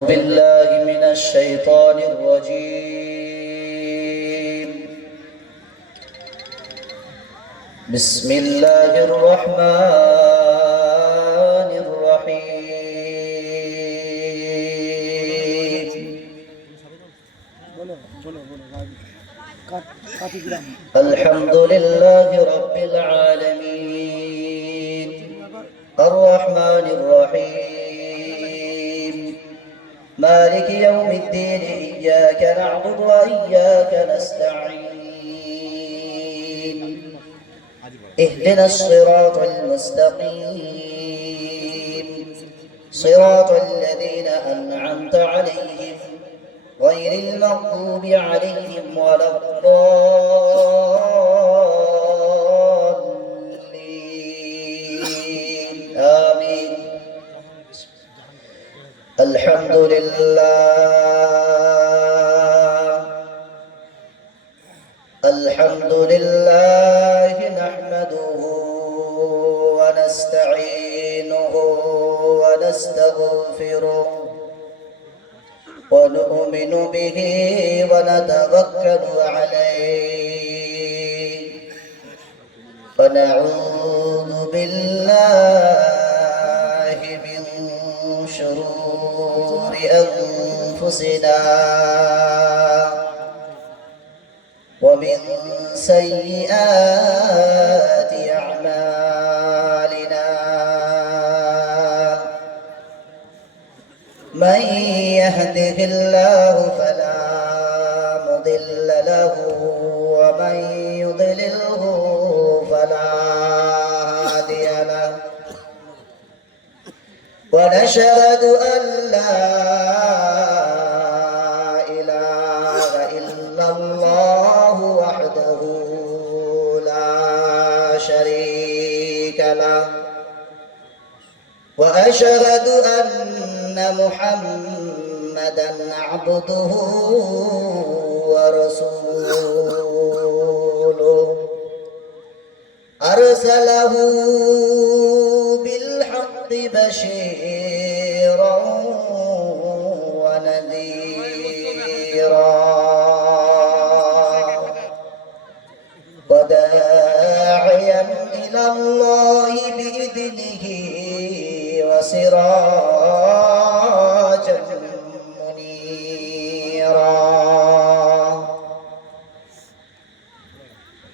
بالله من الشيطان الرجيم. بسم الله الرحمن الرحيم. الحمد لله رب العالمين الرحمن الرحيم مالك يوم الدين إياك نعبد وإياك نستعين اهدنا الصراط المستقيم صراط الذين أنعمت عليهم غير المغضوب عليهم ولا الضالين آمين. الحمد لله نحمده ونستعينه ونستغفره ونؤمن به ونتوكل عليه ونعوذ بالله من شرور أنفسنا ومن سيئات أعمالنا. من يهده الله فلا مضل له ومن يضلله فلا هادي له ونشهد أن لا إله إلا الله وحده لا شريك له وأشهد أن محمدًا عبده ورسوله أرسله بالحق بشيرا ونذيرا وداعيا إلى الله بإذنه وسراجا منيرا.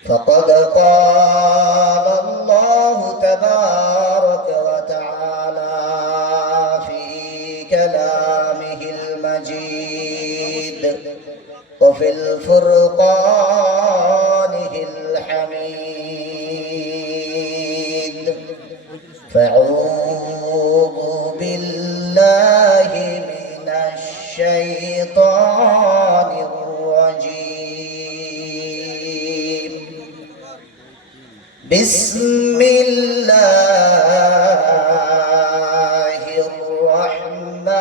فقد قال الله تبارك وتعالى في كلامه المجيد وفي الفرقانه الحميد. فأعوذ بالله من الشيطان الرجيم. بسم الله الرحمن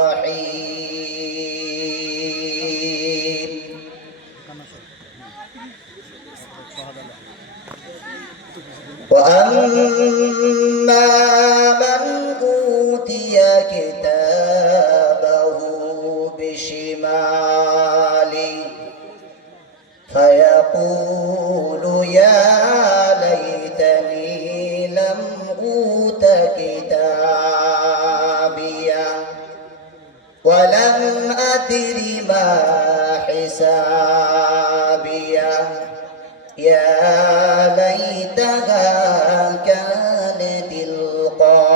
الرحيم. وأما من أوتي كتابه بشماله فيقول يا ليتني لم أوت كتابيه ولم أدر ما حسابيه يا ليتها كانت القاضية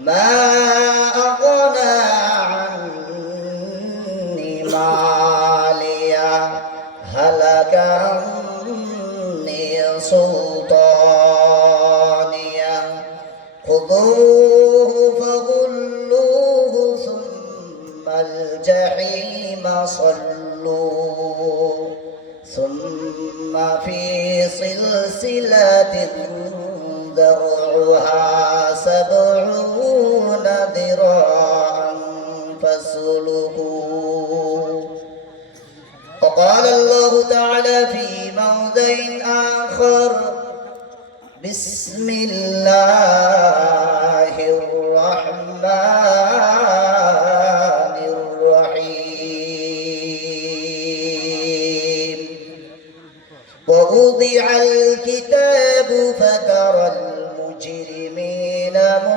ما أغنى عني مالية هلك عني سلطانية خذوه فغلوه ثم الجحيم صلوه ثم في سلسلة ذرعها 70 ذراعا فاسلكوه. وقال الله تعالى في موضع آخر بسم الله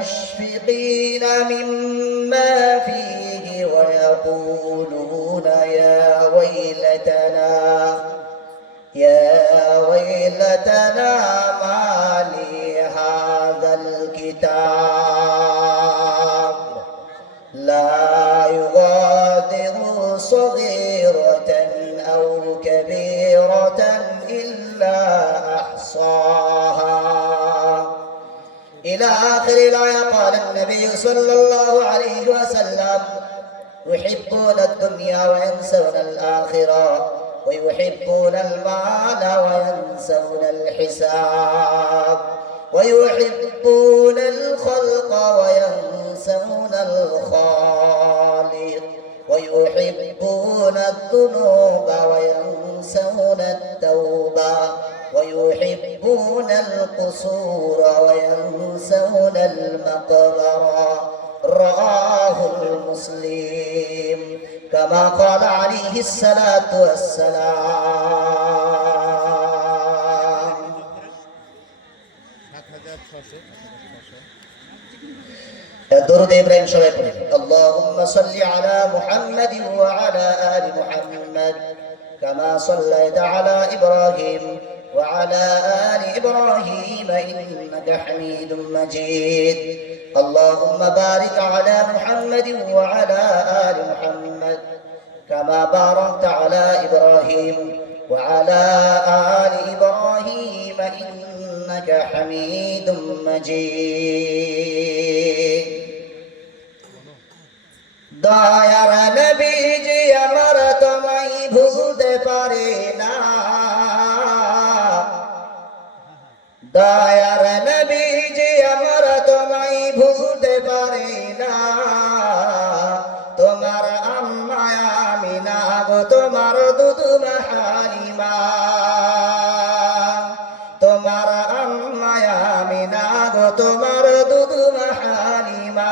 مشفقين مما فيه ويقولون يا ويلتنا ما لي هذا الكتاب لا يغادر صغيرة أو كبيرة إلا أحصاها إلى آخر الآية. قال النبي صلى الله عليه وسلم: يحبون الدنيا وينسون الآخرة ويحبون المال وينسون الحساب ويحبون الخلق وينسون الخالق ويحبون الذنوب وينسون التوبة ويحبون القصور وينسون المقبرة. رواه المسلم كما قال عليه الصلاة والسلام. درود إبراهيم شوي পড়েন। اللهم صل على محمد وعلى آل محمد كما صليت على إبراهيم وعلى آل إبراهيم إنك حميد مجيد. اللهم بارك على محمد وعلى آل محمد كما باركت على إبراهيم وعلى آل إبراهيم إنك حميد مجيد. দয়ার নবীজি আমার তোমায় ভুলতে পারে না, দয়ার নবীজি আমার তোমায় ভুলতে পারে না। তোমার আম্মা আমিনা গো তোমার দুধমা হালিমা, তোমার আম্মা আমিনা গো তোমার দুধমা হালিমা।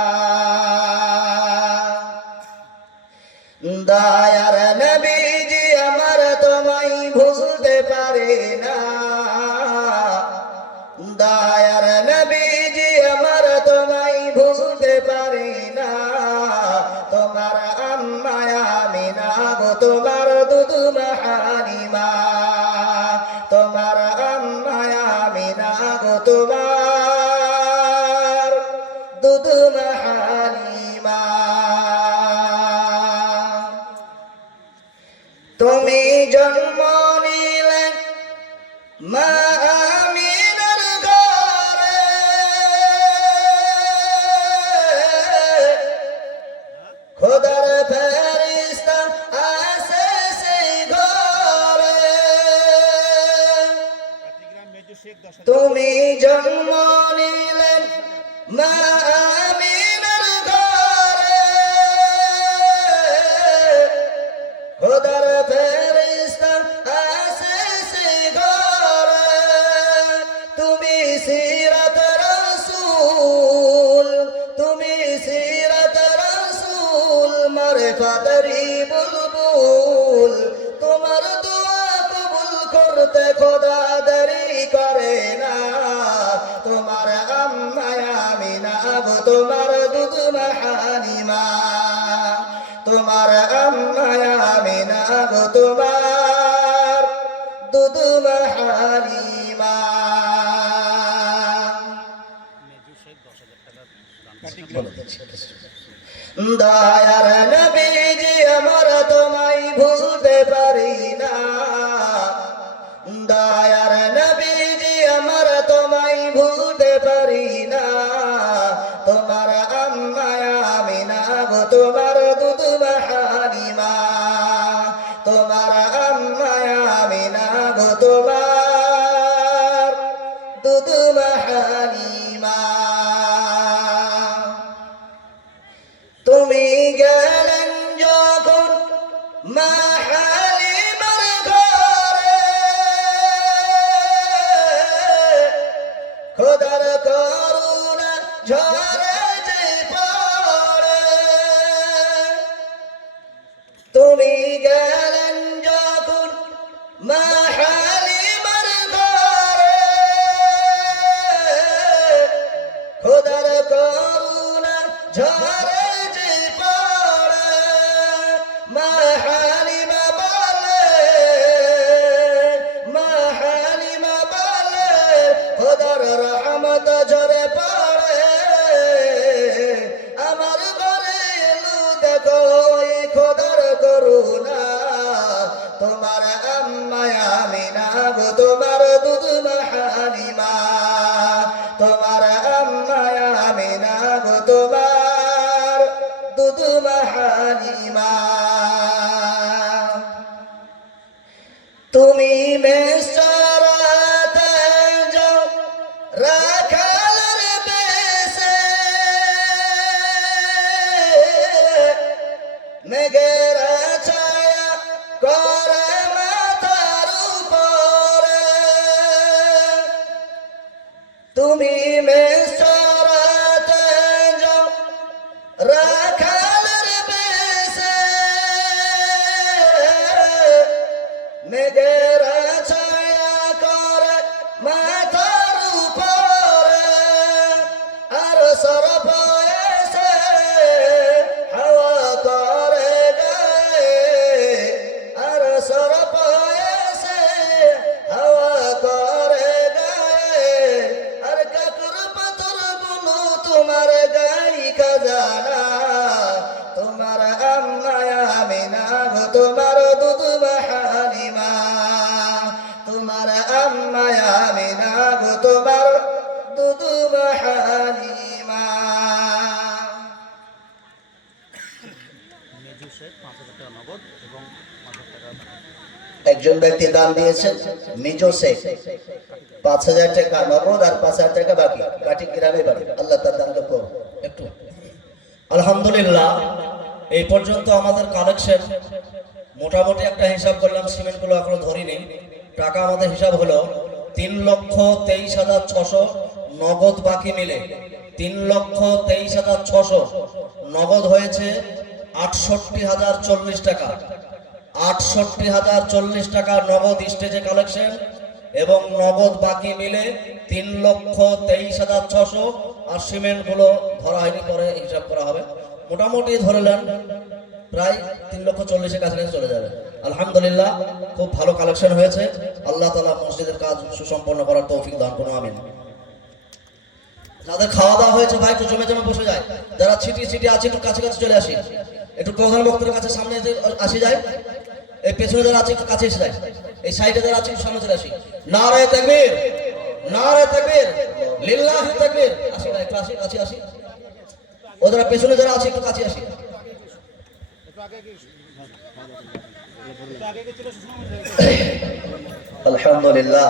দয়ার নবীজি আমার তোমায় ভুলতে পারে না, দয়ার নবীজি আমার তোমায় ভুলতে পারে না। তোমার আম্মা আমিনা গো তোমার দুধমা হালিমা, তোমার আম্মা আমিনা গো তোমার দুধমা হালিমা। তুমি জন্ম নিলে মা আমিনার ঘরে, খোদার ফেরেশতা আছে সেই ঘরে। তুমি জন্ম নিলেন মা আমিনার ঘরে, খোদার ফেরেশতা আছে সেই ঘরে। তুমি সিরাত রাসূল, তুমি সিরাত রাসূল মারফাতেরি বুলবুল। তোমার দোয়া কবুল করতে খোদা দেরি করে না। তোমার আম্মা আমিনা গো তোমার দুধমা হালিমা, তোমার আম্মা আমিনা গো তোমার দুধমা হালিমা। দয়ার নবীজি আমার তোমায় ভুলতে পারি না, দয়ার নবীজি আমার তোমায় ভুলতে পারি না। তোমার আম্মা আমিনা গো তোমার দুধমা হালিমা, তোমার আম্মা আমিনা গো তোমার দুধমা হালিমা। তুমি গেলেন যখন মা হালিমার ঘরে, খোদার করুণা ঝরে যে পড়ে। তুমি গেলেন যখন মা হালিমার ঘরে, খোদার ঝরে যে পড়ে মা হালিমা বলে, মা হালিমা বলে খোদার রহমত ঝরে পড়ে আমার ঘরে এলু দেখো ওই খোদার করুণা। তোমার আম্মা আমিনা গো তোমার দুধ মা হালিমা, তোমার আম্মা আমিনা গো তোমার দুধ মা হালিমা। তুমি মেসরাতে যাও রাখালের বেশে, মেঘের ছায়া করে মাথার উপরে। তুমি মেসরাতে যাও রাখালের বেশে, মেঘের ছায়া করে মাথার উপরে। আর সরফ এসে হাওয়া করে গায়ে, আর সরফ এসে হাওয়া করে গায়ে। আর কাকুর পাথর গুলো তোমার গাই খাজানা, তোমার আম্মা আমিনা গো তোমার দুধ মা হালিমা, তোমার আম্মা আমিনা গো তোমার দুধ মা হালিমা। একজন ব্যক্তি দান দিয়েছেন মিজো শেখ ৫,০০০ টাকা নগদ আর ৫,০০০ টাকা বাকি, কাটি গ্রামে বাড়ি। আল্লাহ তার দান করুন। একটু আলহামদুলিল্লাহ, এই পর্যন্ত আমাদের কালেকশন মোটামুটি একটা হিসাব করলাম, সিমেন্টগুলো এখনো ধরিনি। টাকা আমাদের হিসাব হলো ৩,২৩,৬০০ নগদ, বাকি মিলে ৩,২৩,৬০০ নগদ হয়েছে ৬৮,০৪০ টাকা। ৬৮,০৪০ টাকা নগদ স্টেজে কালেকশন এবং নগদ বাকি মিলে ৩,২৩,৬০০। আর সিমেন্টগুলো ধরা হয়নি, পরে হিসাব করা হবে। মোটামুটি ধরলেন প্রায় ৩,৪০,০০০ কাছাকাছি চলে যাবে। আলহামদুলিল্লাহ, খুব ভালো কালেকশন হয়েছে। আল্লাহ তাআলা মসজিদের কাজ সুসম্পন্ন করার তৌফিক দান করুন, আমিন। যাদের খাওয়া দাওয়া হয়েছে ভাই একটু জমে জমে বসে যায়, যারা ছিটিয়ে ছিটিয়ে আছে একটু কাছে কাছে চলে আসি, একটু প্রধান বক্তার কাছে সামনে আসি যায়, এই পেছনে যারা আছে একটু কাছে এসে যায়, এই সাইডে যারা আছে একটু সামনে চলে আসি। নারায়ে তাকবীর, নারায়ে তাকবীর, লিল্লাহি তাকবীর। আসি না, একটু আসি, কাছে আসি। ওদের পেছনে যারা আছে একটু কাছে আসি। আলহামদুলিল্লাহ,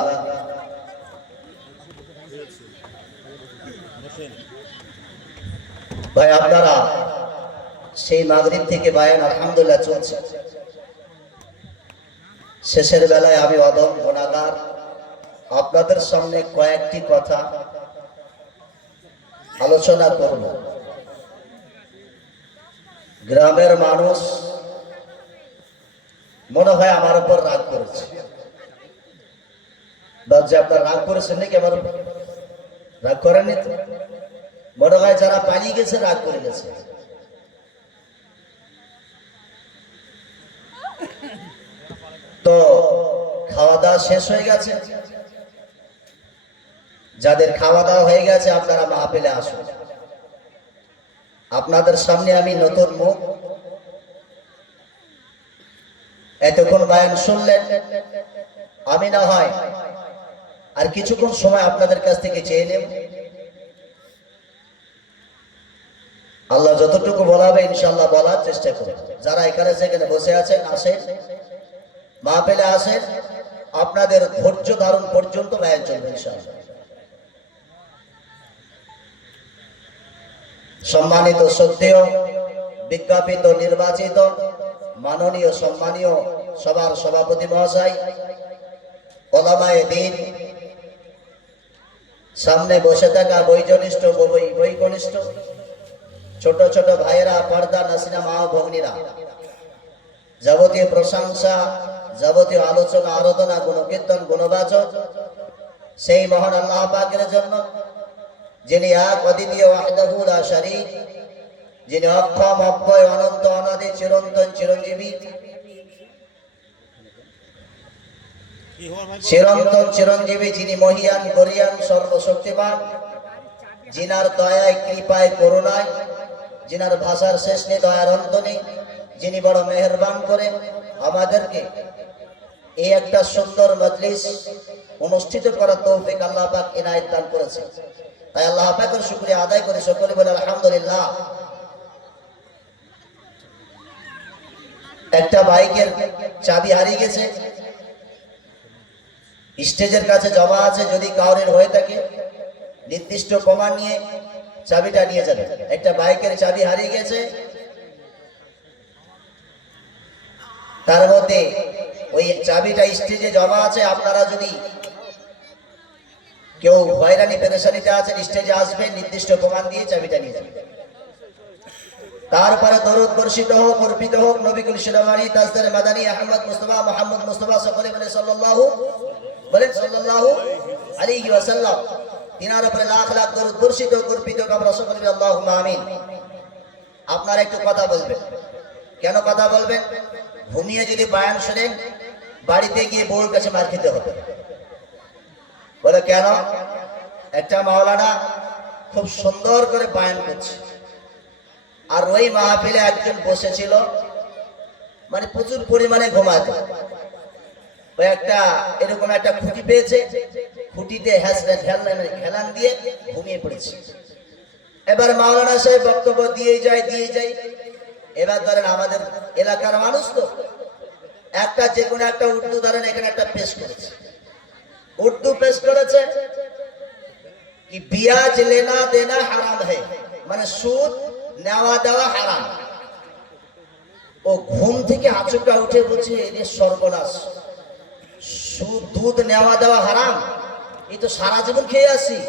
ভাই আপনারা সেই মাগরিব থেকে বায়ান আলহামদুলিল্লাহ চলছে। শেষের বেলায় আমি অদম গুনাহগার আপনাদের সামনে কয়েকটি কথা আলোচনা করব। গ্রামের মানুষ মনে হয় আমার উপর রাগ করেছে, যে আপনার রাগ করেছেন নাকি আমার উপর? রাগ করেননি তো? মনে হয় যারা পালিয়ে গেছে রাগ করে গেছে। তো খাওয়া দাওয়া শেষ হয়ে গেছে, যাদের খাওয়া দাওয়া হয়ে গেছে আপনারা মাহফিলে আসুন। আপনাদের সামনে আমি নতুন মুখ, এতক্ষণ বায়ান শুনলেন, আমি না হয় আর কিছুক্ষণ সময় আপনাদের কাছ থেকে চেয়ে নেব। আল্লাহ যতটুকু বলাবে ইনশাআল্লাহ বলার চেষ্টা করব। যারা এখানে সেখানে বসে আছেন আসেন, মাহফিলে আসেন, আপনাদের ধৈর্য ধারণ পর্যন্ত বায়ান চলবে ইনশাআল্লাহ। সম্মানিত শ্রদ্ধেয় বিজ্ঞাপিত নির্বাচিত মাননীয় সম্মানীয় সবার সভাপতি মহাশয়, ওলামায়ে দ্বীন, সামনে বসে থাকা বয়োজ্যেষ্ঠ বৈকনিষ্ঠ ছোট ছোট ভাইয়েরা, পর্দা নাসিনা মা ভগ্নীরা, যাবতীয় প্রশংসা, যাবতীয় আলোচনা, আরাধনা, গুণকীর্তন, গুণবাচক সেই মহান আল্লাহ পাকের জন্য, যিনি এক অদ্বিতীয় ওয়াহদাহু লা শারীক, যিনি অক্ষম অক্ষয় অনন্ত অনাদি চিরন্তন চিরঞ্জীবী, চিরন্তন চিরঞ্জীবী, যিনি মহিয়ান গরিয়ান সর্বশক্তিমান, যিনার দয়ায় কৃপায় করুণায়, যিনার ভাষার শেষ নেই দয়ার অন্ত নেই, যিনি বড় মেহেরবান করে আমাদেরকে এই একটা সুন্দর মজলিস অনুষ্ঠিত করার তৌফিক আল্লাহ পাক ইনায়েত দান করেছে। তাই আল্লাহ পাকের শুকরিয়া আদায় করে সকলে বলে আলহামদুলিল্লাহ। একটা বাইকের চাবি হারিয়ে গেছে, স্টেজের কাছে জমা আছে, যদি কাউরের হয়ে থাকে নির্দিষ্ট প্রমাণ নিয়ে চাবিটা নিয়ে যাবে। একটা বাইকের চাবি হারিয়ে গেছে, তার মধ্যে ওই চাবিটা স্টেজে জমা আছে। আপনারা যদি কেউ হয়রানি পেরেশানিতে আছেন, স্টেজে আসবেন, নির্দিষ্ট প্রমাণ দিয়ে চাবিটা নিয়ে যাবেন। তারপরে দরুদ বর্ষিত হোক, অর্পিত হোক নবী কুল শিরোমণি তাজদার মাদানী আহমদ মুস্তাফা মুহাম্মদ মুস্তাফা সকলে বলে সাল্লাল্লাহু আলাইহি ওয়াসাল্লাম। তিনার উপরে লাখ লাখ দরুদ বর্ষিত হোক, অর্পিত হোক, আমরা সকলে বলি আল্লাহুম্মা আমিন। আপনারা একটু কথা বলবেন। কেন কথা বলবেন? ঘুমিয়ে যদি বয়ান শুনেন, বাড়িতে গিয়ে বউর কাছে মার খেতে হবে। বলে কেন? একটা মাওলানা খুব সুন্দর করে বয়ান করছে, আর ওই মাহফিলে একজন বসেছিল, মানে প্রচুর পরিমাণে ঘুমাতো। ওই একটা এরকম একটা খুঁটি পেয়েছে, খুঁটিতে হেলান দিয়ে ঘুমিয়ে পড়েছে। এবার মাওলানা সাহেব বক্তব্য দিয়ে যায়। এবার ধরেন আমাদের এলাকার মানুষ তো একটা যে কোনো একটা উর্দু ধরেন এখানে একটা পেশ করেছে, উর্দু পেশ করেছে কি বিয়াজ লেনা দেনা হারাম है, মানে সুদ নেওয়া দেওয়া হারাম। ও ঘুম থেকে আচমকা উঠে বলছে এর সর্বনাশ, সুদ দুধ নেওয়া দেওয়া হারাম, এই তো সারা জীবন খেয়ে আসি।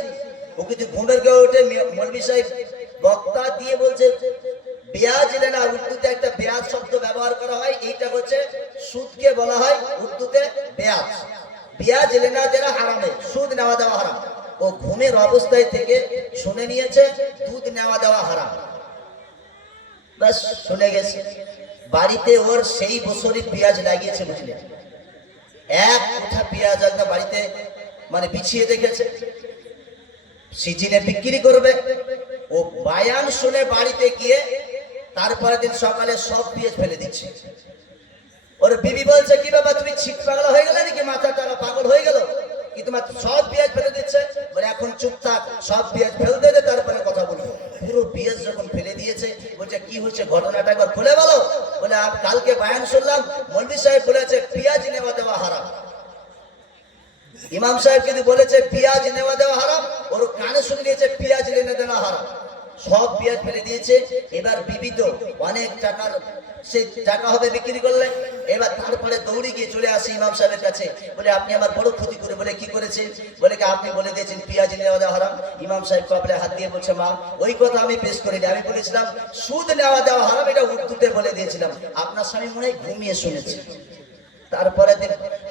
ও কিন্তু ঘুমের কেউ উঠে মৌলভী সাহেব বক্তা দিয়ে বলছে বিয়াজ লেনা, উর্দুতে একটা বিয়াজ শব্দ ব্যবহার করা হয়, এইটা হচ্ছে সুদকে বলা হয় উর্দুতে বিয়াজ। বিয়াজ লেনা দেনা হারামে, সুদ নেওয়া দেওয়া হারাম। ও ঘুমের অবস্থায় থেকে শুনে নিয়েছে দুধ নেওয়া দেওয়া হারাম, বাস শুনে গেছে। বাড়িতে ওর সেই বছরই পেঁয়াজ লাগিয়েছে, বুঝলেন, এক মুঠা পেঁয়াজ একটা বাড়িতে মানে বিছিয়ে দেখেছে, সিজনে বিক্রি করবে। ও বায়ান শুনে বাড়িতে গিয়ে তারপরে দিন সকালে সব পেঁয়াজ ফেলে দিচ্ছে। ওর বিবি বলছে কি বাবা তুমি ছিট পাগলা হয়ে গেলে নাকি, মাথা টাকা পাগল হয়ে গেল কি, তোমার সব পেঁয়াজ ফেলে দিচ্ছে। বলে এখন চুপ থাক, সব পেঁয়াজ ফেলতে দে তারপরে কথা বলবো। পুরো পেঁয়াজ যখন ফেলে দিয়েছে, বলছে কি হচ্ছে ঘটনাটা একবার খুলে বলো। বলে কালকে বায়ান শুনলাম মৌলভী সাহেব বলেছে পেঁয়াজ নেওয়া দেওয়া হারাম। ইমাম সাহেব কিন্তু বলেছে পেঁয়াজ নেওয়া দেওয়া হারাম, ওর কানে শুনে নিয়েছে পেঁয়াজ লেনে দেওয়া হারাম, সব পেঁয়াজ ফেলে দিয়েছে। এবার বিবি তো অনেক টাকার সে টাকা হবে বিক্রি করলে, এবার তারপরে দৌড়ে গিয়ে চলে আসে ইমাম সাহেবের কাছে। বলে আপনি আমার বড় ক্ষতি করে। বলে কি করেছে? বলে কি আপনি বলে দিয়েছেন পেঁয়াজ নেওয়া দেওয়া হারাম। ইমাম সাহেব কপালে হাত দিয়ে বলছে মা ওই কথা আমি পেশ করিনি, আমি বলেছিলাম সুদ নেওয়া দেওয়া হারাম, এটা উর্দুতে বলে দিয়েছিলাম, আপনার স্বামী মনে হয় ঘুমিয়ে শুনেছে। তারপরে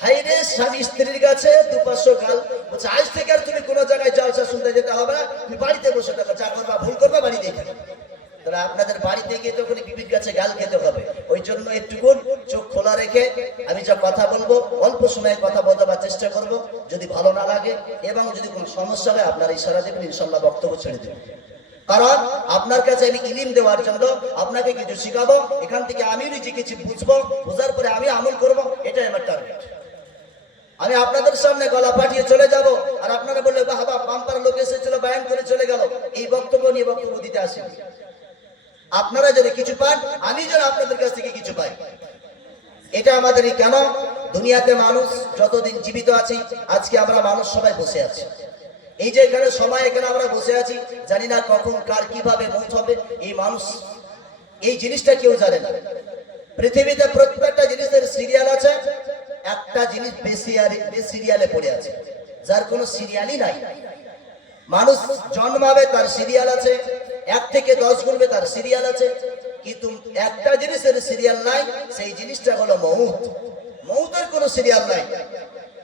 হাই রে স্বামী স্ত্রীর কাছে 2-500 গাল, বলছে আজ থেকে আর তুমি কোনো জায়গায় জলসা শুনতে যেতে হবে না, তুমি বাড়িতে বসে থাকো, যা করবা ভুল করবা বাড়িতে থাকো। তাহলে আপনাদের বাড়িতে গিয়ে তখন বিবির কাছে গাল খেতে হবে। ওই জন্য একটুকুন চোখ খোলা রেখে আমি যা কথা বলবো অল্প সময়ে কথা বলবার চেষ্টা করব। যদি ভালো না লাগে এবং যদি কোনো সমস্যা হয় আপনারা ইশারা দেবেন, ইনশাল্লাহ বক্তব্য ছেড়ে দেবেন। কারণ আপনার কাছে আমি ইলম দেওয়ার জন্য আপনাকে কিছু শিখাবো, এখান থেকে আমি নিজে কিছু বুঝবো, বোঝার পরে আমি আমল করব, এটাই আমার টার্গেট। আমি আপনাদের সামনে গলা পাঠিয়ে চলে যাব আর আপনারা বললে বাবা পাম্পার লোক এসেছিল বায়ান করে চলে গেল, এই বক্তব্য নিয়ে বক্তব্য দিতে আসি। আপনারা যদি কিছু পান, আমি যেন আপনাদের কাছ থেকে কিছু পাই, এটা আমাদেরই। কেন দুনিয়াতে মানুষ যতদিন জীবিত আছি, আজকে আমরা মানুষ সবাই বসে আছি, এই যে এখানে সময় এখানে আমরা বসে আছি, জানি না কখন কার কিভাবে মৌত হবে। এই মানুষ এই জিনিসটা কেউ জানে না। পৃথিবীতে প্রত্যেকটা জিনিসের সিরিয়াল আছে, একটা জিনিস বেসিরিয়ালে পড়ে আছে, যার কোনো সিরিয়ালই নাই। মানুষ জন্মাবে তার সিরিয়াল আছে, 1 থেকে 10 গুনবে তার সিরিয়াল আছে, কিন্তু একটা জিনিসের সিরিয়াল নাই, সেই জিনিসটা হলো মৌত। মৌতের কোনো সিরিয়াল নাই।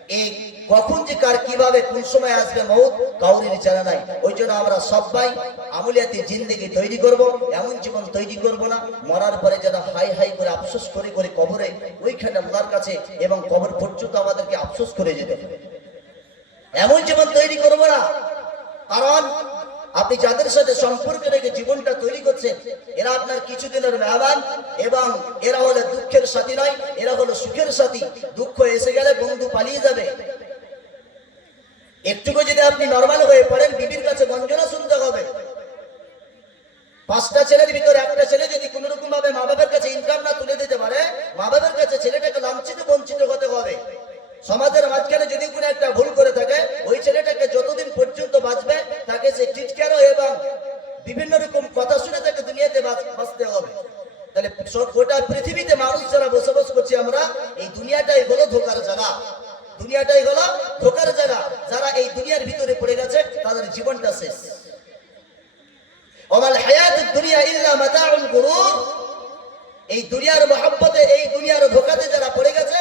এই কখন যে কার কিভাবে কোন সময় আসবে মউত কাউরির জানা নাই। ওই জন্য আমরা সবাই আমলিয়াতি জিন্দেগি তৈরি করব, এমন জীবন তৈরি করব না মরার পরে যেন হাই হাই করে আফসোস করে করে কবরে ওইখানে আল্লাহর কাছে এবং কবর পর্যন্ত আমাদেরকে আফসোস করে যেতে হবে। এমন জীবন তৈরি করব না। কারণ আপনি যাদের সাথে সম্পর্ক রেখে জীবনটা তৈরি করছেন এরা আপনার কিছুদিনের মেহমান এবং এরা হলো দুঃখের সাথী নয়, এরা হলো সুখের সাথী। দুঃখ এসে গেলে বন্ধু পালিয়ে যাবে। একটুকু যদি আপনি নরমাল হয়ে পড়েন বিবির কাছে গঞ্জনা শুনতে হবে। 5টা ছেলের ভিতরে একটা ছেলে যদি কোন রকম ভাবে মা বাবার কাছে ইনকাম না তুলে দিতে পারে, মা বাবার কাছে ছেলেটাকে লাঞ্ছিত বঞ্চিত হতে হবে। সমাজের মাঝখানে যদি কোনো একটা ভুল করে থাকে ওই ছেলেটাকে যতদিন পর্যন্ত বাঁচবে তাকে সে টিটকারো এবং বিভিন্ন রকম কথা শুনে তাকে দুনিয়াতে বাঁচতে হবে। তাহলে গোটা পৃথিবীতে মানুষ যারা বসবাস করছি আমরা, এই দুনিয়াটাই হলো ধোকার জায়গা। দুনিয়াটাই হলো ধোকার জায়গা। যারা এই দুনিয়ার ভিতরে পড়ে গেছে তাদের জীবনটা শেষ। ওমাল হায়াতুদ দুনিয়া ইল্লা মাতাউল গুরুর। এই দুনিয়ার মহব্বতে, এই দুনিয়ার ধোকাতে যারা পড়ে গেছে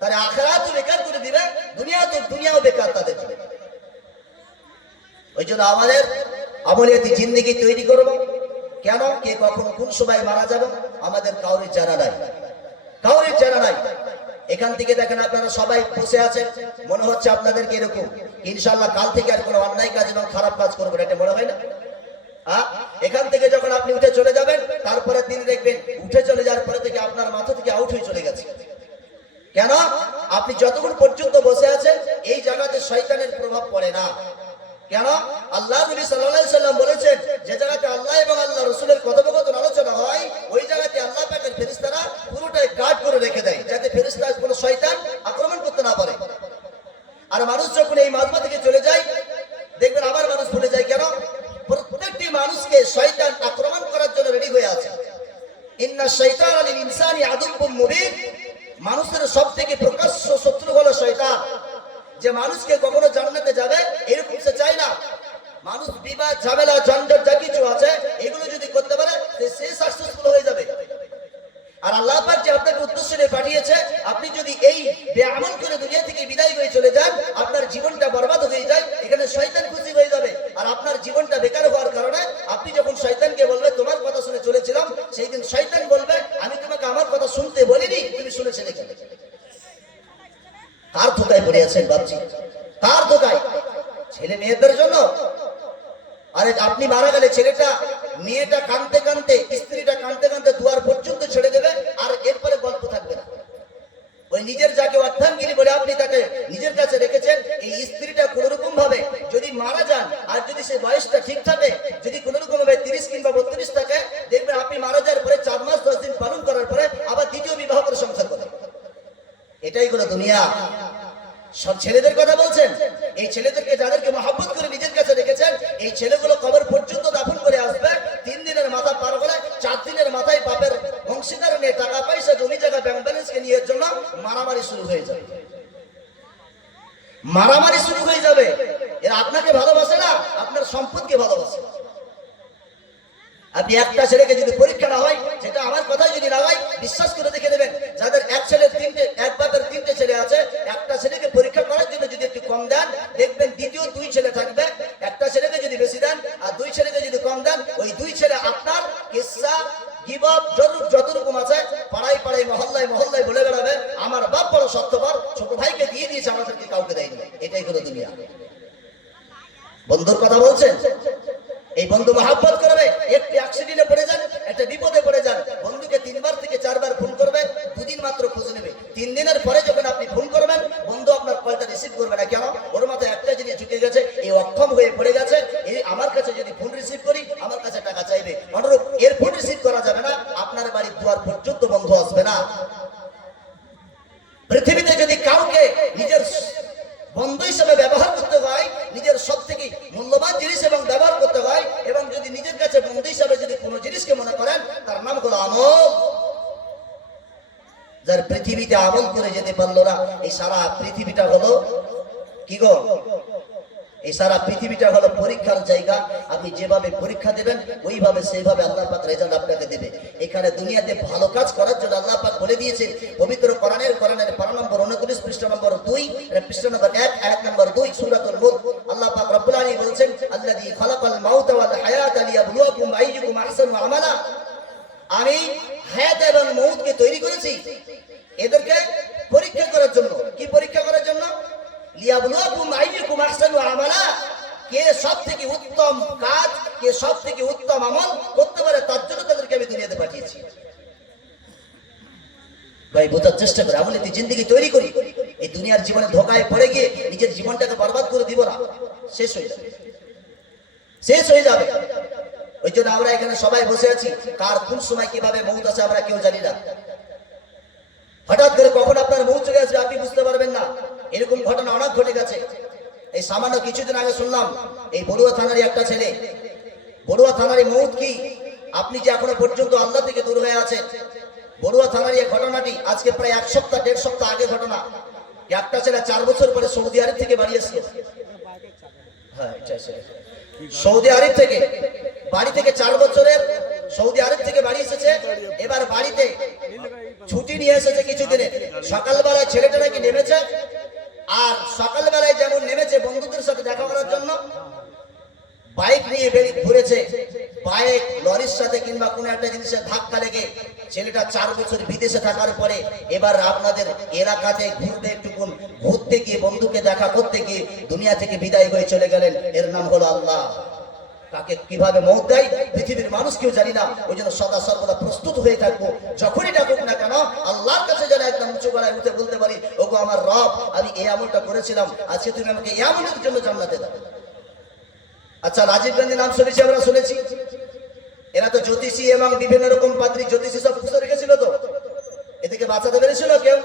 তারা আখিরাতও বেকার করে দিবে, দুনিয়াও বেকার তাদের জন্য। ওই জন্য আমাদের আমলিয়াতি জিন্দেগি তৈরি করব। কেন কে কখন কোন সময় মারা যাবে আমাদের কাউরির জানা নাই, কাউরির জানা নাই। এখান থেকে দেখেন আপনারা সবাই বসে আছেন, মনে হচ্ছে আপনাদেরকে এরকম ইনশাআল্লাহ কাল থেকে আর কোনো অন্যায় কাজ এবং খারাপ কাজ করবো না, এটা মনে হয় না? এখান থেকে যখন আপনি উঠে চলে যাবেন তারপরে দিন দেখবেন উঠে চলে যাওয়ার পরে থেকে আপনার মাথা থেকে আউট হয়ে চলে গেছে। কেন? আপনি যতক্ষণ পর্যন্ত বসে আছেন এই জায়গাতে শয়তানের প্রভাব পড়ে না। কেন? আল্লাহ নবী সাল্লাল্লাহু আলাইহি সাল্লাম বলেছেন যে জায়গাতে আল্লাহ এবং আল্লাহ রাসূলের কথোপকথন আলোচনা হয় ওই জায়গাতে আল্লাহ পাকের ফেরেশতারা পুরোটাই গার্ড করে রেখে দেয় যাতে ফেরেশতা কোনো শয়তান আক্রমণ করতে না পারে। আর মানুষ যখন এই মাজমা থেকে চলে যায় দেখবেন আবার মানুষ ভুলে যায়। কেন? প্রত্যেকটি মানুষকে শয়তান আক্রমণ করার জন্য রেডি হয়ে আছে। ইন্না শাইতানা লিল ইনসানি আদুব্বুম মুবিন। মানুষের সবথেকে প্রকাশ্য শত্রু হলো শয়তান। যে মানুষকে কখনো জান্নাতে যাবে এরকম সে চায় না। মানুষ বিবাদ ঝামেলা ঝঞ্ঝট যা কিছু আছে এগুলো যদি করতে পারে সে সাকসেসফুল হয়ে যাবে। আর আল্লাহ পাক যে আপনাকে উদ্দেশ্য নিয়ে পাঠিয়েছে, আপনি যদি এই বেআমল করে দুনিয়া থেকে বিদায় হয়ে চলে যান আপনার জীবনটা বরবাদ হয়ে যায়। এখানে শয়তান খুশি হয়ে যাবে আর আপনার জীবনটা বেকার হওয়ার কারণে আপনি যখন শয়তানকে বলবে তোমার কথা শুনে চলেছিলাম, সেই দিন শয়তান বলবে আমি তোমাকে আমার কথা শুনতে বলিনি, তুমি শুনেছিলে কেন? কার ধোকায় পড়ে আছেন ভাবছি, কার ধোকায়? ছেলে মেয়েদের জন্য। আরে আপনি মারা গেলে মেয়েটা কাঁদতে কাঁদতে, স্ত্রীটা কাঁদতে কাঁদতে দুয়ার পর্যন্ত ছেড়ে দেবে আর এরপরে গল্প থাকবে না। ওই নিজের যাকে অর্ধাঙ্গিনী বলে আপনি তাকে নিজের কাছে রেখেছেন, এই স্ত্রীটা কোন রকম ভাবে যদি মারা যান আর যদি সে বয়সটা ঠিক থাকে, যদি কোন রকম ভাবে 30 কিংবা 32 থাকে, দেখবেন আপনি মারা যাওয়ার পরে 4 মাস 10 দিন পালন করার পরে আবার দ্বিতীয় বিবাহ করে সংসার করেন। এটাই হলো দুনিয়া। সব ছেলেদের কথা বলছেন, এই ছেলেদেরকে যাদেরকে মহব্বত করে নিজের কাছে রেখেছেন এই ছেলেগুলো কবর পর্যন্ত দাফন করে আসবে। 3 দিনের মাথা পার হলে 4 দিনের মাথায় বাপের অংশীদার নিয়ে টাকা পয়সা জমি জায়গা ব্যাংক ব্যালেন্সকে নিয়ে জন্য মারামারি শুরু হয়ে যাবে। মারামারি শুরু হয়ে যাবে। এরা আপনাকে ভালোবাসে না, আপনার সম্পদকে ভালোবাসে। আপনি একটা ছেলেকে যদি পরীক্ষা না হয়, সেটা আমার কথাই যদি না হয়, বিশ্বাস করে দেখে দেবেন যাদের এক বাপের 3টে ছেলে আছে, একটা ছেলেকে পরীক্ষা করার জন্য যদি একটু কম দেন দেখবেন দ্বিতীয় 2 ছেলে থাকবে। একটা ছেলেকে যদি বেশি দেন আর 2 ছেলেকে যদি কম দেন, ওই 2 ছেলে আপনার কিসসা গীবত যত রকম আছে পাড়ায় পাড়ায় মহল্লায় মহল্লায় বলে বেড়াবে আমার বাপ বড় সত্যবার, ছোট ভাইকে দিয়ে দিয়েছে আমাদেরকে কাউকে দেয়নি। এটাই হলো দুনিয়া। বন্ধুর কথা বলছেন, এই বন্ধু মহব্বত করবে, একটি অ্যাক্সিডেন্টে পড়ে যান, একটা বিপদে পড়ে যান, বন্ধুকে 3বার থেকে 4বার ফোন করবে, 2 দিন মাত্র খোঁজ নেবে। 3 দিনের পরে যখন আপনি ফোন করবেন বন্ধু আপনার কলটা রিসিভ করবে না। কেন? ওর মাথায় একটা জিনিস ঢুকে গেছে, এই অক্ষম হয়ে পড়ে গেছে, এই আমার কাছে যদি ফোন রিসিভ করি আমার কাছে টাকা চাইবে। অনুরূপ এর ফোন রিসিভ করা যাবে না, আপনার বাড়ির দুয়ার পর্যন্ত বন্ধু আসবে না। পৃথিবীতে যদি কাউকে নিজের বন্ধু হিসেবে ব্যবহার করতে হয়, নিজের সব থেকে মূল্যবান জিনিস এবং ব্যবহার করতে হয়, এবং যদি নিজের কাছে বন্ধু হিসাবে যদি কোনো জিনিসকে মনে করেন তার নাম হলো আমল। যার পৃথিবীতে আমল করে যেতে পারলো না, এই সারা পৃথিবীটা হলো কি গো? এই সারা পৃথিবীটা হলো পরীক্ষার জায়গা। আপনি যেভাবে পরীক্ষা দেবেন ওইভাবে সেইভাবে আল্লাহ পাক রেজাল্ট আপনাকে দেবে। এখানে দুনিয়াতে ভালো কাজ করার জন্য আল্লাহ পাক বলে দিয়েছেন পবিত্র কোরআনের 12 নম্বর 29 পৃষ্ঠা পৃষ্ঠা নম্বর 2, এটা পৃষ্ঠা নম্বর 1, আয়াত নম্বর 2, সূরাতুল মুলক। আল্লাহ পাক রব্বুল আলামিন বলেছেন, আল্লাযী খালাকাল মাউতা ওয়াল হায়াতা লিয়াবলুয়াকুম আইয়ুকুম আহসানু আমালা। আমি হায়াত এবং মউতকে তৈরি করেছি এদেরকে পরীক্ষা করার জন্য। কি পরীক্ষা করার জন্য? লিয়াবলুয়াকুম আইয়ুকুম আহসানু আমালা, কে সবথেকে উত্তম কাজ, কে সবথেকে উত্তম আমল করতে পারে, তার জন্য তাদেরকে আমি দুনিয়াতে পাঠিয়েছি। ভাই বোঝার চেষ্টা করে, আমল নীতি জিন্দেগি তৈরি করি। এই দুনিয়ার জীবনে ধোকায় পড়ে গিয়ে নিজের জীবনটাকে বরবাদ করে দিব না, শেষ হয়ে যাবে, শেষ হয়ে যাবে। ওই জন্য আমরা এখানে সবাই বসে আছি, কার কোন সময় কিভাবে মউত আছে আমরা কেউ জানি না। হঠাৎ করে কখন আপনার মউত চলে আসবে আপনি বুঝতে পারবেন না। এরকম ঘটনা অনেক ঘটে গেছে। এই সামান্য কিছুদিন আগে শুনলাম এই বড়ুয়া থানারই একটা ছেলে, বড়ুয়া থানারই মউত কি, আপনি যে এখনো পর্যন্ত আল্লাহ থেকে দূর হয়ে আছেন। বড়ুয়া থানার এই ঘটনাটি আজকে প্রায় 1 সপ্তাহ 1.5 সপ্তাহ আগে ঘটনা। একটা ছেলে 4 বছর পরে সৌদি আরব থেকে বাড়ি এসেছিল। হ্যাঁ, সৌদি আরব থেকে বাড়ি থেকে 4 বছরের সৌদি আরব থেকে বাড়ি এসেছে। এবার বাড়িতে ছুটি নিয়ে এসেছে কিছুদিনের। সকালবেলায় ছেলেটা নাকি নেমেছে, আর সকালবেলায় যেমন নেমেছে বন্ধুদের সাথে দেখা করার জন্য বাইক নিয়ে ঘুরেছে, বাইক লরির সাথে কিংবা কোনো একটা জিনিসের ধাক্কা লেগে ছেলেটা 4 বছর বিদেশে থাকার পরে এবার আপনাদের এলাকাতে ঘুরতে একটুকুন ঘুরতে গিয়ে বন্ধুকে দেখা করতে গিয়ে দুনিয়া থেকে বিদায় হয়ে চলে গেলেন। এর নাম হলো আল্লাহ। তাকে কিভাবে মউত দেয় পৃথিবীর মানুষ কেউ জানি না। ওই জন্য সদা সর্বদা প্রস্তুত হয়ে থাকবো, যখনই ডাকুক না কেন আল্লাহর কাছে যেন একদম উঁচু গলায় উঠে বলতে পারি, ওগো আমার রব, আমি এই আমলটা করেছিলাম, আজকে তুমি আমাকে এই আমলের জন্য জান্নাতে দাও। আচ্ছা, রাজীব গান্ধী নাম শুনেছি, আমরা শুনেছি। এরা তো জ্যোতিষী এবং বিভিন্ন রকম পাত্রী জ্যোতিষী সব পুষে রেখেছিল। তো এদিকে বাঁচাতে পেরেছিল কেউ?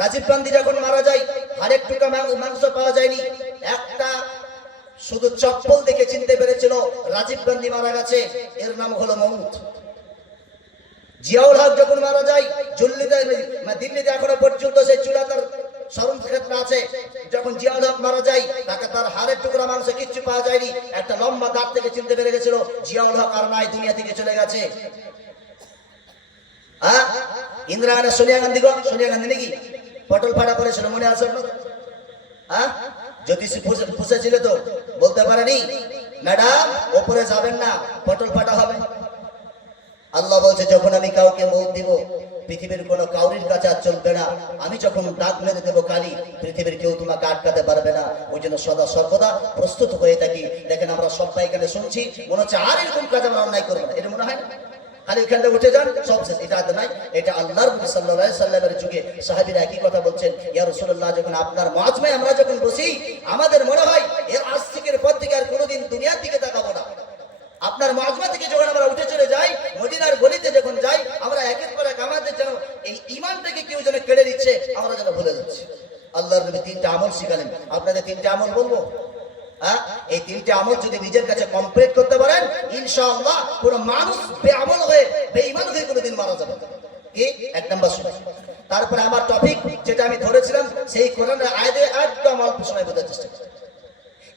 রাজীব গান্ধী যখন মারা যায় আরেক টুকরা মাংস পাওয়া যায়নি, একটা শুধু চপ্পল দেখে চিনতে পেরেছিল রাজীব গান্ধী মারা গেছে। এর নাম হলো মউত। জিয়াউল হক যখন মারা যায় দিল্লিতে এখনো পর্যন্ত সেই চুলা তার স্মরণ ক্ষেত্র আছে। যখন জিয়াউল হক মারা যায় তাকে তার হাড়ের টুকরা মাংস কিচ্ছু পাওয়া যায়নি, একটা লম্বা দাঁত থেকে চিনতে পেরে গেছিল জিয়াউল হক আর নাই, দুনিয়া থেকে চলে গেছে। ইন্দিরা গান্ধী সোনিয়া গান্ধী নাকি পটল ফাটা করেছিল, মনে আছে আপনার? জ্যোতিষী পুষেছিল তো, বলতে পারেনি ম্যাডাম ওপরে যাবেন না, পটল ফাটা হবে। আল্লাহ বলছে, যখন আমি কাউকে মউত দিব পৃথিবীর কোনো কাউরির কাছে আর চলবে না। আমি যখন ডাক মেরে দেবো কালি, পৃথিবীর কেউ তোমাকে আটকাতে পারবে না। ওই জন্য সদা সর্বদা প্রস্তুত হয়ে থাকি। দেখেন আমরা সবাই এখানে শুনছি, মনে হচ্ছে আর এরকম কাজ আমরা অন্যায় করবো না, এটা মনে হয় না? খালি এখানে উঠে যান সব শেষ, এটা নাই। এটা আল্লাহর নবী সাল্লাল্লাহু আলাইহি সাল্লামের যুগে সাহাবীরা একই কথা বলছেন, ইয়া রাসূলুল্লাহ, যখন আপনার মাজমায় আমরা যখন বসি আমাদের মনে হয় এর আজ থেকের পর থেকে আর কোনোদিন দুনিয়ার দিকে তাকাবো না। আপনার মাজমা থেকে যখন আমরা উঠে চলে যাই, মদিনার গলিতে যখন যাই, আমরা একের পর এক আমাদের যেন এই ঈমানটাকে কেউ যেন কেড়ে দিচ্ছে, আমরা যেন ভুলে যাচ্ছি। আল্লাহর নবী 3টা আমল শিখালেন, আপনাদের 3টা আমল বলবো। এই 3টে আমল যদি নিজের কাছে কমপ্লিট করতে পারেন, ইনশাআল্লাহ পুরো মানুষ বেআমল হয়ে বেঈমান হয়ে কোনোদিন মারা যাবে না। কি 1 নাম্বার শুনে, তারপরে আমার টপিক যেটা আমি ধরেছিলাম সেই কোরআনের আয়াতে একদম অল্প সময় বোঝার চেষ্টা করুন।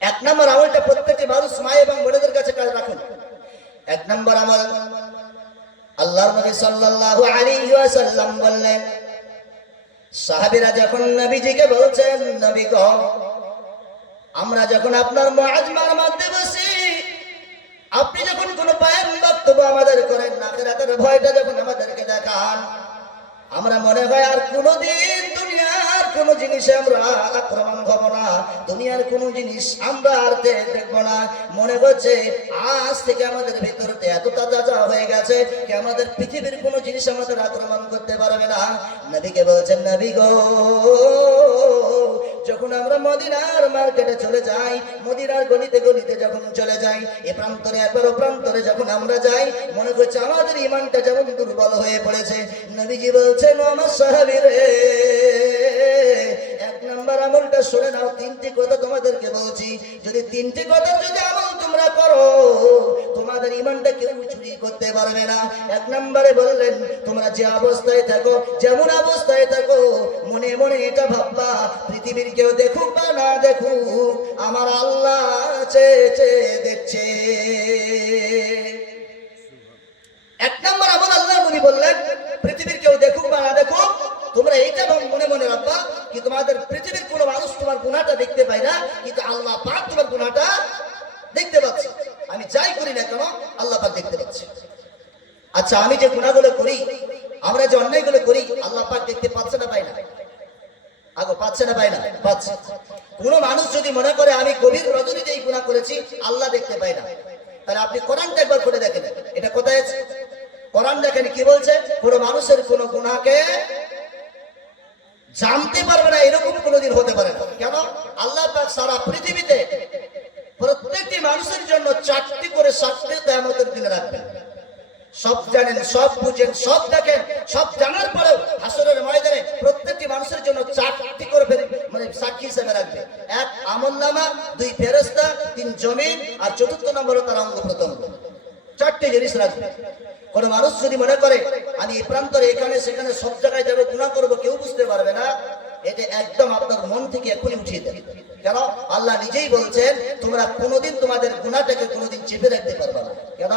1 নাম্বার আমলটা প্রত্যেকটি মানুষ মা এবং বোনেদের কাছে কাজ রাখুন। 1 নাম্বার আমল, আল্লাহর নবী সাল্লাল্লাহু আলাইহি ওয়াসাল্লাম বললেন, সাহাবীরা যখন নবীজিকে বলছেন, নবী গো, আমরা যখন আপনার মুআজমার মধ্যে বসি, আপনি যখন কোনো বায়ান বক্তব্য আমাদের করেন, আখিরাতের ভয়টা যখন আমাদেরকে দেখান, আমরা মনে হয় আর কোনোদিন দুনিয়ার কোনো জিনিসে আমরা আক্রমণ হব না, দুনিয়ার কোনো জিনিস আমরা আর দেখব না। মনে হচ্ছে আজ থেকে আমাদের ভিতরতে এত তাজা হয়ে গেছে যে আমাদের পৃথিবীর কোনো জিনিস আমাদের আক্রমণ করতে পারবে না। নবীকে বলছেন, নবী গো, যখন আমরা মদিনার মার্কেটে চলে যাই, মদিনার গলিতে গলিতে যখন চলে যাই, এ প্রান্তরে একবার ও প্রান্তরে যখন আমরা যাই, মনে করছে আমাদের ঈমানটা যেমন দুর্বল হয়ে পড়েছে। নবীজি বলছেন, আমার সাহাবীরে, 1 নাম্বার আমলটা শুনে নাও। 3টি কথা তোমাদেরকে বলছি, যদি 3টি কথা যদি আমল তোমরা করো, তোমাদের ঈমানটা কেউ চুরি করতে পারবে না। 1 নম্বরে বললেন, তোমরা যে অবস্থায় থাকো, যেমন অবস্থায় থাকো, মনে মনে এটা ভাববা, পৃথিবীর কেউ দেখুক বা না দেখুক, আমার আল্লাহ চেয়ে দেখছে। 1 নম্বর আমল আল্লাহ নবী বললেন, পৃথিবীর কেউ দেখুক বা না দেখুক, তোমরা এইটা মনে মনে রাখবা কি তোমাদের পৃথিবীর কোনো মানুষ তোমার গুনাহটা দেখতে পায় না, কিন্তু আল্লাহ পাক তোমার গুনাহটা দেখতে পাচ্ছে। আমি যাই করি না কেন আল্লাহ পাক দেখতে পাচ্ছে। আচ্ছা, আমি যে গুনাহগুলো করি, আমরা যে অন্যায়গুলো করি, আল্লাহ পাক দেখতে পাচ্ছে না পায় না? আগো পাচ্ছে না পায় না? পাচ্ছে। কোন মানুষ যদি মনে করে আমি গভীর রজনীতে এই গুনাহ করেছি, আল্লাহ দেখতে পায় না, তাহলে আপনি কোরআনটা একবার পড়ে দেখেন, এটা কোথায় আছে? কোরআন দেখেন কি বলছে, কোন মানুষের কোন গুনাহকে জানতে পারবে না এরকম কোনোদিন হতে পারে না। কেন? আল্লাহ পাক সারা পৃথিবীতে প্রত্যেকটি মানুষের জন্য 4টি করে শাস্তি কিয়ামতের দিনে রাখবেন। সব জানেন, সব বুঝেন, সব দেখেন, সব জানার পরেও হাসরের ময়দানে প্রত্যেকটি মানুষের জন্য 4টি করে মানে সাক্ষী হিসেবে রাখবে। 1 আমলনামা, 2 ফেরেশতা, 3 জমিন, আর 4th নম্বর তার অঙ্গ প্রত্যঙ্গ। 4টি জিনিস রাখবে। কোন মানুষ যদি মনে করে আমি এই প্রান্তরে এখানে সেখানে সব জায়গায় যাবে গুনাহ করবো, কেউ বুঝতে পারবে না, এটা একদম আপনার মন থেকে এখনই উঠিয়ে দেবে। কেন? আল্লাহ নিজেই বলছেন তোমরা কোনোদিন তোমাদের গুনাহটাকে কোনোদিন চেপে রাখতে পারবে না। কেন?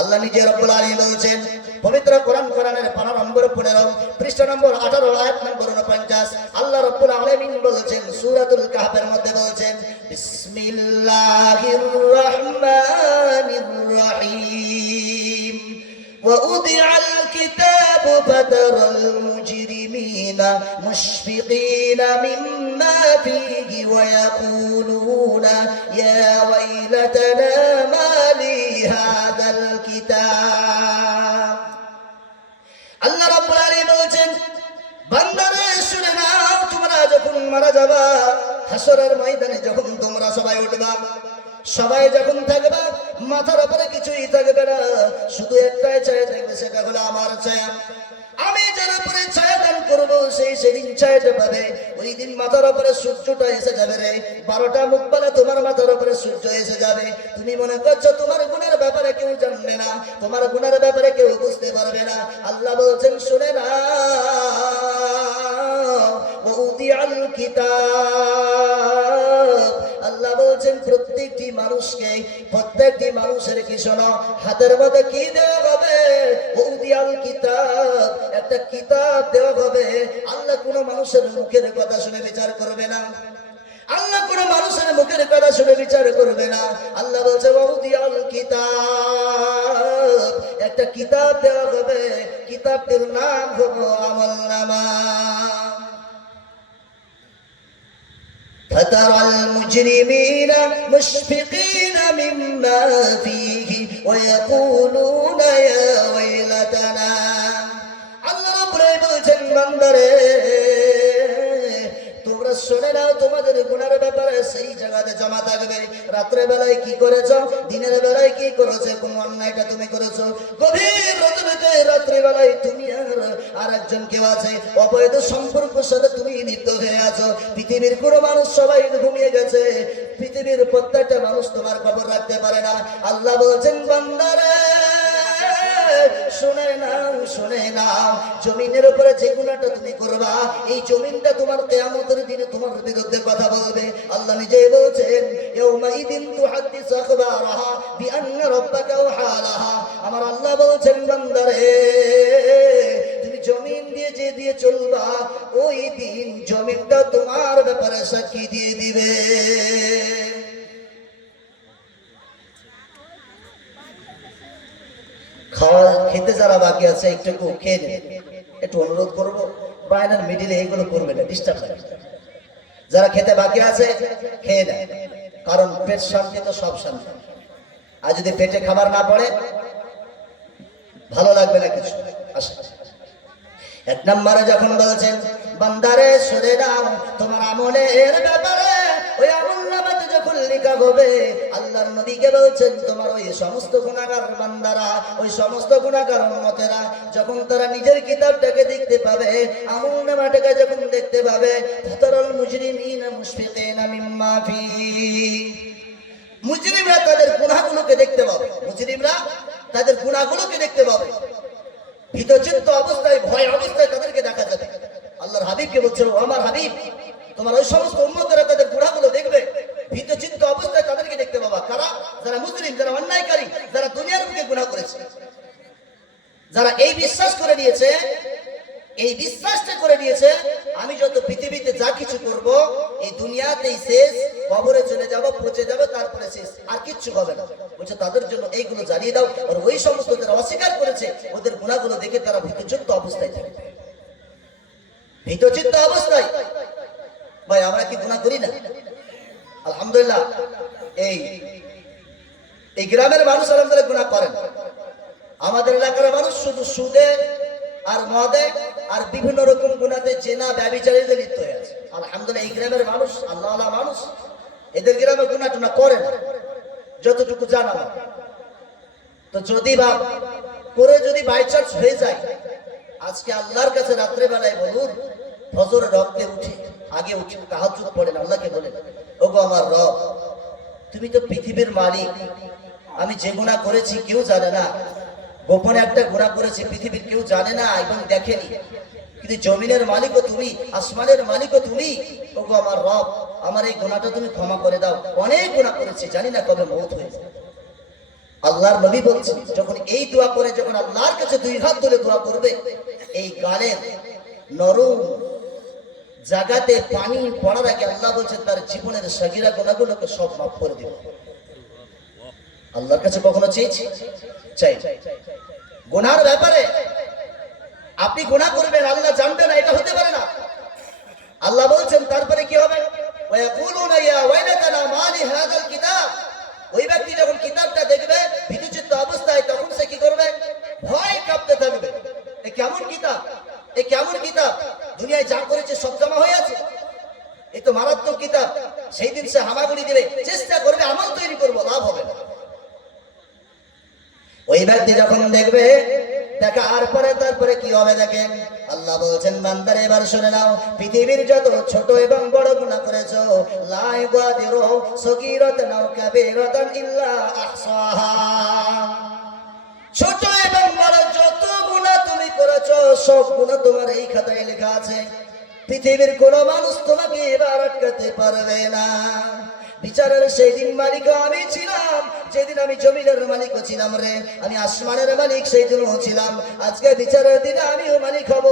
আল্লাহ নিজে রব্বুল আলামিন বলছেন পবিত্র কোরআনের 15 নম্বর 15 পৃষ্ঠা নম্বর 18 আয়াত নম্বর 49, আল্লাহ রব্বুল আলামিন বলছেন সূরাতুল কাহফের মধ্যে বলছেন বিসমিল্লাহির রহমানির রহিম وَوُضِعَ الْكِتَابُ فَتَرَى الْمُجْرِمِينَ مُشْفِقِينَ مِمَّا فِيهِ وَيَقُولُونَ يَا وَيْلَتَنَا مَا لِي هَذَا الْكِتَابِ আল্লাহ রাব্বুল আলামিন বলেন বান্দারে শুনে নাও, তোমরা যখন মারা যাবা, হাসরের ময়দানে যখন তোমরা সবাই উঠবা, সবাই যখন থাকবা, মাথার উপরে কিছুই থাকবে না, শুধু একটাই ছায়া থাকবে, সেটা হলো আমার ছায়া। আমি যার উপরে ছায়া দান করবো সেই সেদিন ছায়াটা পাবে। ওই দিন মাথার উপরে সূর্যটা এসে যাবে রে, 12টা মুখ পালা তোমার মাথার উপরে সূর্য এসে যাবে। তুমি মনে করছো তোমার গুণের ব্যাপারে কেউ জানবে না, তোমার গুণের ব্যাপারে কেউ বুঝতে পারবে না। আল্লাহ বলছেন শুনে না, ওউদিআল কিতাব, আল্লাহ বলছেন প্রত্যেকটি মানুষকে, প্রত্যেকটি মানুষের কি শোনো, হাতের মধ্যে কি দেওয়া হবে? ওউদিআল কিতাব, একটা কিতাব দেওয়া হবে। আল্লাহ কোন মানুষের মুখের কথা শুনে বিচার করবে না, আল্লাহ কোন মানুষের মুখের কথা শুনে বিচার করবে না। আল্লাহ বলছে ওউদিআল কিতাব, একটা কিতাব দেওয়া হবে, কিতাবটির নাম হলো আমলনামা। فترى المجرمين مشفقين مما فيه ويقولون يا ويلتنا আল্লাহ রাব্বুল আলামিন বলছেন বান্দারে তোমরা শুনে নাও, তোমাদের গুনাহের ব্যাপারে সেই জায়গাতে জমা থাকবে। রাত্রে বেলায় কি করেছো, দিনের বেলায় কি করেছো, কোন অন্যায়টা তুমি করেছো, গভীর রাত্রিতে রাত্রি বেলায় তুমি আর একজন কেউ আছে অবৈধ সম্পর্কের সাথে তুমি লিপ্ত হয়ে আছো। পৃথিবীর কোনো মানুষ সবাই ঘুমিয়ে গেছে, পৃথিবীর প্রত্যেকটা মানুষ তোমার খবর রাখতে পারে না। আল্লাহ বলছেন বান্দারে শুনে নাও, শুনে নাও, জমিনের উপরে যে গুনাহটা তুমি করবা, এই জমিনটা তোমার কিয়ামতের দিনে তোমার বিরুদ্ধে কথা বলবে। আল্লাহ নিজেই বলছেন ইয়াউমাইদিন তুহাদ্দিসু আখবারাহা বিআন্না রাব্বাকা ওয়াহালাহা। আমার আল্লাহ বলছেন বান্দারে তুমি জমিন দিয়ে যে দিয়ে চলবা, ওই দিন জমিনটা তোমার ব্যাপারে সাক্ষী দিয়ে দিবে। খাওয়া খেতে যারা বাকি আছে একটু খেয়ে নেবে, একটু অনুরোধ করবো, বায়নার মিডিলে এইগুলো করবে না, ডিস্টার্ব হবে। যারা খেতে বাকি আছে খেয়ে নেয়, কারণ পেট শান্তি তো সব শান্তি। আর যদি পেটে খাবার না পড়ে ভালো লাগবে না কিছু। আসে 1 নম্বরে যখন বলছেন বান্দারে শুনে নাও, তোমার আমলের ব্যাপারে ওই আমলনামাতে যখন লেখা হবে, আল্লাহর নবীকে বলছেন তোমার ওই সমস্ত গুনাহগার বান্দারা, ওই সমস্ত গুনাহগার উম্মতেরা যখন তারা নিজের কিতাবটাকে দেখতে পাবে, আমলনামাটাকে যখন দেখতে পাবে, ফাতারাল মুজরিমিনা মুশফিকিনা মিম্মা ফিহি, মুজরিমরা তাদের গুনাহগুলোকে দেখতে পাবে, মুজরিমরা তাদের গুনাহগুলোকে দেখতে পাবে, ভীতচিত্ত অবস্থায়, ভয় অবস্থায় তাদেরকে দেখা যাবে। আল্লাহর হাবিবকে বলছিল আমার হাবিব তোমার ওই সমস্ত উম্মতেরা তাদের গুনাহগুলো দেখবে, ভীতচিত্ত অবস্থায় তাদেরকে দেখতে পাবা। কারা? যারা মুজরিম, যারা অন্যায়কারী, যারা দুনিয়ার বুকে গুনাহ করেছে, যারা এই বিশ্বাস করে নিয়েছে এই বিশ্বাসটা করে নিয়েছে আমি যত পৃথিবীতে যা কিছু করব এই দুনিয়াতেই শেষ, কবরে চলে যাব, পচে যাবে, তারপরে শেষ, আর কিচ্ছু হবে না। বলছে তাদের জন্য এইগুলো জানিয়ে দাও। আর ওই সমস্ত যারা অস্বীকার করেছে ওদের গুণাগুলো দেখে তারা ভীতচিত্ত অবস্থায় থাকে, ভীতচিত্ত অবস্থায়। ভাই আমরা কি গুনাহ করি না? আলহামদুলিল্লাহ এই গ্রামের মানুষ আলহামদুলিল্লাহ গুনাহ করেন। আমাদের এলাকার মানুষ শুধু সুদে আর মদে আর বিভিন্ন রকম গুনাতে, জেনা, ব্যভিচারীতে লিপ্ত হয়ে আছে। আলহামদুলিল্লাহ এই গ্রামের মানুষ আল্লাহওয়ালা মানুষ, এদের গ্রামে গুনাহ টুনা করে না যতটুকু জানা। তো যদি বা করে যদি বাই চান্স হয়ে যায়, আজকে আল্লাহর কাছে রাত্রে বেলায় বলুন, ফজর রক্তে উঠে আগে উঠে তাহাজ্জুদ পড়েন, আল্লাহকে বলেন, ওগো আমার রব, তুমি তো পৃথিবীর মালিক, আমি যে গুনাহ করেছি কেউ জানে না, গোপনে একটা গুনাহ করেছি পৃথিবীর কেউ জানে না এবং দেখেনি, কিন্তু জমিনের মালিকও তুমি, আসমানের মালিকও তুমি, ওগো আমার রব, আমার এই গুনাহটা তুমি ক্ষমা করে দাও, অনেক গুনাহ করেছি, জানি না কবে মওত হয়ে যায়। আল্লাহর নবী বলছেন যখন এই দোয়া করে, যখন আল্লাহর কাছে দুই হাত তুলে দোয়া করবে, এই গালের নরম জায়গাতে পানি পড়ার আগে আল্লাহ বলছেন তার জীবনের সগীরা গুনাহগুলোকে সব মাফ করে দেব। আল্লাহর কাছে কখনো চেয়েছি? চাই। গুনার ব্যাপারে আপনি গুনাহ করবেন, আল্লাহ জানবে না, এটা হতে পারে না। আল্লাহ বলছেন তারপরে কি হবে? ওয়ায়াকুলুনা ইয়া ওয়াইলাতানা মা লি হাযাল কিতাব। ওই ব্যক্তি যখন কিতাবটা দেখবে ভীতচিত্ত অবস্থায়, তখন সে কি করবে? ভয় কাঁপতে থাকবে। এ কেমন কিতাব, এ কেমন কিতাব, দুনিয়ায় যা করেছে সব জমা হয়ে আছে, এ তো মারাত্মক কিতাব। সেই দিন সে হামাগুড়ি দেবে, চেষ্টা করবে আমল তৈরি করবো, লাভ হবে না। ওই ব্যক্তি যখন দেখবে, দেখার পরে তারপরে কি হবে দেখেন, আল্লাহ বলছেন বান্দারে এবার শুনে নাও, পৃথিবীর যত ছোট এবং বড় গুনাহ করেছো, লা ইগাদিরু সগীরাতান আও কাবীরাতান ইল্লা আহসাহা, ছোট এবং বড় যত গুনাহ তুমি করেছো সব গুনাহ তোমার এই খাতায় লেখা আছে। পৃথিবীর কোন মানুষ তোমাকে এবার আটকাতে পারবে না। বিচারের সেই দিন মালিক আমি ছিলাম, যেদিন আমি জমিনের মালিকও ছিলাম রে, আমি আসমানের মালিক সেই দিনও ছিলাম, আজকে বিচারের দিনে আমিও মালিক হব।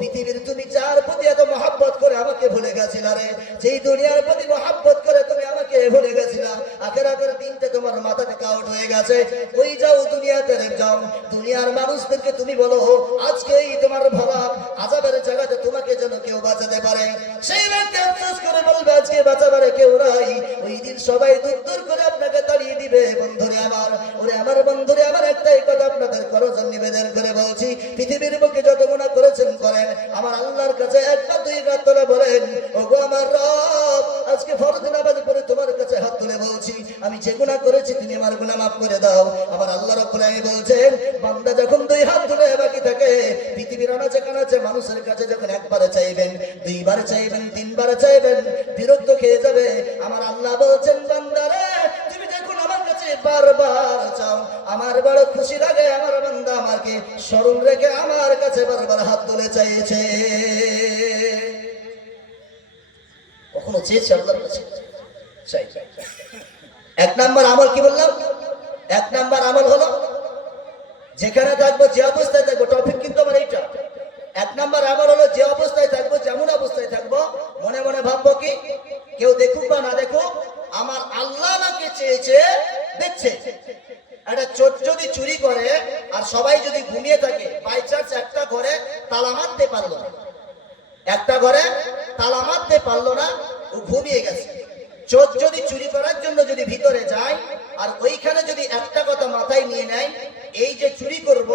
পৃথিবীর তুমি যার প্রতি এত মহব্বত করে আমাকে ভুলে গেছিলা রে, যেই দুনিয়ার প্রতি মহব্বত করে তুমি আমাকে ভুলে গেছিলা, আখিরাতের দিনটা তোমার মাথা থেকে আউট হয়ে গেছে। ওই যাও দুনিয়াতে যাও, দুনিয়ার মানুষদেরকে তুমি বলো আজকেই তোমার ভরা আযাবের জায়গাতে তোমাকে যেন কেউ বাঁচাতে পারে। সেই ব্যক্তি আফসোস করে বলবে আজকে বাঁচাবার কেউ নাই। ওই দিন সবাই দূর দূর করে আপনাকে তাড়িয়ে দিবে। বন্ধুরে আমার, ওরে আমার বন্ধুরে আমার, একটাই কথা আপনাদের করজন নিবেদন করে বলছি, পৃথিবীর বুকে যত গুনাহ করেছেন করেন, আমার আল্লাহর কাছে একবার দুই হাত তুলে বলেন, ওগো আমার রব, আজকে ফরজ নামাজ পড়ে তোমার কাছে হাত তুলে বলছি, আমি যে গুনাহ করেছি তুমি আমার গুনাহ মাফ করে দাও। আমার আল্লাহ রাব্বুল আলামিন বলছেন, বান্দা যখন দুই হাত তুলে বাকি থাকে, পৃথিবীর আনাচে কানাচে মানুষের কাছে যখন একবার চাইবেন, দুইবার চাইবেন, তিনবার চাইবেন, বিরক্ত খেয়ে যাবে। আমার আল্লাহ বলছেন বান্দারে, তুমি যখন আমার কাছে বারবার চাও, আমার বড় খুশি লাগে, আমার বান্দা আমাকে স্মরণ রেখে আমার কাছে বারবার হাত তুলে চাইছে। কখনো চেয়েছে আল্লাহর কাছে? চাই। এক নাম্বার আমল কি বললাম? এক নাম্বার আমল হলো যেখানে থাকবো, যে অবস্থায় থাকবো, টপিক কিন্তু আমার এইটা। এক নাম্বার আমল হলো যে অবস্থায় থাকবো, যেমন অবস্থায় থাকবো, মনে মনে ভাববো কি, কেউ দেখুক বা না দেখুক, আমার আল্লাহ আমাকে চেয়েছে, দেখছে। একটা চোর যদি চুরি করে আর সবাই যদি ঘুমিয়ে থাকে, বাই চান্স একটা ঘরে তালা মারতে পারলো না, একটা ঘরে তালা মারতে পারলো না, ও ঘুমিয়ে গেছে। চোর যদি চুরি করার জন্য যদি ভিতরে যায় আর ওইখানে যদি একটা কথা মাথায় নিয়ে নেয়, এই যে চুরি করব,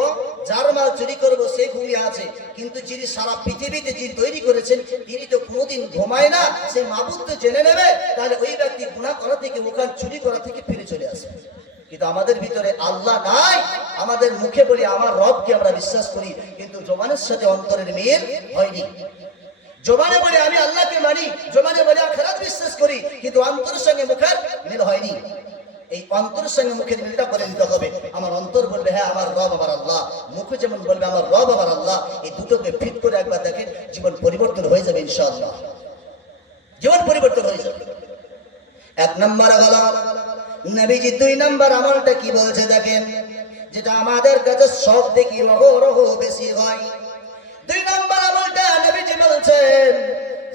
যার মাল চুরি করব সে ঘুমিয়ে আছে, কিন্তু যিনি সারা পৃথিবীতে যিনি তৈরি করেছেন তিনি তো কোনোদিন ঘুমায় না, সে মাবুদ তো জেনে নেবে, তাহলে ওই ব্যক্তি গুনাহ করা থেকে, ওখান চুরি করা থেকে ফিরে চলে আসবে। কিন্তু আমাদের ভিতরে আল্লাহ নাই, আমাদের মুখে বলি আমার রবকে আমরা বিশ্বাস করি, কিন্তু জবানের সাথে অন্তরের মিল হয়নি। জবানে বলে আমি আল্লাহকে মানি, জবানে বলে আখিরাত বিশ্বাস করি, কিন্তু অন্তরের সঙ্গে মুখের মিল হয়নি। এই অন্তরের সঙ্গে মুখের মিলটা করে নিতে হবে। আমার অন্তর বলবে হ্যাঁ আমার রব আমার আল্লাহ, মুখে যেমন বলবে আমার রব আমার আল্লাহ, এই দুটোকে ফিট করে একবার দেখেন, জীবন পরিবর্তন হয়ে যাবে ইনশাআল্লাহ, জীবন পরিবর্তন হয়ে যাবে। এক নম্বর হলো নবীজি দুই নম্বর আমলটা কি বলছে দেখেন, যেটা আমাদের কাছে সব দেখি অহরহ বেশি হয়। দুই নম্বর আমলটা নবীজি বলছেন,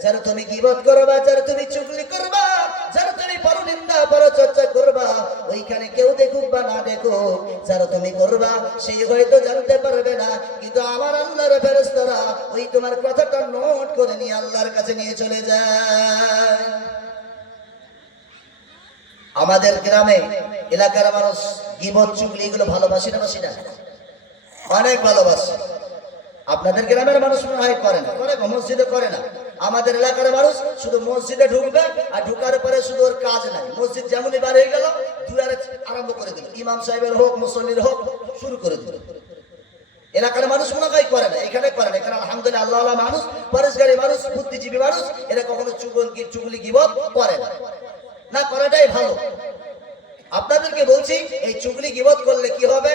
যারা তুমি গীবত করবা, যারা তুমি চুগলি করবা, যারা তুমি পরনিন্দা পরচর্চা করবা, ওইখানে কেউ দেখুক বা না দেখুক, যারা তুমি করবা সেই হয়তো জানতে পারবে না, কিন্তু আমার আল্লাহর ফেরেশতারা ওই তোমার কথাটা নোট করে নিয়ে আল্লাহর কাছে নিয়ে চলে যায়। আমাদের গ্রামে এলাকার মানুষ গীবত চুগলি এগুলো ভালোবাসি না, বাসি না? অনেক ভালোবাসে। আপনাদের গ্রামের মানুষ মনে হয় করে না, করে মসজিদে করে না। আমাদের এলাকার মানুষ শুধু মসজিদে ঢুকবে, আর ঢুকার পরে শুধু ওর কাজ নাই, মসজিদ যেমনই বার হয়ে গেল দুয়ারে আরম্ভ করে দিল, ইমাম সাহেবের হোক মুসল্লির হোক শুরু করে দিল। এলাকার মানুষ মনে হয় করে না, এখানে করে না। এখানে আলহামদুলিল্লাহ আল্লাহ আল্লাহ মানুষ, পরেশগারী মানুষ, বুদ্ধিজীবী মানুষ, এরা কখনো চুগলি গীবত করে না, না করাটাই ভালো। আপনাদেরকে বলছি এই চুগলি গীবত করলে কি হবে,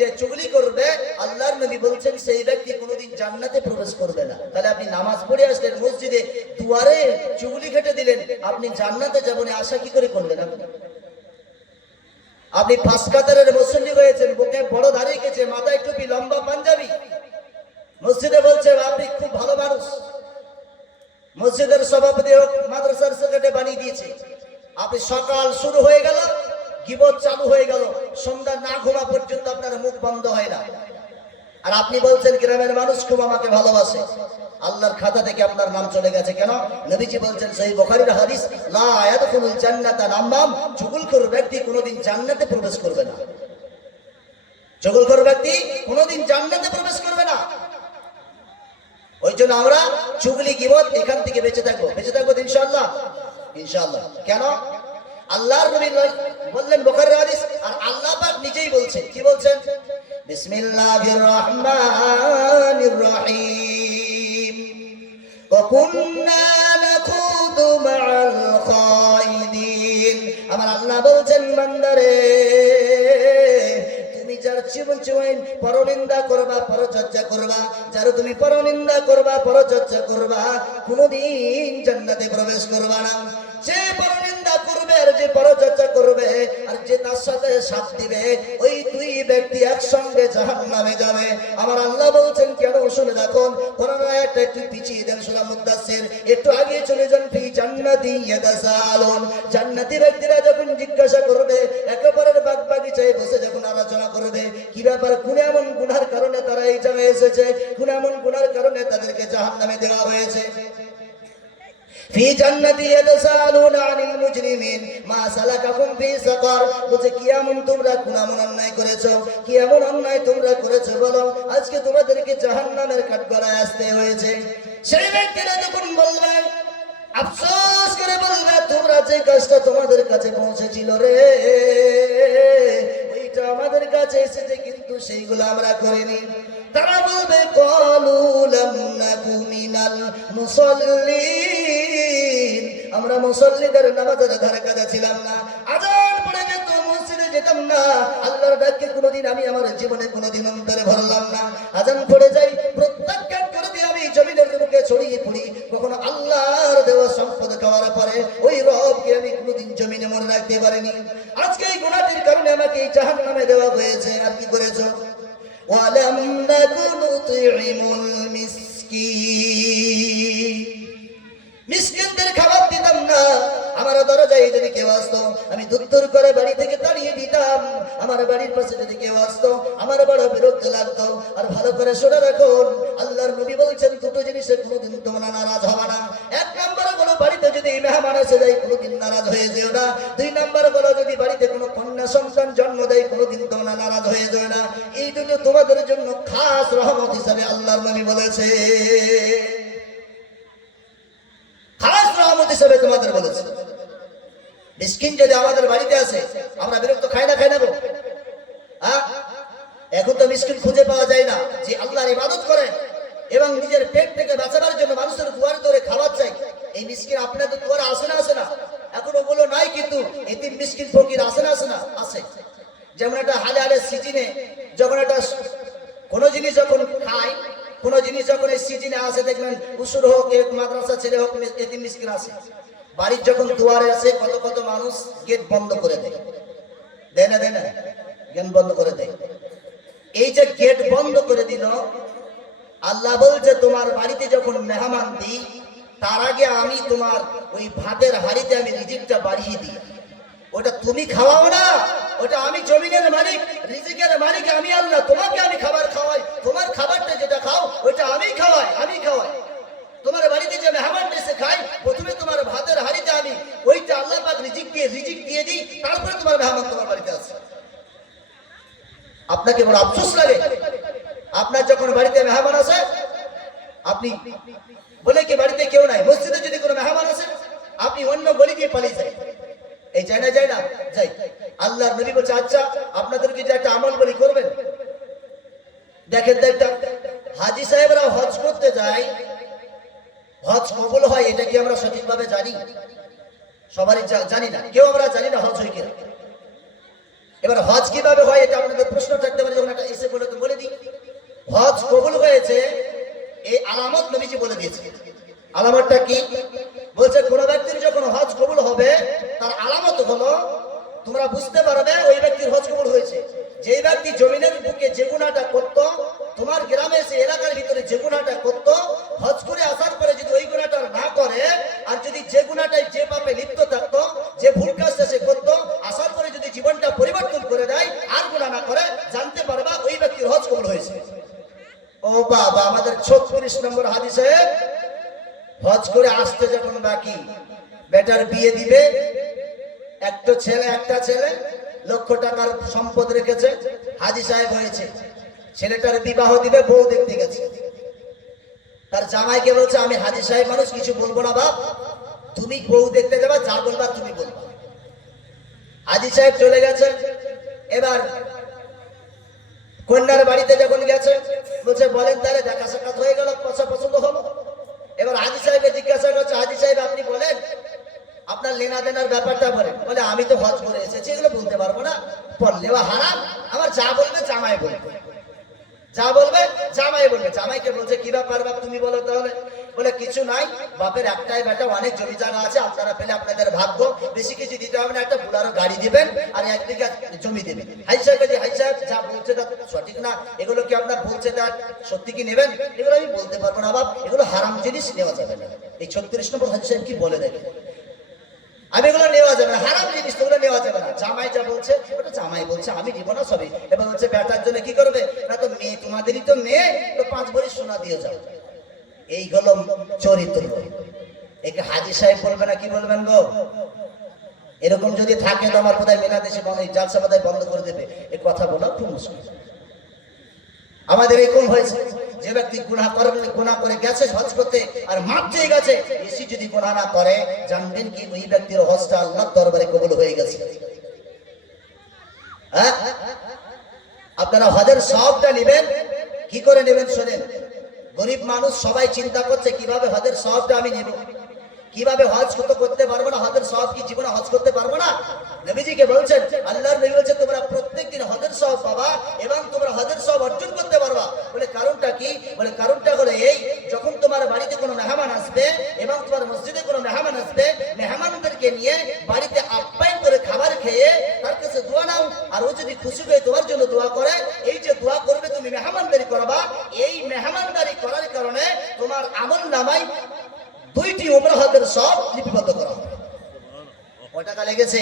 যে চুগলি করবে আল্লাহর নবী বলছেন সেই ব্যক্তি কোনোদিন জান্নাতে প্রবেশ করবে না। তাহলে আপনি নামাজ পড়ে আসলেন মসজিদে, দুয়ারে চুগলি ঘেটে দিলেন, আপনি জান্নাতে যাবেন আশা কি করে করলেন? আপনি পাঁচ কাতারের মুসল্লি হয়েছেন, বুকে বড় দাড়ি গেছে, মাথায় টুপি, লম্বা পাঞ্জাবি, মসজিদে বলছে আপনি খুব ভালো মানুষ, মসজিদের সভাপতি হোক, মাদ্রাসার সেক্রেটারি বানিয়ে দিয়েছে, আপনি সকাল শুরু হয়ে গেল, গীবত চালু হয়ে গেল, সন্ধ্যা না ঘুমা পর্যন্ত আপনার মুখ বন্ধ হয় না, আর আপনি বলছেন গ্রামের মানুষ খুব আমাকে ভালোবাসে, আল্লাহর খাতা থেকে আপনার নাম চলে গেছে। কেন? নবীজি বলছেন সহিহ বুখারীর হাদিস, লা ইয়াদখুলুল জান্নাতা নাম্মাম, চুগলখোর ব্যক্তি কোনোদিন জান্নাতে প্রবেশ করবে না। চুগলখোর ব্যক্তি কোনোদিন জান্নাতে প্রবেশ করবে না। ওই জন্য আমরা চুগলি গীবত এখান থেকে বেঁচে থাকবো ইনশাআল্লাহ, ইনশাআল্লাহ। কেন? আল্লাহর নবী বললেন বুখারীর হাদিস, আর আল্লাহ পাক নিজেই বলছেন, কি বলছেন? বিসমিল্লাহির রহমানির রহিম, ওয়া কুন্না নাখুদু মাআল খাইদিন। আমার আল্লাহ বলছেন বান্দারে, তুমি যার জীবন পরনিন্দা করবা, পরচর্চা করবা, যারা তুমি পরনিন্দা করবা, পরচর্চা করবা, কোনোদিন জান্নাতে প্রবেশ করবা না। যে পরনিন্দা করবে আর যে পরচর্চা করবে আর যে তার সাথে সাথ দিবে, ওই দুই ব্যক্তি একসঙ্গে জাহান্নামে যাবে। আমার আল্লাহ বলছেন কেন? শুনে রাখুন, কোরআন আয়াতটা একটু পিছিয়ে দেন, সূরা মুদ্দাসসির একটু আগে চলে যান। ফি জান্নাতি ইয়াতাসালুন, জান্নাতি ব্যক্তিরা যখন জিজ্ঞাসা করবে, একেবারে বাগ বাগিচায় বসে যখন আলোচনা করবে, কি ব্যাপার, কোন এমন গুনার কারণে তারা এই জায়গায় এসেছে, কোন এমন গুনার কারণে তাদেরকে জাহান্নামে দেওয়া হয়েছে। ফি জান্নাতি ইয়াতাসালুনা আনিল মুজরিমিন মা সালাকাকুম ফি সাকার, বলছে কি এমন তোমরা কোন এমন অন্যায় করেছো, কি এমন অন্যায় তোমরা করেছো বলো, আজকে তোমাদেরকে জাহান্নামের কাঠগড়ায় আসতে হয়েছে। সেই ব্যক্তিরা যখন বলবে, আফসোস করে বলবে, তোমরা যে কাজটা তোমাদের কাছে পৌঁছেছিল রে, ওইটা আমাদের কাছে এসেছে কিন্তু সেইগুলো আমরা করিনি। তারা বলবে, ক্বালু লাম নাকু মিনাল মুসাল্লিন, আমরা মুসল্লিদের নামাজের ধারে কাছে ছিলাম না, আযান পড়ে যেত মসজিদে যেতাম না, আল্লাহর ডাককে কোনোদিন আমি আমার জীবনে কোনোদিন অন্তরে ভরলাম না, আযান পড়ে যাই প্রত্যাখ্যান করে দিয়ে আমি জমিনের বুকে ছড়িয়ে পড়ি, কখনো আল্লাহর দেওয়া সম্পদ খাওয়ার পরে ওই রবকে আমি কোনোদিন জমিনে মনে রাখতে পারিনি। আজকে এই গুনাহের কারণে আমাকে এই জাহান্নামে দেওয়া হয়েছে। আর কি করেছো? ওয়ালাম নাকু নুতি'মুল মিসকিন, মিসকিনদের খাবার দিতাম না। আমার দরজায় যদি কেউ আসতো, আমি দূর করে বাড়ি থেকে তাড়িয়ে দিতাম। আমার বাড়ির পাশে যদি কেউ আসতো, আমার বড় বিরক্ত লাগতো। আর ভালো করে শুনে রাখুন, আল্লাহর নবী বলছেন দুটো জিনিসে কোনোদিন তোমরা নারাজ হবে না। এক নম্বর হলো, বাড়িতে যদি মেহমান এসে যায় কোনোদিন নারাজ হয়ে যেও না। দুই নম্বর হলো, যদি বাড়িতে কোনো কন্যা সন্তান জন্ম দেয় কোনোদিন তোমরা নারাজ হয়ে যেও না। এই দুটো তোমাদের জন্য খাস রহমত হিসাবে আল্লাহর নবী বলেছে, খাস রহমত হিসেবে তোমাদের বলেছে। মিসকিন যদি আমাদের বাড়িতে আসে, আমরা বিরক্ত খাই না গো? এখন তো মিসকিন খুঁজে পাওয়া যায় না যে আল্লাহর ইবাদত করে এবং নিজের পেট থেকে বাঁচাবার জন্য মানুষের দুয়ারে দুয়ারে খাবার চাই। এই মিসকিন আপনাদের দুয়ারে আসে না? এখন ওগুলো নাই, কিন্তু এতিম মিসকিন ফকির আসে না? আসে। যেমন একটা হালে সিজনে যখন একটা কোনো জিনিস যখন খায়, কোন জিনিস যখন এই সিজনে আসে, দেখবেন উসুর হোক, এক মাদ্রাসা ছেলে হোক, এতিম মিসকিন আসে। বাড়ির যখন দুয়ারে আসে, কত মানুষ গেট বন্ধ করে দেয় না, গেট বন্ধ করে দেয়। এই যে গেট বন্ধ করে দিল, আল্লাহ বলছে তোমার বাড়িতে যখন মেহমান দিই তার আগে আমি তোমার ওই ভাতের হাড়িতে আমি রিজিকটা বাড়িয়ে দিই। ওটা তুমি খাওয়াও না, ওটা আমি জমিনের মালিক, রিজিকের মালিক আমি আল্লাহ। তোমাকে আমি খাবার খাওয়াই, তোমার খাবারটা যেটা খাও ওইটা আমি খাওয়াই। তোমার বাড়িতে যে মেহমানটা এসে খায় প্রথমে তোমার ভাতের হাড়িতে আমি ওইটা আল্লাহ পাক রিজিক দিয়ে দিই, তারপরে তোমার মেহমান তোমার বাড়িতে আসে। আপনাকে বড় আফসোস লাগে, আপনার যখন বাড়িতে মেহমান আসে আপনি বলে কি বাড়িতে কেউ নাই, মসজিদে যদি কোনো মেহমান আসে আপনি অন্য গলি দিয়ে পালিয়ে যায়। এই যায় না যাই। আল্লাহর নবী বলছে আচ্ছা আপনাদেরকে যে একটা আমল বলি করবেন। দেখেন তো একটা হাজী সাহেবরা হজ করতে যায়, হজ কবুল হয় এটা কি আমরা সঠিকভাবে জানি? সবারই জানি না, কেউ আমরা জানি না হজ হয় কিনা। এবার হজ কিভাবে হয় এটা আপনাদের প্রশ্ন থাকতে পারে, যখন একটা এসে বলে তো বলে দিই। হজ কবুল হয়েছে এই আলামত নবীজি বলে দিয়েছে। আলামতটা কি বলছে? কোন ব্যক্তির যখন হজ কবুল হবে তার আলামত হলো তোমরা বুঝতে পারবে ওই ব্যক্তির হজ কবুল হয়েছে। যে ব্যক্তি জমিনের বুকে যে গুনাহটা করত, তোমার গ্রামে এসে এলাকার ভিতরে যে গুনাহটা করত, হজ করে আসার পরে যদি ওই গুনাহটা না করে, আর যদি যে গুনাহটাই যে পাপে লিপ্ত থাকতো, যে ভুল কাজটা সে করতো, আসার পরে যদি জীবনটা পরিবর্তন করে দেয় আর গুনাহ না করে, জানতে পারবা ওই ব্যক্তির হজ কবুল হয়েছে। ও বাবা, আমাদের 36 নম্বর হাদিসে হজ করে আসতে যখন বাকি, বেটার বিয়ে দিবে, একটা ছেলে লক্ষ টাকার সম্পদ রেখেছে, হাজী সাহেব হয়েছে, ছেলেটার বিবাহ দিবে, বউ দেখতে গেছে। তার জামাইকে বলছে আমি হাজী সাহেব মানুষ, কিছু বলবো না বাপ, তুমি বউ দেখতে যাবা, যা বলবা তুমি বলবা। হাজী সাহেব চলে গেছে। এবার কন্যার বাড়িতে যখন গেছে বলছে বলেন তাহলে দেখা সাক্ষাৎ হয়ে গেল, পছন্দ হলো। এবার হাজী সাহেবকে জিজ্ঞাসা করছে হাজী সাহেব আপনি বলেন আপনার লেনা দেনার ব্যাপারটা বলেন। বলে আমি তো হজ করে এসেছি, এগুলো বলতে পারবো না, পড়লেও হারাম, আমার যা বলবে জামাই বলবে, জামাইকে বলছে কি ব্যাপার বাপ তুমি বলো তাহলে। বলে কিছু নাই, বাপের একটাই বেটা, অনেক জমি জায়গা আছে, আপনারা পেলে আপনাদের ভাগ্য, বেশি কিছু দিতে হবে না, একটা বুলারো গাড়ি দিবেন আর 1 বিঘা জমি দেবেন। হাজী সাহেব যা বলছে তা সঠিক না, এগুলো কি আপনার বলছে তা সত্যি কি নেবেন? এগুলো আমি বলতে পারবো না বাপ, এগুলো হারাম জিনিস, নেওয়া যাবে না। এই 36 নম্বর হাজী সাহেব কি বলে দেখে, আমি এগুলো নেওয়া যাবে না, হারাম জিনিস তো ওগুলো নেওয়া যাবে না। জামাই যা বলছে ওটা জামাই বলছে, আমি দিব না সবই। এবার বলছে বেটার জন্য কি করবে? না তো মেয়ে, তোমাদেরই তো মেয়ে, তো 5 ভরি সোনা দিয়ে যাও। এই হলো চরিত্র। একে হাজী সাহেব বলবে না, কি বলবেন গো? এরকম যদি থাকে তো আমার বোধহয় মেনা দেশে জালসা বোধহয় বন্ধ করে দেবে। এই কথা বলা খুব মুশকিল। আমাদের এরকম হয়েছে, যে ব্যক্তি গুনাহ করে গেছে হজ করতে আর মাপ চেয়ে গেছে, এসে যদি গুনাহ না করে জানবেন কি ওই ব্যক্তির হজটা আল্লাহর দরবারে কবুল হয়ে গেছে। হ্যাঁ, আপনারা হজের সওয়াবটা নেবেন, কি করে নেবেন শুনেন। গরিব মানুষ সবাই চিন্তা করছে কিভাবে হজের সওয়াবটা আমি নেব, কিভাবে হজ করতে পারবো না, হজের সওয়াব কি জীবনে হজ করতে পারবো না? নবীজিকে বলছেন, আল্লাহর নবী বলছেন তোমরা প্রত্যেকদিন হজের সওয়াব পাবা এবং তোমরা হজের সওয়াব অর্জন করতে পারবা। বলে কারণটা কি? বলে কারণটা হলো এই, যখন তোমার বাড়িতে কোনো মেহমান আসবে এবং তোমার মসজিদে কোনো মেহমান আসবে, মেহমানদেরকে নিয়ে বাড়িতে আপ্যায়ন করে খাবার খেয়ে তার কাছে দোয়া নাও, আর ও যদি খুশি হয়ে তোমার জন্য দোয়া করে, এই যে দোয়া করবে তুমি মেহমানদারি করবা, এই মেহমানদারি করার কারণে তোমার আমল নামায় 2টি উমরা হজের সব লিপিবদ্ধ করা হবে। কয় টাকা লেগেছে?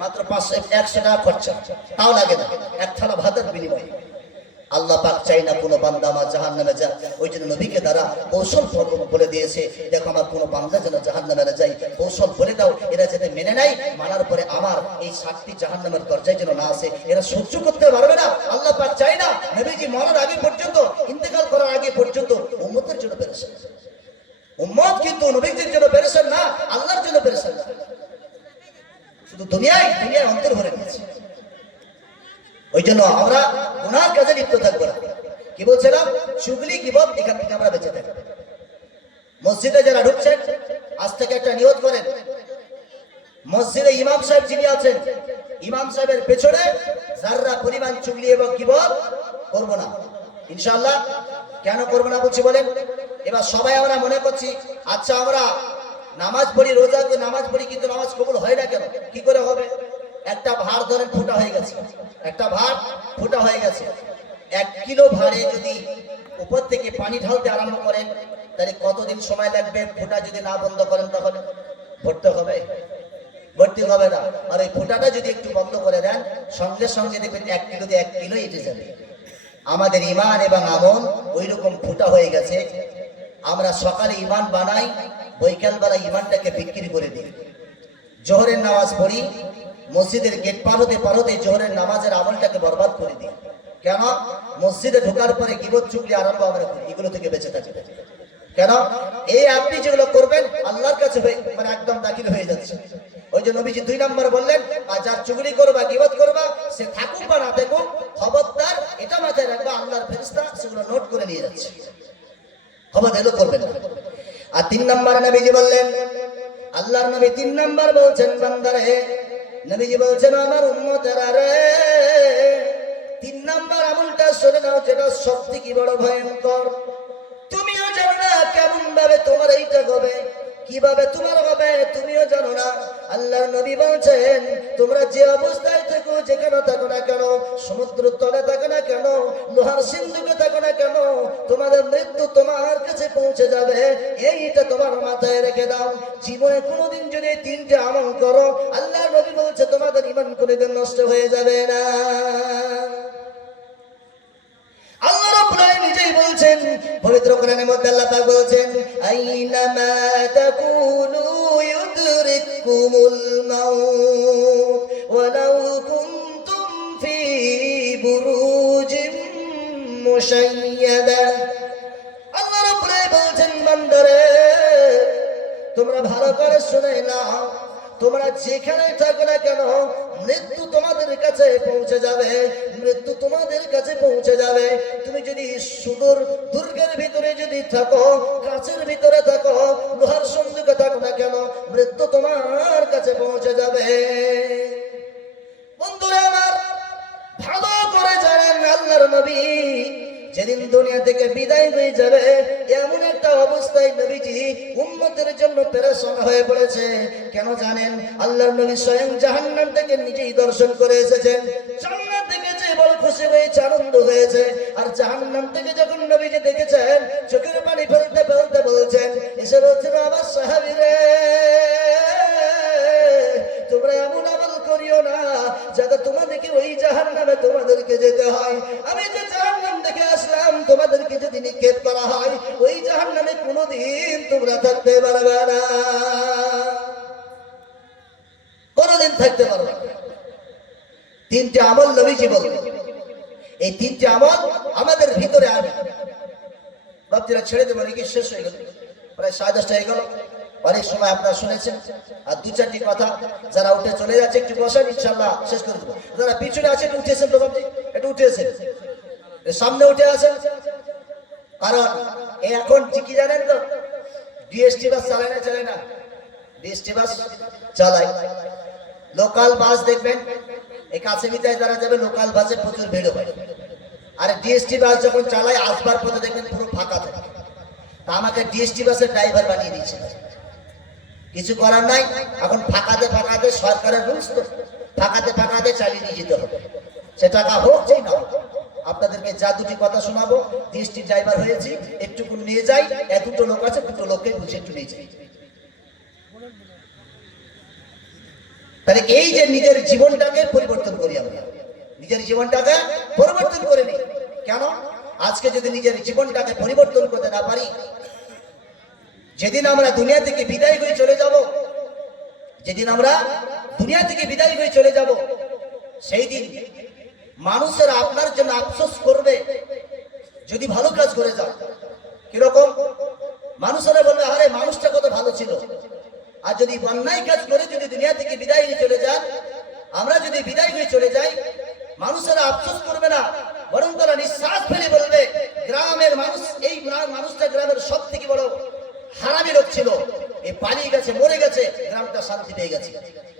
মাত্র 100 টাকা খরচা, তাও লাগে না, এক থালা ভাতের বিনিময়ে। আল্লাহ পাক চাই না কোনো বান্দা আমার জাহান্নামে যায়, ওই জন্য নবীকে দ্বারা কৌশল বলে দিয়েছে, দেখো আমার কোনো বান্দা যেন জাহান্নামে না যায়, কৌশল বলে দাও, এরা যাতে মেনে নেয়, মানার পরে আমার এই 7টি জাহান্নামের দরজায় যেন না আসে, এরা সহ্য করতে পারবে না। আল্লাহ পাক চাই না নবীজি মরার আগে পর্যন্ত, ইন্তেকাল করার আগে পর্যন্ত উম্মতের জন্য পেরেছেন। উম্মত কিন্তু নবীজির জন্য পেরেছেন না, আল্লাহর জন্য পেরেছেন না, শুধু দুনিয়ায় অন্তর ভরে গেছে। ওই জন্য আমরা গুনার কাজে লিপ্ত থাকবো না। কি বলছিলাম? চুগলি গীবত, এখান থেকে আমরা বেঁচে থাকবো। মসজিদে যারা ঢুকছেন আজ থেকে একটা নিয়ত করেন, মসজিদে ইমাম সাহেব যিনি আছেন, ইমাম সাহেবের পেছনে যারা পরিমাণ চুগলি এবং গীবত করবো না ইনশাআল্লাহ। কেন করবো না বলছি বলেন? এবার সবাই আমরা মনে করছি আচ্ছা আমরা নামাজ পড়ি, রোজা নামাজ পড়ি, কিন্তু নামাজ কবুল হয় না কেন? কি করে হবে? একটা ভাড় ধরেন ফোঁটা হয়ে গেছে, একটা ভাড় ফোঁটা হয়ে গেছে, 1 কিলো ভাড়ে যদি উপর থেকে পানি ঢালতে আরম্ভ করেন, তাহলে কতদিন সময় লাগবে? ফুটা যদি না বন্ধ করেন তখন ভরতে হবে? ভর্তি হবে না। আর ওই ফুটাটা যদি একটু বন্ধ করে দেন, সঙ্গে সঙ্গে দেখবেন 1 কিলোতে 1 কিলো এঁটে যাবে। আমাদের ইমান এবং আমল ওই রকম ফুটা হয়ে গেছে। আমরা সকালে ইমান বানাই, বৈকালবেলা ইমানটাকে বিক্রি করে দিই। জোহরের নামাজ পড়ি, মসজিদের গেট পার হতে জোহরের নামাজের আমলটাকে বরবাদ করে দিই। কেন? মসজিদে ঢোকার পরে গীবত চুগলি আরম্ভ আমরা করি, এগুলো থেকে বেঁচে থাকি। কেন? এই আপনি যেগুলো করবেন আল্লাহর কাছে মানে একদম দাখিল হয়ে যাচ্ছে। ওই যে নবীজি 2 নম্বর বললেন, আর যার চুগলি করবা, গীবত করবা, সে থাকুক বা না থাকুক, খবরদার এটা মাথায় রাখবা, আল্লাহর ফেরেশতা সেগুলো নোট করে নিয়ে যাচ্ছে। খবর এলো করবেন না। আর 3 নম্বর নবীজি বললেন, আল্লাহর নবী 3 নম্বর বলছেন, বান্দারে, নবীজি বলছেন আমার উম্মতেরা রে, 3 নম্বর আমলটা শুনে নাও, যেটা সবথেকে বড় ভয়ঙ্কর। তুমিও জানো না কেমন ভাবে তোমার এইটা হবে, কিভাবে তোমার হবে তুমিও জানো না। আল্লাহর নবী বলছেন, তোমরা যে অবস্থায় থাকো, যেখানে থাকো না কেন, সমুদ্রের তলে থাকো না কেন, লোহার সিন্ধুকে থাকো না কেন, তোমাদের মৃত্যু তোমার কাছে পৌঁছে যাবে। এইটা তোমার মাথায় রেখে দাও। জীবনে কোনোদিন যদি 3টে আমল করো, আল্লাহর নবী বলছে তোমাদের ঈমান কোনোদিন নষ্ট হয়ে যাবে না। আল্লাহ রাব্বুল আলামিন নিজেই বলছেন, পবিত্র কোরআনের মধ্যে আল্লাহ পাক বলছেন, আইনামা তাকুনু ইউদরিকুমুল মাউত ওয়ালাউ কুনতুম ফি বুরুজিন মুশাইয়াদা। আল্লাহ রাব্বুল আলামিন বলছেন, বান্দারে তোমরা ভালো করে শুনে নাও, তোমরা যেখানে থাকো না কেন, মৃত্যু তোমাদের কাছে পৌঁছে যাবে। মৃত্যু তোমাদের কাছে পৌঁছে যাবে। তুমি যদি সুদূর দুর্গের ভিতরে যদি থাকো, কাছের ভিতরে থাকো, লোহার সন্ধুকে থাকো না কেন, মৃত্যু তোমার কাছে পৌঁছে যাবে। বন্ধুরা আমার, ভালো করে জানেন আল্লাহর নবী যেদিন দুনিয়া থেকে বিদায় হয়ে যাবে, এমন একটা অবস্থায় নবীজি উম্মতের জন্য পেরেশান হয়ে পড়েছে। কেন জানেন? আল্লাহর নবী স্বয়ং জাহান্নাম থেকে নিজেই দর্শন করে এসেছেন। জান্নাত দেখেছে, বড় খুশি হয়েছে, আনন্দ হয়েছে। আর জাহান্নাম থেকে যখন নবীজি দেখেছেন, চোখের পানি ফেলতে ফেলতে বলছেন, এসে বলছেন, আমার সাহাবীরে, তোমরা এমন আমল করিও না যাতে তোমাদেরকে ওই জাহান্নামে তোমাদেরকে যেতে হয়। আমি যে জাহান্নাম দেখে আসলাম, তোমাদেরকে যদি নিক্ষেপ করা হয়, ওই জাহান্নামে কোনোদিন তোমরা থাকতে পারবে না, কোনোদিন থাকতে পারবে না। 3টে আমল নবীজি বললেন, এই 3টে আমল আমাদের ভিতরে আনে। বাপজিরা ছেড়ে দেবো নাকি? শেষ হয়ে গেল, প্রায় 10:30 হয়ে গেল। অনেক সময় আপনারা শুনেছেন, আর 2-4টি কথা। যারা উঠে চলে যাচ্ছে একটু বসেন, ইনশাআল্লাহ শেষ করে দেবো। যারা পিছনে আছেন উঠেছেন তো বাপজি, একটু উঠেছেন, সামনে উঠে আসেন। কারণ এখন কি জানেন তো, ডিএসটি বাস চালায় না, চালায় না? ডিএসটি বাস চালায়। লোকাল বাস দেখবেন, এই কাছে মিটায় যারা যাবে, লোকাল বাসে প্রচুর ভিড় হয়। আর ডিএসটি বাস যখন চালায়, আসবার পথে দেখবেন পুরো ফাঁকা থাকে। তা আমাকে ডিএসটি বাসের ড্রাইভার বানিয়ে দিয়েছে। কিছু করার নাই, এখন ফাঁকাতে ফাঁকাতে সরকারের রুলস তো, ফাঁকাতে চালিয়ে নিয়ে যেতে হবে। সে টাকা হোক চাই না হোক। আপনাদেরকে যা 2টি কথা শোনাবো, ডিএসটি ড্রাইভার হয়েছি, একটুকু নিয়ে যাই, 2টো লোক আছে, 2টো লোককে বুঝে একটু নিয়ে যাই। তাহলে এই যে নিজের জীবনটাকে পরিবর্তন করি, আমরা নিজের জীবনটাকে পরিবর্তন করে নিই। কেন? আজকে যদি নিজের জীবনটাকে পরিবর্তন করতে না পারি, যেদিন আমরা দুনিয়া থেকে বিদায় হয়ে চলে যাব, যেদিন আমরা দুনিয়া থেকে বিদায় হয়ে চলে যাব, সেই দিন মানুষেরা আপনার জন্য আফসোস করবে যদি ভালো কাজ করে যান। কিরকম? মানুষেরা বলবে, আরে মানুষটা কত ভালো ছিল। আর যদি অন্যায় কাজ করে যদি দুনিয়া থেকে বিদায় হয়ে চলে যান, আমরা যদি বিদায় হয়ে চলে যাই, মানুষেরা আফসোস করবে না, বরং তারা নিঃশ্বাস ফেলে বলবে, গ্রামের মানুষ, এই মানুষটা গ্রামের সব থেকে বড় হারামি লোক ছিল, এই পালিয়ে গেছে, মরে গেছে, গ্রামটা শান্তি পেয়ে গেছে।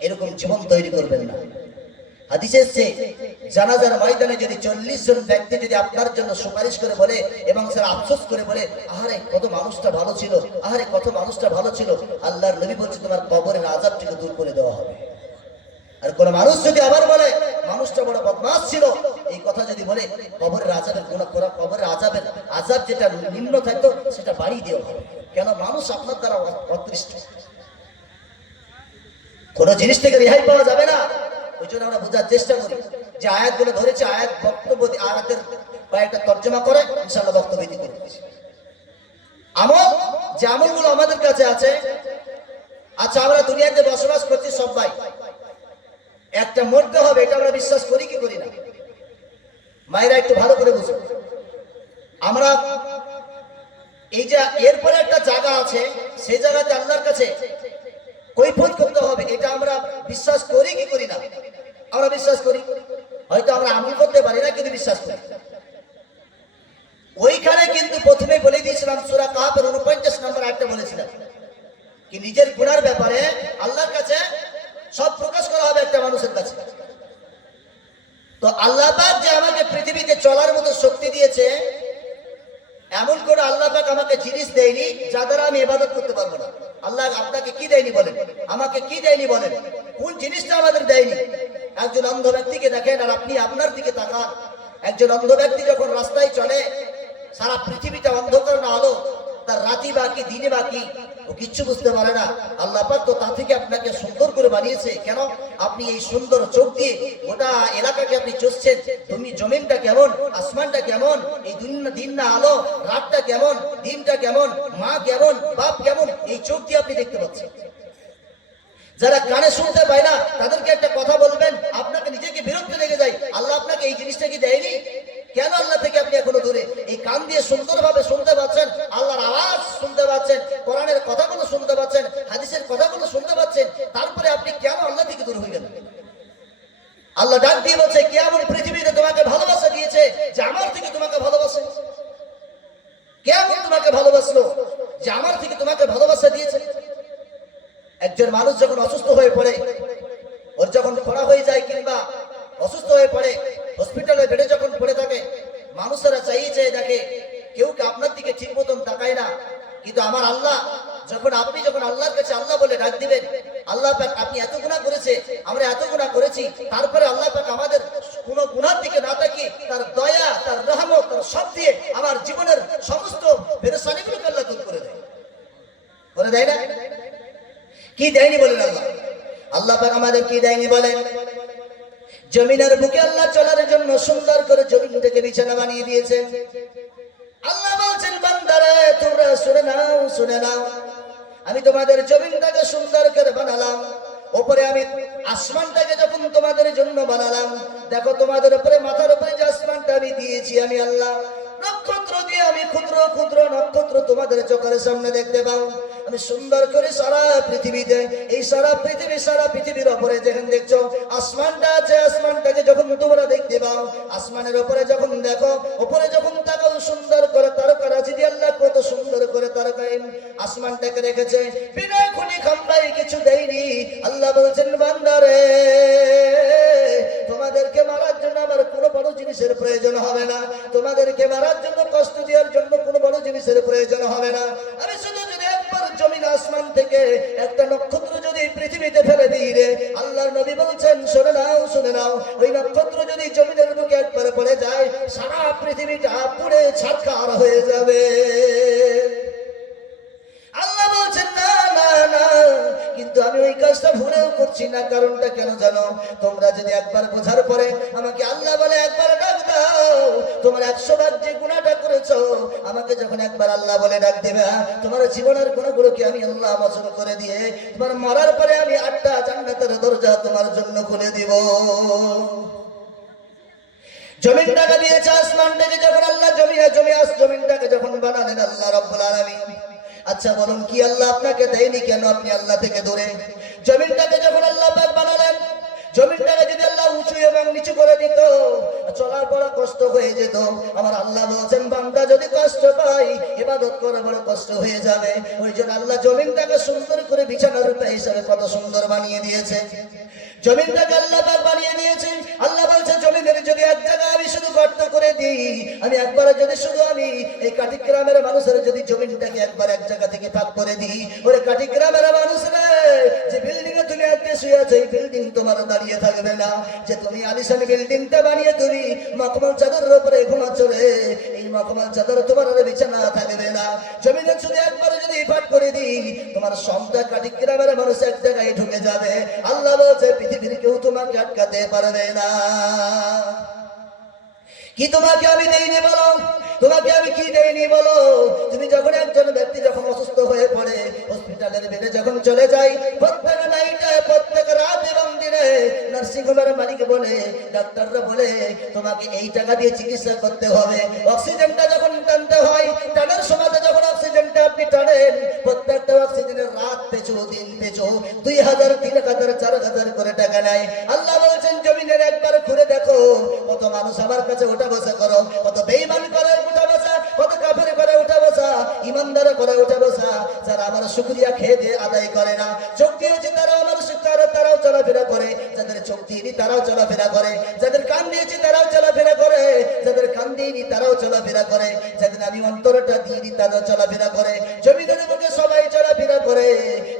এরকম জীবন তৈরি করবেন না। হাদিসে এসেছে, জানাজার ময়দানে যদি 40 জন ব্যক্তি যদি আপনার জন্য সুপারিশ করে বলে এবং স্যার আফসোস করে বলে, আহারে কত মানুষটা ভালো ছিল, আহারে কত মানুষটা ভালো ছিল, আল্লাহর নবী বলছে তোমার কবরের আযাবটাকে দূর করে দেওয়া হবে। আর কোন মানুষ যদি আবার বলে মানুষটা বড় বদমাশ ছিল, এই কথা যদি বলে, কবরের আযাবের গুনাহ করা, কবরের আযাবের আযাব যেটা নিম্ন থাকতো সেটা বাড়িয়ে দেওয়া হবে। কেন? মানুষ আপনার দ্বারা অতৃষ্ট, কোনো জিনিস থেকে রেহাই পাওয়া যাবে না। ওই জন্য আমরা বোঝার চেষ্টা করি যে আয়াতগুলো ধরেছে, আয়াত বক্তব্য আয়াতের কয়েকটা তর্জমা করে ইনশাআল্লাহ বক্তব্য দিতে করে দিচ্ছি। আমল, যে আমলগুলো আমাদের কাছে আছে, আচ্ছা আমরা দুনিয়াতে বসবাস করছি সবাই, একটা মরতে হবে এটা আমরা বিশ্বাস করি কি করি না? মায়েরা একটু ভালো করে বুঝুন। আমরা এই যে এরপরে একটা জায়গা আছে, সেই জায়গাতে আল্লাহর কাছে কৈফিয়ত করতে হবে, এটা আমরা বিশ্বাস করি কি করি না? আমরা বিশ্বাস করি। হয়তো আমরা আমল করতে পারি না, কিন্তু বিশ্বাস করি। ওইখানে কিন্তু প্রথমে বলে দিয়েছিলাম, সূরা কাহাফের 49 নম্বর আয়াতটা বলেছিলাম কি নিজের গুনার ব্যাপারে আল্লাহর কাছে সব প্রকাশ করা হবে একটা মানুষের কাছে। তো আল্লাহ পাক যে আমাকে পৃথিবীতে চলার মতো শক্তি দিয়েছে, এমন করে আল্লাহ পাক আমাকে জিনিস দেয়নি যা দ্বারা আমি ইবাদত করতে পারবো না। আল্লাহ আপনাকে কি দেয়নি বলেন? আমাকে কি দেয়নি বলেন? কোন জিনিসটা আমাদের দেয়নি? একজন অন্ধ ব্যক্তিকে দেখেন আর আপনি আপনার দিকে তাকান। একজন অন্ধ ব্যক্তি যখন রাস্তায় চলে, সারা পৃথিবীটা অন্ধকার না আলো, তার রাতি বাকি দিনে বাকি, ও কিচ্ছু বুঝতে পারে না। আল্লাহ পাক তো তা থেকে আপনাকে সুন্দর করে বানিয়েছে। কেন? আপনি এই সুন্দর চোখ দিয়ে গোটা এলাকাকে আপনি চষছেন। তুমি জমিনটা কেমন, আসমানটা কেমন, এই দিন না আলো, রাতটা কেমন, দিনটা কেমন, মা কেমন, বাপ কেমন, এই চোখ দিয়ে আপনি দেখতে পাচ্ছেন। যারা কানে শুনতে পায় না তাদেরকে একটা কথা বলবেন, আপনাকে নিজেকে বিরক্ত লেগে যায়। আল্লাহ আপনাকে এই জিনিসটা কি দেয়নি? কেন আল্লাহ থেকে আপনি এখনো দূরে? এই কান দিয়ে সুন্দরভাবে শুনতে পাচ্ছেন, আল্লাহর আওয়াজ শুনতে পাচ্ছেন, কোরআনের কথাগুলো শুনতে পাচ্ছেন, হাদিসের কথাগুলো শুনতে পাচ্ছেন, তারপরে আপনি কেন আল্লাহ থেকে দূর হয়ে গেলেন? আল্লাহ ডাক দিয়ে বলছে, কেমন পৃথিবীতে তোমাকে ভালোবাসা দিয়েছে যে আমার থেকে তোমাকে ভালোবাসে? কেমন তোমাকে ভালোবাসলো যে আমার থেকে তোমাকে ভালোবাসা দিয়েছে? একজন মানুষ যখন অসুস্থ হয়ে পড়ে, ওর যখন খরা হয়ে যায় কিংবা অসুস্থ হয়ে পড়ে, হসপিটালে বেডে যখন পড়ে থাকে, মানুষেরা চাইছে দেখে, কেউ আপনার দিকে ঠিক মতন তাকায় না। কিন্তু আমার আল্লাহ, যখন আল্লাহর কাছে আল্লাহ বলে ডাক দিবেন, আল্লাহ পাক আপনি এত গুনাহ করেছে, আমরা এত গুনাহ করেছি, তারপরে আল্লাহ পাক আমাদের কোনো গুনার দিকে না তাকিয়ে তার দয়া, তার রহমত, তার সব দিয়ে আমার জীবনের সমস্ত পেরেশানিগুলোকে আল্লাহ দূর করে দেয়। করে দেয় না? কি দেয়নি বলেন আল্লাহ? আল্লাহ পাক আমাদের কি দেয়নি বলেন? জমিনের বুকে আল্লাহ চলার জন্য সুন্দর করে জমিনটাকে বিছানা বানিয়ে দিয়েছেন। আল্লাহ বলছেন, বান্দারা তোমরা শুনে নাও, শুনে নাও, আমি তোমাদের জমিনটাকে সুন্দর করে বানালাম। উপরে আমি আসমানটাকে যখন তোমাদের জন্য বানালাম, দেখো তোমাদের উপরে, মাথার উপরে যে আসমানটা আমি দিয়েছি আমি আল্লাহ, নক্ষত্র দিয়ে আমি ক্ষুদ্র ক্ষুদ্র নক্ষত্র তোমাদের চোখের সামনে দেখতে পাও। আমি সুন্দর করে সারা পৃথিবীতে, এই সারা পৃথিবীর উপরে যেখানে দেখছো আসমানটা আছে, আসমানটাকে যখন তোমরা দেখতে পাও, আসমানের উপরে যখন দেখো, উপরে যখন তাকাও, সুন্দর করে তারকা রাশি দিয়ে আল্লাহ কত সুন্দর করে তারকায় আসমানটাকে রেখেছে। বিনা খুনি খাম্বাই কিছু দেয়নি। আল্লাহ বলছেন, বান্দারে তোমাদেরকে মারার জন্য আমার কোনো বড় জিনিসের প্রয়োজন হবে না, তোমাদেরকে মারার জন্য, কষ্ট দেওয়ার জন্য কোনো বড় জিনিসের প্রয়োজন হবে না। আমি শুধু যদি একবার জমিন আসমান থেকে একটা নক্ষত্র যদি পৃথিবীতে ফেলে দিই রে, আল্লাহর নবী বলছেন, শুনে নাও, শুনে নাও, ওই নক্ষত্র যদি জমিনের বুকে একবার পড়ে যায়, সারা পৃথিবীটা পুড়ে ছারখার হয়ে যাবে। আল্লাহ বলছেন, না না না, কিন্তু আমি ওই কাজটা ভুলেও করছি না। কারণটা কেন জানো? তোমরা যদি একবার বোঝার পরে আমাকে আল্লাহ বলে একবার ডাক দাও, তোমার 100 বার যে গুনাহটা করেছো, আমাকে যখন একবার আল্লাহ বলে ডাক দেবে, তোমার জীবনের গুণাগুলোকে আমি আল্লাহ মোচন করে দিয়ে তোমার মরার পরে আমি 8টা জান্নাতের দরজা তোমার জন্য খুলে দিব। জমিনটাকে দিয়েছে, আসমানটাকে যখন আল্লাহ জমিনটাকে যখন বানালেন আল্লাহ রাব্বুল আলামিন, আচ্ছা বলুন, কি আল্লাহ আপনাকে দেয়নি? কেন আপনি আল্লাহ থেকে দূরে? জমিনটাকে যখন আল্লাহ পাক বানালেন, জমিনটাকে যদি আল্লাহ উঁচু এবং নিচু করে দিত, চলার বড় কষ্ট হয়ে যেত। আমার আল্লাহ বলছেন, বান্দা যদি কষ্ট পায়, ইবাদত করে বড় কষ্ট হয়ে যাবে। ওই জন্য আল্লাহ জমিনটাকে সুন্দর করে বিছানার রূপে হিসাবে কত সুন্দর বানিয়ে দিয়েছে। জমিনটাকে আল্লাহ পাক বানিয়ে দিয়েছে। আল্লাহ বলছে, জমিনের যদি এক জায়গায় আমি শুধু গর্ত করে দিই, আমি একবার যদি শুধু আমি এই কাঠি গ্রামের মানুষের যদি জমিনটাকে একবার এক জায়গা থেকে ভাগ করে দিই, ওরে কাঠি গ্রামের মানুষরা যে বিল্ডিং এ তুমি আজকে শুয়ে আছে, এই বিল্ডিং বিল্ডিং তোমার দাঁড়িয়ে থাকবে না, যে তুমি আলিশান বিল্ডিংটা বানিয়ে তুমি মখমল চাদরের উপরে ঘুমাচ্ছ রে, এই মখমল চাদর তোমার আর বিছানা থাকবে না। জমিনে শুধু একবার যদি ইফাত করে দিই, তোমার সমটা কাটি গ্রামের মানুষ এক জায়গায় ঢুকে যাবে। আল্লাহ বলছে পৃথিবীর কেউ তোমাকে আটকাতে পারবে না। কি তোমাকে আমি দেইনি বলো? তোমাকে আমি কি দেইনি বলো? তুমি যখন একজন ব্যক্তি যখন অসুস্থ হয়ে পড়ে, হসপিটালের বেডে যখন চলে যায়, প্রত্যেক নাইটে প্রত্যেক রাত এবং দিনে নার্সিং হোমের মালিক বলে, ডাক্তাররা বলে তোমাকে এই টাকা দিয়ে চিকিৎসা করতে হবে। অক্সিজেনটা যখন টানতে হয়, টানার সময় যখন অক্সিজেনটা আপনি টানেন, প্রত্যেকটা অক্সিজেনের রাত পেছু দিন পেছু 2000, 3000, 4000 করে টাকা নেয়। আল্লাহ বলছেন জমিনের একবার ঘুরে দেখো কত মানুষ আমার কাছে ওঠা বসা করো, কত বেঈমান করে উঠা বসা, কত কাফের করে উঠা বসা, ইমানদার করে উঠা বসা, যারা আমার শুকরিয়া খেয়ে দিয়ে আদায় করে না। চোখ দিয়েছি তারাও আমার তারাও চলাফেরা করে, যাদের চোখ দিইনি তারাও চলাফেরা করে, যাদের কান দিয়েছি তারাও চলাফেরা করে, যাদের কান দিইনি তারাও চলাফেরা করে, যাদের আমি অন্তরটা দিইনি তারাও চলাফেরা করে। জমিনের বুকে সবাই চলাফেরা করে,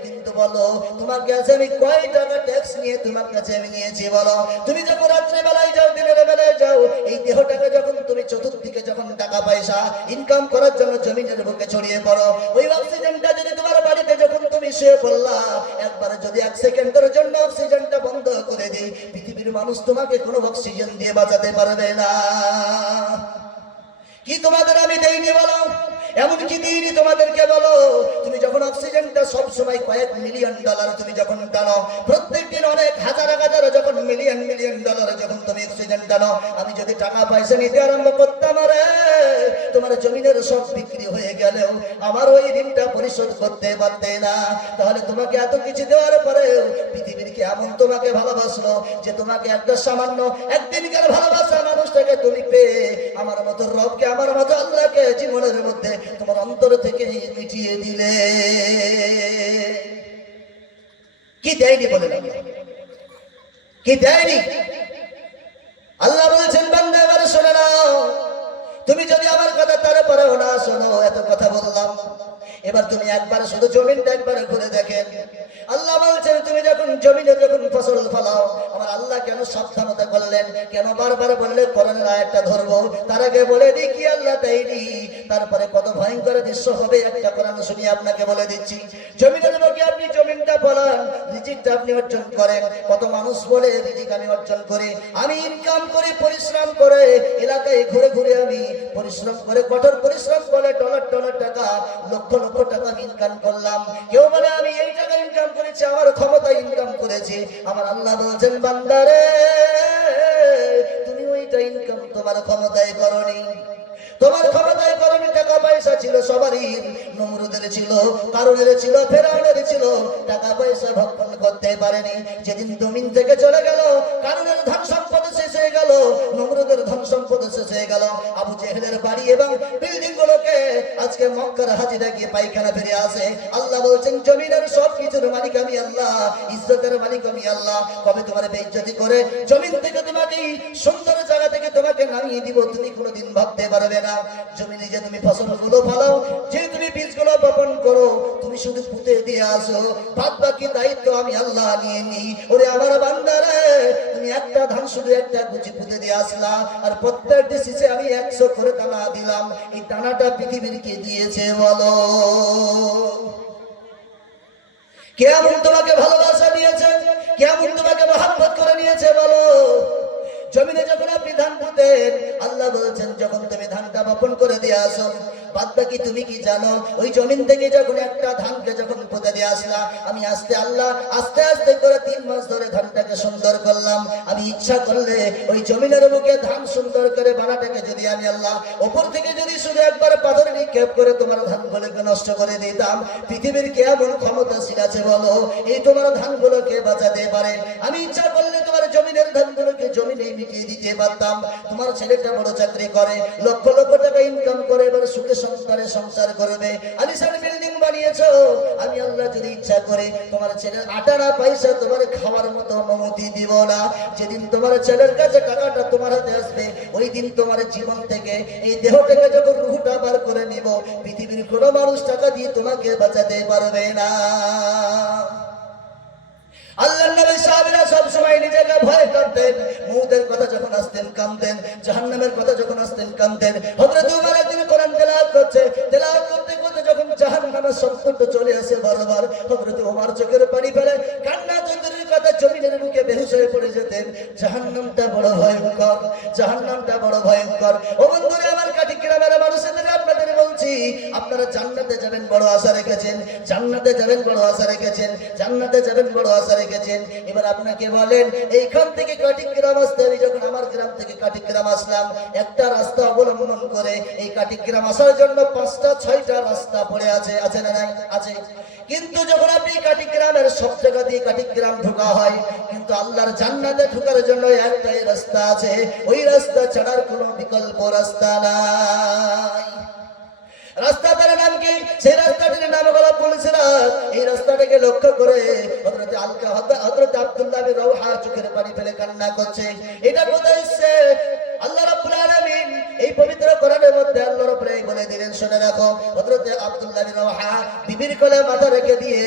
কিন্তু বলো তোমার কাছে আমি কয় টাকা ট্যাক্স নিয়ে তোমার কাছে আমি নিয়েছি বলো? তুমি যখন রাত্রে বেলায় যাও, দিনের বেলায় যাও, এই দেহটাকে যখন তুমি চতুর্দিকে যখন টাকা পয়সা ইনকাম করার জন্য জমিনের বুকে ছড়িয়ে পড়ো, ওই অক্সিজেনটা যদি তোমার বাড়িতে যখন তুমি শুয়ে পড়লা, একবার যদি 1 সেকেন্ডের জন্য অক্সিজেনটা বন্ধ করে দিই, পৃথিবীর মানুষ তোমাকে কোনো অক্সিজেন দিয়ে বাঁচাতে পারবে না। কি তোমাদের আমি দেইনি বলো? এমন কি দিইনি তোমাদেরকে বলো? তুমি যখন অক্সিজেনটা সব সময় কয়েক মিলিয়ন ডলার তুমি যখন টানো, প্রত্যেক দিন অনেক হাজার হাজার যখন মিলিয়ন মিলিয়ন ডলার যখন তুমি অক্সিজেন টানো, আমি যদি টাকা পয়সা নিতে আরম্ভ করতাম রে, তোমার জমিনের সব বিক্রি হয়ে গেলেও আমার ওই ঋণটা পরিশোধ করতে পারতে না। তাহলে তোমাকে এত কিছু দেওয়ার পরেও পৃথিবীর কি এমন তোমাকে ভালোবাসলো যে তোমাকে একটা সামান্য একদিনকার ভালোবাসা মানুষটাকে তুমি পেয়ে আমার মতো রবকে, আমার মতো আল্লাহকে জীবনের মধ্যে তোমার অন্তর থেকে মিটিয়ে দিলে? কি দেয়নি বলে? কি দেয়নি? আল্লাহ বলছেন বান্দা এবার শোনো নাও, তুমি যদি আমার কথা তারপরেও না শোনো, এত কথা বললাম, এবার তুমি একবার শুধু জমিনটা একবার ঘুরে দেখেন। আল্লাহ বলছেন তুমি যখন জমিনে যখন ফসল ফলাও, আমার আল্লাহ কেন সাবধানতা করলেন, কেন বারবার বললে কোরআনের আয়াতটা ধরবো? তার আগে বলে দিই কি আল্লাহ দেয়নি, তারপরে কত ভয়ঙ্কর দৃশ্য হবে একটা কোরআন শুনিয়ে আপনাকে বলে দিচ্ছি। জমিনের বুকে আপনি জমিনটা ফলান, রিজিকটা আপনি অর্জন করেন। কত মানুষ বলে রিজিক আমি অর্জন করি, আমি ইনকাম করি পরিশ্রম করে, এলাকায় ঘুরে ঘুরে আমি পরিশ্রম করে, কঠোর পরিশ্রম করে ডলার ডলার টাকা, লক্ষ লক্ষ টাকা আমি ইনকাম করলাম। কেউ বলে আমি এই টাকা ইনকাম করেছি, আমার ক্ষমতা ইনকাম করেছি। আমার আল্লাহ বলছেন বান্দারে, তুমি ওইটা ইনকাম তোমার ক্ষমতায় করনি, তোমার ক্ষমতায় করনি। টাকা পয়সা ছিল সবারই, নমরুদের ছিল, কারুনের ছিল, ফেরাউনের ছিল, টাকা পয়সা ভক্ষণ করতে পারেনি। যেদিন জমিন থেকে চলে গেল, কারুনের ধন সম্পদ শেষ হয়ে গেল, নমরুদের ধন সম্পদ শেষ হয়ে গেল, আবু জেহেলের বাড়ি এবং বিল্ডিং গুলোকে আজকে মক্কার হাজিরা গিয়ে পায়খানা ফিরে আসে। আল্লাহ বলছেন জমিনের সব কিছুর মালিক আমি আল্লাহ, ইজ্জতের মালিক আমি আল্লাহ। কবে তোমার বেইজ্জতি করে জমিন থেকে তোমাকে সুন্দর জায়গা থেকে তোমাকে নামিয়ে দিব, তুমি কোনোদিন ভাবতে পারবে না। জমিনে যে তুমি ফসলগুলো ফলাও, যে তুমি বীজগুলো বপন করো, তুমি শুধু পুঁতে দিয়ে আসো, বাদ বাকি দায়িত্ব আমি আল্লাহ নিয়ে নিই। ওরে আমার বান্দারে, তুমি একটা ধান শুধু একটা গুছি পুঁতে দিয়ে আসলা, আর প্রত্যেকটি শীষে আমি 100 করে দানা দিলাম। এই দানাটা পৃথিবীর কে দিয়েছে বলো? কেমন তোমাকে ভালোবাসা দিয়েছে, কেমন তোমাকে মহব্বত করে নিয়েছে বলো? জমিনে যখন আপনি ধান পুঁতেন, আল্লাহ বলছেন যখন তুমি ধানটা বপন করে দিয়ে আসো, বাদ বাকি তুমি কি জানো? ওই জমিন থেকে যখন একটা ধানকে যখন পুঁতে দিয়ে আসলা, আমি আস্তে আস্তে করে 3 মাস ধরে ধানটাকে সুন্দর করলাম। আমি ইচ্ছা করলে ওই জমিনের বুকে ধান সুন্দর করে বানাটাকে যদি আমি আল্লাহ ওপর থেকে যদি শুধু একবার পাথর নিক্ষেপ করে তোমার ধানগুলোকে নষ্ট করে দিতাম, পৃথিবীর কে এমন ক্ষমতাশীল আছে বলো এই তোমার ধানগুলোকে বাঁচাতে পারে? আমি ইচ্ছা করলে তোমার জমিনের ধানগুলোকে জমিনেই মিটিয়ে দিতে পারতাম। তোমার ছেলেটা বড় চাকরি করে, লক্ষ লক্ষ টাকা ইনকাম করে, এবার সুখে সংসার করবে, আলিশান বিল্ডিং বানিয়েছো, আমি আল্লাহ যদি ইচ্ছা করে তোমার ছেলের আটানা পয়সা তোমার খাওয়ার মতো অনুমতি দিব না। যেদিন তোমার ছেলের কাছে টাকাটা তোমার হাতে আসবে, ওই দিন তোমার জীবন থেকে এই দেহ থেকে যখন রুহটা বার করে নিব, পৃথিবীর কোনো মানুষ টাকা দিয়ে তোমাকে বাঁচাতে পারবে না। আল্লাহর নবী সাহাবীরা সব সময় নিজেকে ভয় করতেন, মউতের কথা যখন আসতেন কাঁদতেন, জাহান্নামের কথা যখন আসতেন কাঁদতেন। হযরত ওমর একদিন কোরআন তেলাওয়াত করতে করতে যখন জাহান্নামের শব্দটা চলে আসে বারবার, হযরত ওমর চোখের পানি ফেলে কান্না চতুরের কথা জমিনের মুখে বেহুশ হয়ে পড়ে যেতেন। জাহান্নামটা বড় ভয়ঙ্কর, জাহান্নামটা বড় ভয়ঙ্কর। ও বন্ধুরা আমার কাটি গ্রামের মানুষদের আপনাদের বলছি, আপনারা জান্নাতে যাবেন বড় আশা রেখেছেন, জান্নাতে যাবেন বড় আশা রেখেছেন, জান্নাতে যাবেন বড় আশা রেখেছেন। এবার আপনাকে বলেন এইখান থেকে কাটিগ্রাম আসতে, আমি যখন আমার গ্রাম থেকে কাটিগ্রাম আসলাম, একটা রাস্তা অবলম্বন করে এই কাটিগ্রাম আসার জন্য 5টা 6টা রাস্তা পড়ে আছে, আছে না নাই? আছে। কিন্তু যখন আপনি কাটিগ্রামের সব জায়গা দিয়ে কাটিগ্রাম ঢোকা হয়, কিন্তু আল্লাহর জান্নাতে ঢোকার জন্য একটাই রাস্তা আছে, ওই রাস্তা ছাড়ার কোনো বিকল্প রাস্তা নাই। রাস্তাটার নাম কি? সেই রাস্তাটির নাম হলো পুলসিরাত। এই রাস্তাটাকে লক্ষ্য করে হযরত আব্দুল্লাহ বিন রাওহা চোখের পানি ফেলে কান্না করছে। এটা কোথায় এসেছে? আল্লাহ রাব্বুল আলামিন এই পবিত্র কোরআনের মধ্যে আল্লাহ রাব্বুল আলামিন বলে দিলেন, শুনে রাখো। হযরত আব্দুল্লাহ বিন রাওহা বিবির কোলে মাথা রেখে দিয়ে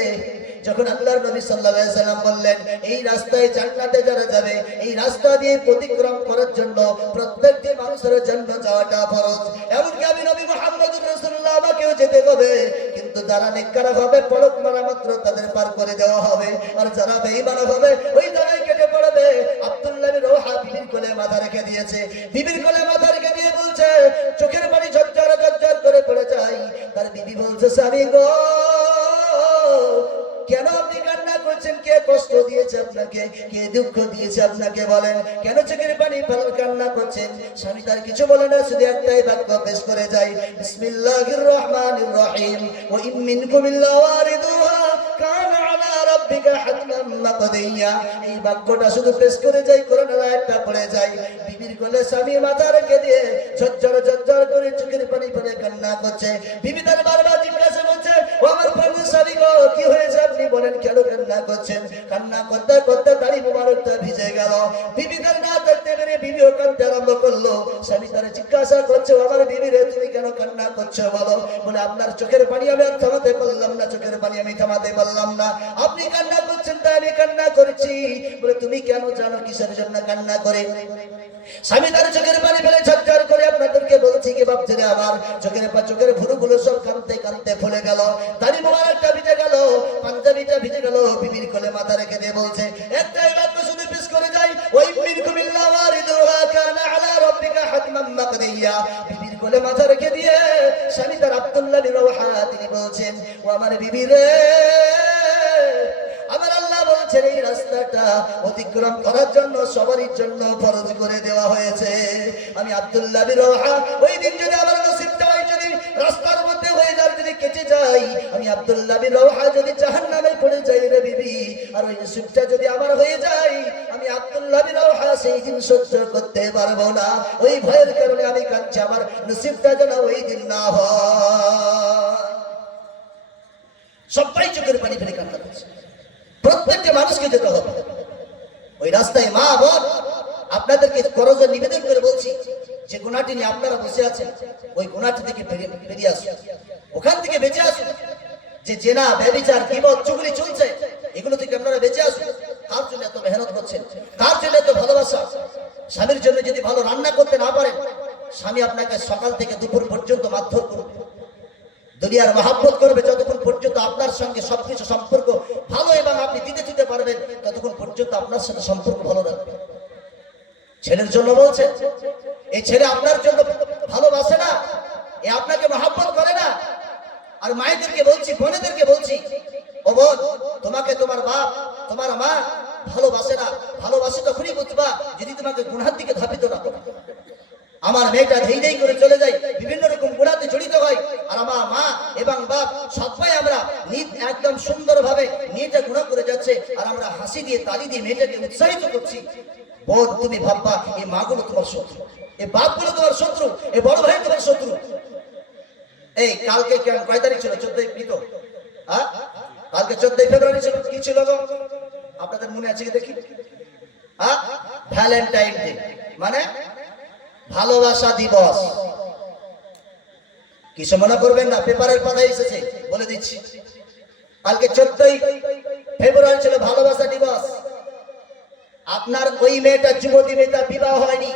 যখন আল্লাহর নবী সাল্লাল্লাহু আলাইহি সাল্লাম বললেন এই রাস্তায় জান্নাতে যারা যাবে, এই রাস্তা দিয়ে অতিক্রম করার জন্য প্রত্যেকটি মানুষের জন্য যাওয়াটা ফরজ। এমনকি আমি নবী মুহাম্মদুর রাসূলুল্লাহ আমাকেও যেতে হবে, কিন্তু যারা নেককার হবে পলক মারা মাত্র তাদের পার করে দেওয়া হবে, আর যারা বেঈমান হবে ওই জায়গায় কেটে পড়বে। আব্দুল্লাহ বিন রাওহা বিবির কোলে মাথা রেখে দিয়েছে, বিবির কোলে মাথা রেখে দিয়ে বলছে, চোখের পানি ঝরঝর ঝরঝর করে পড়ে যায়। তার বিবি বলছে, স্বামী গো, কেন আপনি কান্না করছেন? কে কষ্ট দিয়েছে আপনাকে? কে দুঃখ দিয়েছে আপনাকে? বলেন, কেন চোখের পানি ফেলে কান্না করছেন? স্বামী তার কিছু বলে না, শুধু একটাই বাক্য পেশ করে যায়, বিসমিল্লাহির রহমানির রহিম, ওয়া ইন মিনকুম ইল্লা ওয়ারিদুহা কানা আলা রাব্বিকা হাতমান মাকদিয়া। এই বাক্যটা শুধু পেশ করে যায়, কোরআনের আয়াতটা পড়ে যায়। বিবির কোলে স্বামী মাথা রেখে দিয়ে ঝরঝর ঝরঝর করে চোখের পানি ফেলে কান্না করছে। বিবি তার বারবার জিজ্ঞাসা করছে, ও আমার প্রাণের স্বামী গো, কি হয়েছে? আপনি বলেন কেন কান্না করছেন? কান্না করতে করতে দাড়ি মোবারকটা ভিজে গেল। বিবি তার না দেখতে পেরে বিবিও কাঁদতে আরম্ভ করলো। স্বামী তারা জিজ্ঞাসা করছে, আমার বিবি রে, তুমি কেন কান্না করছো বলো? বলে, আপনার চোখের পানি আমি আর থামাতে পারলাম না, চোখের পানি আমি থামাতে পারলাম না। আপনি কান্না করছেন তাই আমি কান্না করছি। বলে, তুমি কেন জানো কিসের জন্য কান্না করে? স্বামী তার চোখের পানি ফেলে ঝরঝর করে আপনাদেরকে বলছি কি বাপজিরা আমার, চোখের ভুরুগুলো সব কাঁদতে কাঁদতে ফুলে গেল, দাড়ি মোবারকটা ভিজে গেল, পাঞ্জাবিটা ভিজে গেল। বিবির কোলে মাথা রেখে দিয়ে বলছে, একটাই বাক্য শুধু পেশ করে যায়, ওয়া ইন মিনকুম ইল্লা ওয়ারিদুহা কানা আলা রাব্বিকা হাতমান মাকদিয়া। বিবির কোলে মাথা রেখে দিয়ে স্বামী তার আব্দুল্লাহ বিন রাওহা তিনি বলছেন, ও আমার বিবি রে, আমার আল্লাহ বলছেন এই রাস্তাটা অতিক্রম করার জন্য সবারই জন্য ফরজ করে দেওয়া হয়েছে। আমি আব্দুল্লাহ বিন রাওহা ওই দিন যদি আমার নসিবটা হয়, যদি রাস্তার মধ্যে হয়ে যায়, যদি কেটে যাই, আমি আব্দুল্লাহ বিন রাওহা যদি জাহান্নামে পড়ে যাই রে বিবি, আর ওই নসিবটা যদি আমার হয়ে যায়, আমি আব্দুল্লাহ বিন রাওহা সেই দিন সহ্য করতে পারবো না। ওই ভয়ের কারণে আমি কাঁদছি, আমার নসিবটা যেন ওই দিন না হয়। সবাই চোখের পানি ফেলে কান্না করছে। প্রত্যেকটা মানুষকে যেতে হবে ওই রাস্তায়। মা বোন, আপনাদেরকে করজে নিবেদন করে বলছি, যে গুনাহটি নিয়ে আপনারা বসে আছেন, ওই গুনাহটি থেকে বেরিয়ে আসুন, ওখান থেকে বেঁচে আসুন। যে জেনা, ব্যভিচার, গীবত, চুগলি চলছে, এগুলো থেকে আপনারা বেঁচে আসুন। কার জন্য এত মেহনত করছেন? কার জন্য এত ভালোবাসা? স্বামীর জন্য যদি ভালো রান্না করতে না পারেন, স্বামী আপনাকে সকাল থেকে দুপুর পর্যন্ত মারধর করবে, দুনিয়ার মহাব্বত করবে, যতক্ষণ পর্যন্ত আপনার সঙ্গে সবকিছু সম্পর্ক ভালো এবং আপনি দিতে পারবেন, ততক্ষণ পর্যন্ত আপনার সাথে সম্পর্ক ভালো রাখবে। ছেলের জন্য বলছে, এই ছেলে আপনার জন্য ভালোবাসে না, এ আপনাকে মহাব্বত করে না। আর মায়েদেরকে বলছি, বোনেদেরকে বলছি, ও বোন, তোমাকে তোমার বাপ, তোমার মা ভালোবাসে না। ভালোবাসে তখনই বুঝবা যদি তোমাকে গুনাহের দিকে ধাবিত না করে। আমার মেয়েটা ধেই ধেই করে চলে যায়, বিভিন্ন রকম গুনাহতে জড়িত হয়, আর আমার মা এবং বাপ সবাই আমরা একদম সুন্দরভাবে মেয়েটা গুনাহ করে যাচ্ছে, আর আমরা হাসি দিয়ে তালি দিয়ে মেয়েটাকে উৎসাহিত করছি। বোন, তুমি ভাববা এই মাগুলো তোমার শত্রু, এই বাপগুলো তোমার শত্রু, এই বড় ভাই তোমার শত্রু। এই কালকে কয় তারিখ ছিল? 14 মৃত, হ্যাঁ, কালকে 14 ফেব্রুয়ারি ছিল। কি ছিল গো? আপনাদের মনে আছে কি দেখি? হ্যাঁ, ভ্যালেন্টাইন ডে, মানে ভালোবাসা দিবস। কিছু মনে করবেন না, পেপারের পাতায় এসেছে, বলে দিচ্ছি। কালকে 14 ফেব্রুয়ারি ছিল ভালোবাসা দিবস। আপনার ওই মেয়েটা যুবতী মেয়েটা বিবাহ হয়নি,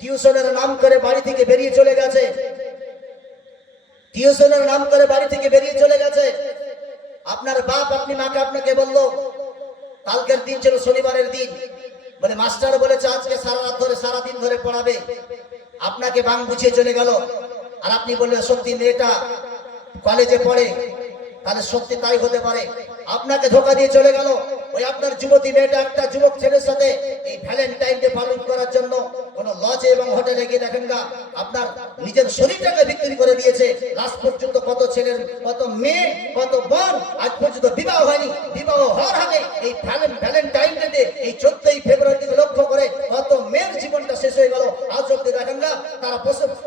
টিউশনের নাম করে বাড়ি থেকে বেরিয়ে চলে গেছে, টিউশনের নাম করে বাড়ি থেকে বেরিয়ে চলে গেছে। আপনার বাপ আপনি মাকে আপনাকে বললো, কালকের দিন ছিল শনিবারের দিন, বলে মাস্টার বলেছে আজকে সারা রাত ধরে সারাদিন ধরে পড়াবে, আপনাকে বাং বুঝিয়ে চলে গেল। আর আপনি বললেন সত্যি মেয়েটা কলেজে পড়ে, তাহলে সত্যি তাই হতে পারে, আপনাকে ধোকা দিয়ে চলে গেল। ওই আপনার যুবতী মেয়েটা একটা যুবক ছেলের সাথে এই ভ্যালেন্টাইন ডে পালন করার জন্য কোন লজে এবং হোটেলে গিয়ে দেখেন না, আপনার নিজের শরীরটাকে বিক্রি করে দিয়েছে। লাস্ট পর্যন্ত কত ছেলের, কত মেয়ে, কত বোন আজ পর্যন্ত বিবাহ হয়নি। বিবাহ হওয়ার আগে এই ভ্যালেন্টাইন ডে এই 14ই ফেব্রুয়ারি থেকে লক্ষ্য করে কত মেয়ের জীবনটা শেষ হয়ে গেল। আজ অব্দি দেখেন না, তারা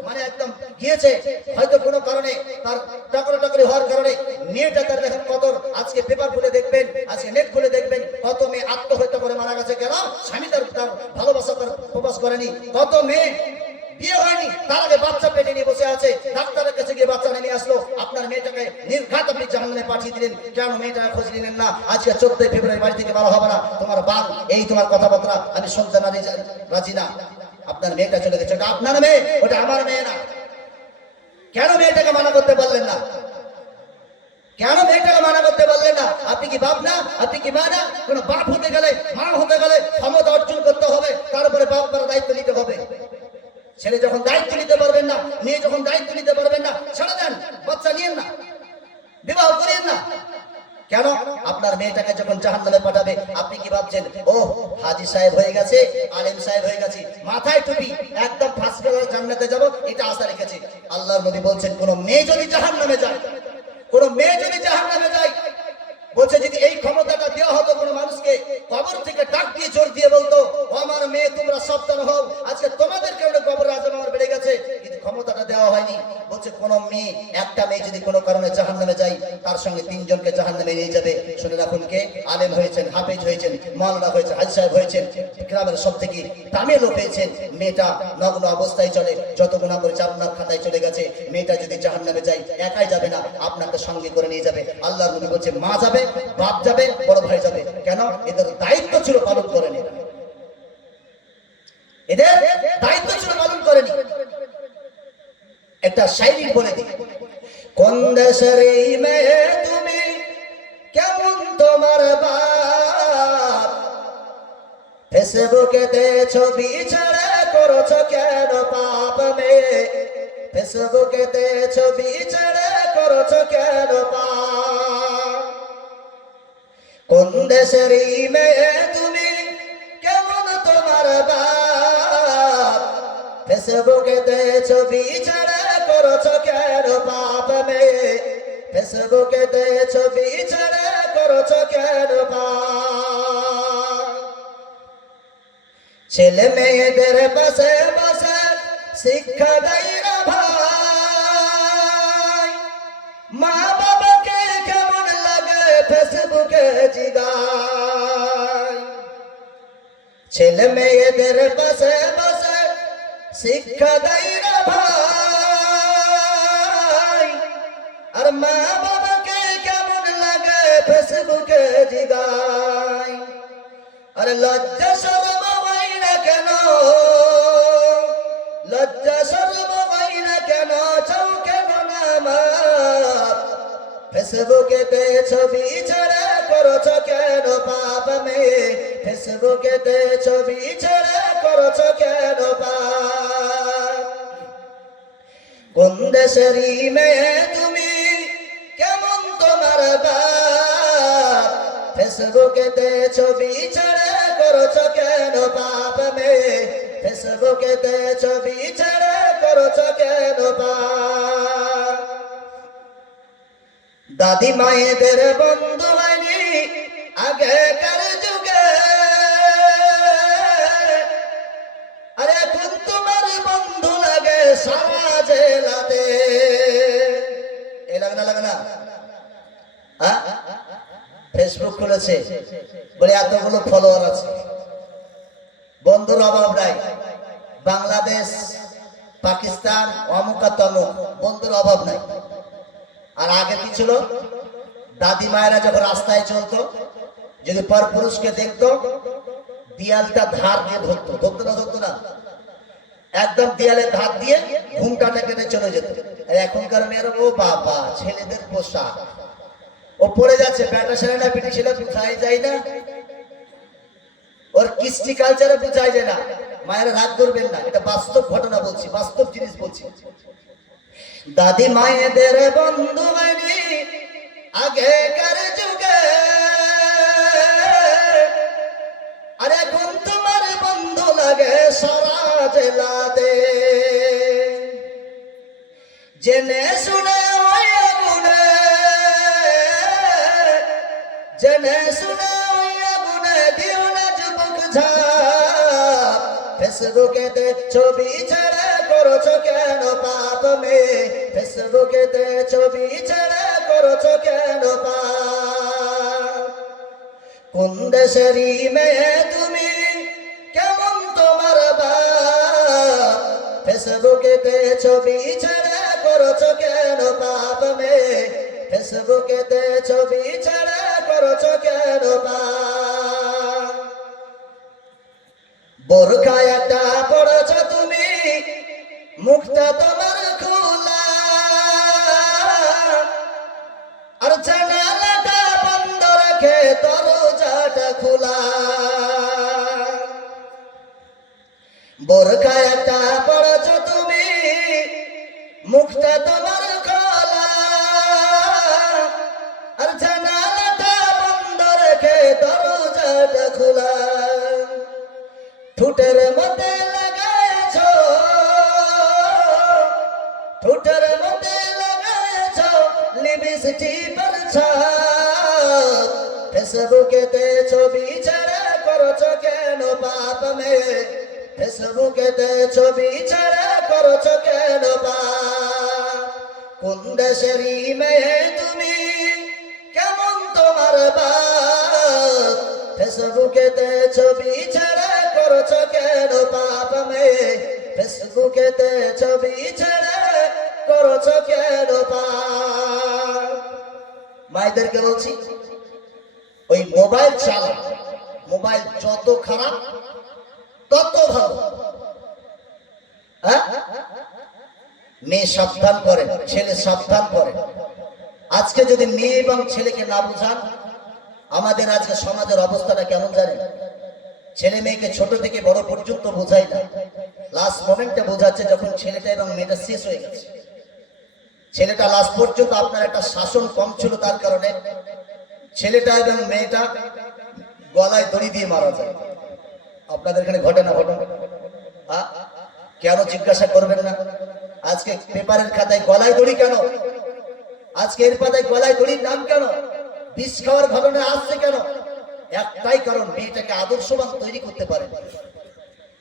মানে একদম গিয়েছে, হয়তো কোনো কারণে তার টাকরাটাকরি হওয়ার কারণে মেয়েটা তার দেখেন কত, আজকে পেপার খুলে দেখবেন, আজকে নেট খুলে দেখবেন কত মেয়ে আত্মহত্যা করে মারা গেছে। কেন? স্বামী তার ভালোবাসা তার প্রকাশ করেনি। কত মেয়ে বিয়ে হয়নি, তার আগে বাচ্চা পেটে নিয়ে বসে আছে, ডাক্তারের কাছে গিয়ে বাচ্চা নিয়ে আসলো। আপনার মেয়েটাকে নির্ঘাত আপনি জাহান্নামে পাঠিয়ে দিলেন। কেন মেয়েটাকে খোঁজ নিলেন না? আজকে 14 ফেব্রুয়ারি বাড়ি থেকে ভালো হবে না, তোমার বাপ এই তোমার কথাবার্তা আমি শুনতে না রাজি না। আপনার মেয়েটা চলে গেছে, ওটা আপনার মেয়ে, ওটা আমার মেয়ে না। কেন মেয়েটাকে মানা করতে পারলেন না? কেন মেয়েটাকে মানা করতে পারলেন না? আপনি কি বাপ না? আপনি কি মা না? কোন বাপ হতে গেলে, মা হতে গেলে ক্ষমতা অর্জন করতে হবে, তারপরে বাপ মার দায়িত্ব নিতে হবে। ছেলে যখন দায়িত্ব নিতে পারবেন না, মেয়ে যখন দায়িত্ব নিতে পারবেন না, ছেড়ে দেন, বাচ্চা নিয়েন না, বিবাহ করিয়েন না। কেন? আপনার মেয়েটাকে যখন জাহান্নামে পাঠাবে, আপনি কি ভাবছেন ও হাজী সাহেব হয়ে গেছে, আলেম সাহেব হয়ে গেছে, মাথায় টুপি, একদম ফার্স্ট ক্লাস জান্নাতে যাব, এটা আশা রেখেছে। আল্লাহর নবী বলছেন কোন মেয়ে যদি জাহান্নামে যায়, কোন মেয়ে যদি জাহান্নামে যায়, বলছে যদি এই ক্ষমতাটা দেওয়া হতো কোন মানুষকে, কবর থেকে ডাক দিয়ে জোর দিয়ে বলতো ও আমার মেয়ে তোমরা সাবধান হও, আজকে তোমাদের কারণে কবরে আজাব আমার বেড়ে গেছে, কিন্তু ক্ষমতাটা দেওয়া হয়নি। বলছে কোন মেয়ে, একটা মেয়ে যদি কোনো কারণে জাহান্নামে যায়, তার সঙ্গে 3 জনকে জাহান্নামে নিয়ে যাবে। শুনে রাখুন, কে? আলেম হয়েছেন, হাফেজ হয়েছেন, মাওলানা হয়েছেন, হাজী সাহেব হয়েছেন, গ্রামের সব থেকে দামি লোক হয়েছেন, মেয়েটা নগ্ন অবস্থায় চলে, যত গুনাহ করেছে আপনার খাতায় চলে গেছে। মেয়েটা যদি জাহান্নামে যায়, একাই যাবে না, আপনাকে সঙ্গে করে নিয়ে যাবে। আল্লাহর নবী বলছে মা যাবে, বাপ যাবে, বড় ভাই যাবে। কেন? এদের দায়িত্ব ছিল পালন করেনি, এদের দায়িত্ব ছিল পালন করেনি। একটা শায়রি বলে দিই, কোন দেশের এই মেয়ে তুমি, কেমন তোমার বাপ, ফেসবুকেতে ছবি ছেড়ে করছো কেন পাপ মেয়ে, ফেসবুকেতে ছবি ছেড়ে করছো কেন পাপ। কোন দেশের এই মেয়ে তুমি, কেমন তোমার বাপ, ফেসবুকেতে ছবি ছেড়ে করছো কেন পাপ মেয়ে, ফেসবুকেতে ছবি ছেড়ে করছো কেন পাপ। ছেলে মেয়েদের পাশে পাশে শিক্ষা দেয় না ভাই, মা বাবাকে কেমন লাগে ফেসবুকে জিগায়। ছেলে মেয়েদের পাশে পাশে শিক্ষা দেয় না ভাই, আর মা বাবাকে কেমন লাগে ফেসবুকে জিগায়। আরে লজ্জা শরম হয় না কেন, লজ্জা শরম হয় না কেন, চাও কেন না মাপ, ফেসবুকেতে ছবি ছেড়ে করছো কেন পাপ মেয়ে, ফেসবুকেতে ছবি ছেড়ে করছো কেন পাপ। কোন দেশেরই মেয়ে তুমি, কেমন তোমার বাপ, ফেসবুকেতে ছবি ছেড়ে করছো কেন পাপ মেয়ে, ফেসবুকেতে ছবি ছেড়ে করছো কেন পাপ। দাদি মায়েদের বন্ধু হয়নি আগেকার যুগে, আরে এখন তোমার বন্ধু লাগে সারা জেলাতে। এ লাগে না, লাগে না? ফেসবুক খুলেছে বলে এতগুলো ফলোয়ার আছে, বন্ধুর অভাব নাই। বাংলাদেশ, পাকিস্তান, অমুক আর তমুক, বন্ধুর অভাব নাই। আর আগে কি ছিল? দাদি মায়েরা যখন রাস্তায় চলতো, যদি পর পুরুষকে দেখতো দেয়ালটা ধার দিয়ে ধরতো, ধরতো না, একদম দেয়ালে ধার দিয়ে ঘুমটাটা কেটে চলে যেত। আর এখনকার মেয়েরা, ও বাবা, ছেলেদের পোশাক, ও পড়ে যাচ্ছে, ব্যাটা ছেলে না পিটি ছেলে বুঝাই যায় না, ওর কৃষ্টি কালচারে বুঝাই যায় না। মায়েরা রাগ করবেন না, এটা বাস্তব ঘটনা বলছি, বাস্তব জিনিস বলছি। দাদি মায়েদের বন্ধু হয়নি আগেকার যুগে, আর এখন তোমার বন্ধু লাগে সারা জেলাতে। জেনে শুনে ওই আগুনে, জেনে শুনে ওই আগুনে দিও না যুবক ঝাঁপ। ফেসবুকেতে ছবি ছেড়ে করছো কেন পাপ মে, ফেসবুকেতে ছবি ছেড়ে করছো কেন পাপ। কোন দেশেরই মেয়ে তুমি, কেমন তোমার বাপ, ফেসবুকেতে ছবি ছেড়ে করছো কেন পাপ মে, ফেসবুকেতে ছবি ছেড়ে করছো কেন পাপ। বোরখা একটা পড়েছ তুমি, মুখটা তোমার খোলা, আর জানালাটা বন্ধ রেখে দরজাটা খোলা। বোরখা একটা পড়েছ তুমি, মুখটা তোমার খোলা, আর জানালাটা বন্ধ রেখে দরজাটা খোলা। ঠোঁটের মধ্যে লাগাইছ, ঠোঁটের মধ্যে লাগাইছ লিপস্টিকের ছাপ। ফেসবুকেতে ছবি ছেড়ে করছো কেন পাপ মে, ফেসবুকেতে ছবি ছেড়ে করছো কেন পাপ। কোন দেশেরই মেয়ে তুমি, কেমন তোমার বাপ, ফেসবুকেতে ছবি ছেড়ে করছো কেন পাপ মে, ফেসবুকেতে ছবি ছেড়ে করছো কেন পাপ। মায়েদেরকে বলছি, ওই মোবাইল চালা, মোবাইল যত খারাপ তত ভালো। হ্যাঁ, মেয়ে সাবধান করেন, ছেলে সাবধান করেন। আজকে যদি মেয়ে এবং ছেলেকে না বুঝান, আমাদের আজকে সমাজের অবস্থাটা কেমন জানেন? ছেলে মেয়েকে ছোট থেকে বড় পর্যন্ত বোঝাই না, লাস্ট মোমেন্টে বোঝাচ্ছে যখন ছেলেটা এবং মেয়েটা শেষ হয়ে গেছে। ছেলেটা লাস্ট পর্যন্ত আপনার একটা শাসন কম ছিল, তার কারণে ছেলেটা এবং মেয়েটা গলায় দড়ি দিয়ে মারা যায়। আপনাদের এখানে ঘটে না ঘটনা? কেন জিজ্ঞাসা করবেন না? আজকে পেপারের খাতায় গলায় দড়ি কেন? আজকে এর পাতায় গলায় দড়ির নাম কেন? বিষ খাওয়ার ঘটনা আসছে কেন? একটাই কারণ, মেয়েটাকে আদর্শবান তৈরি করতে পারেন,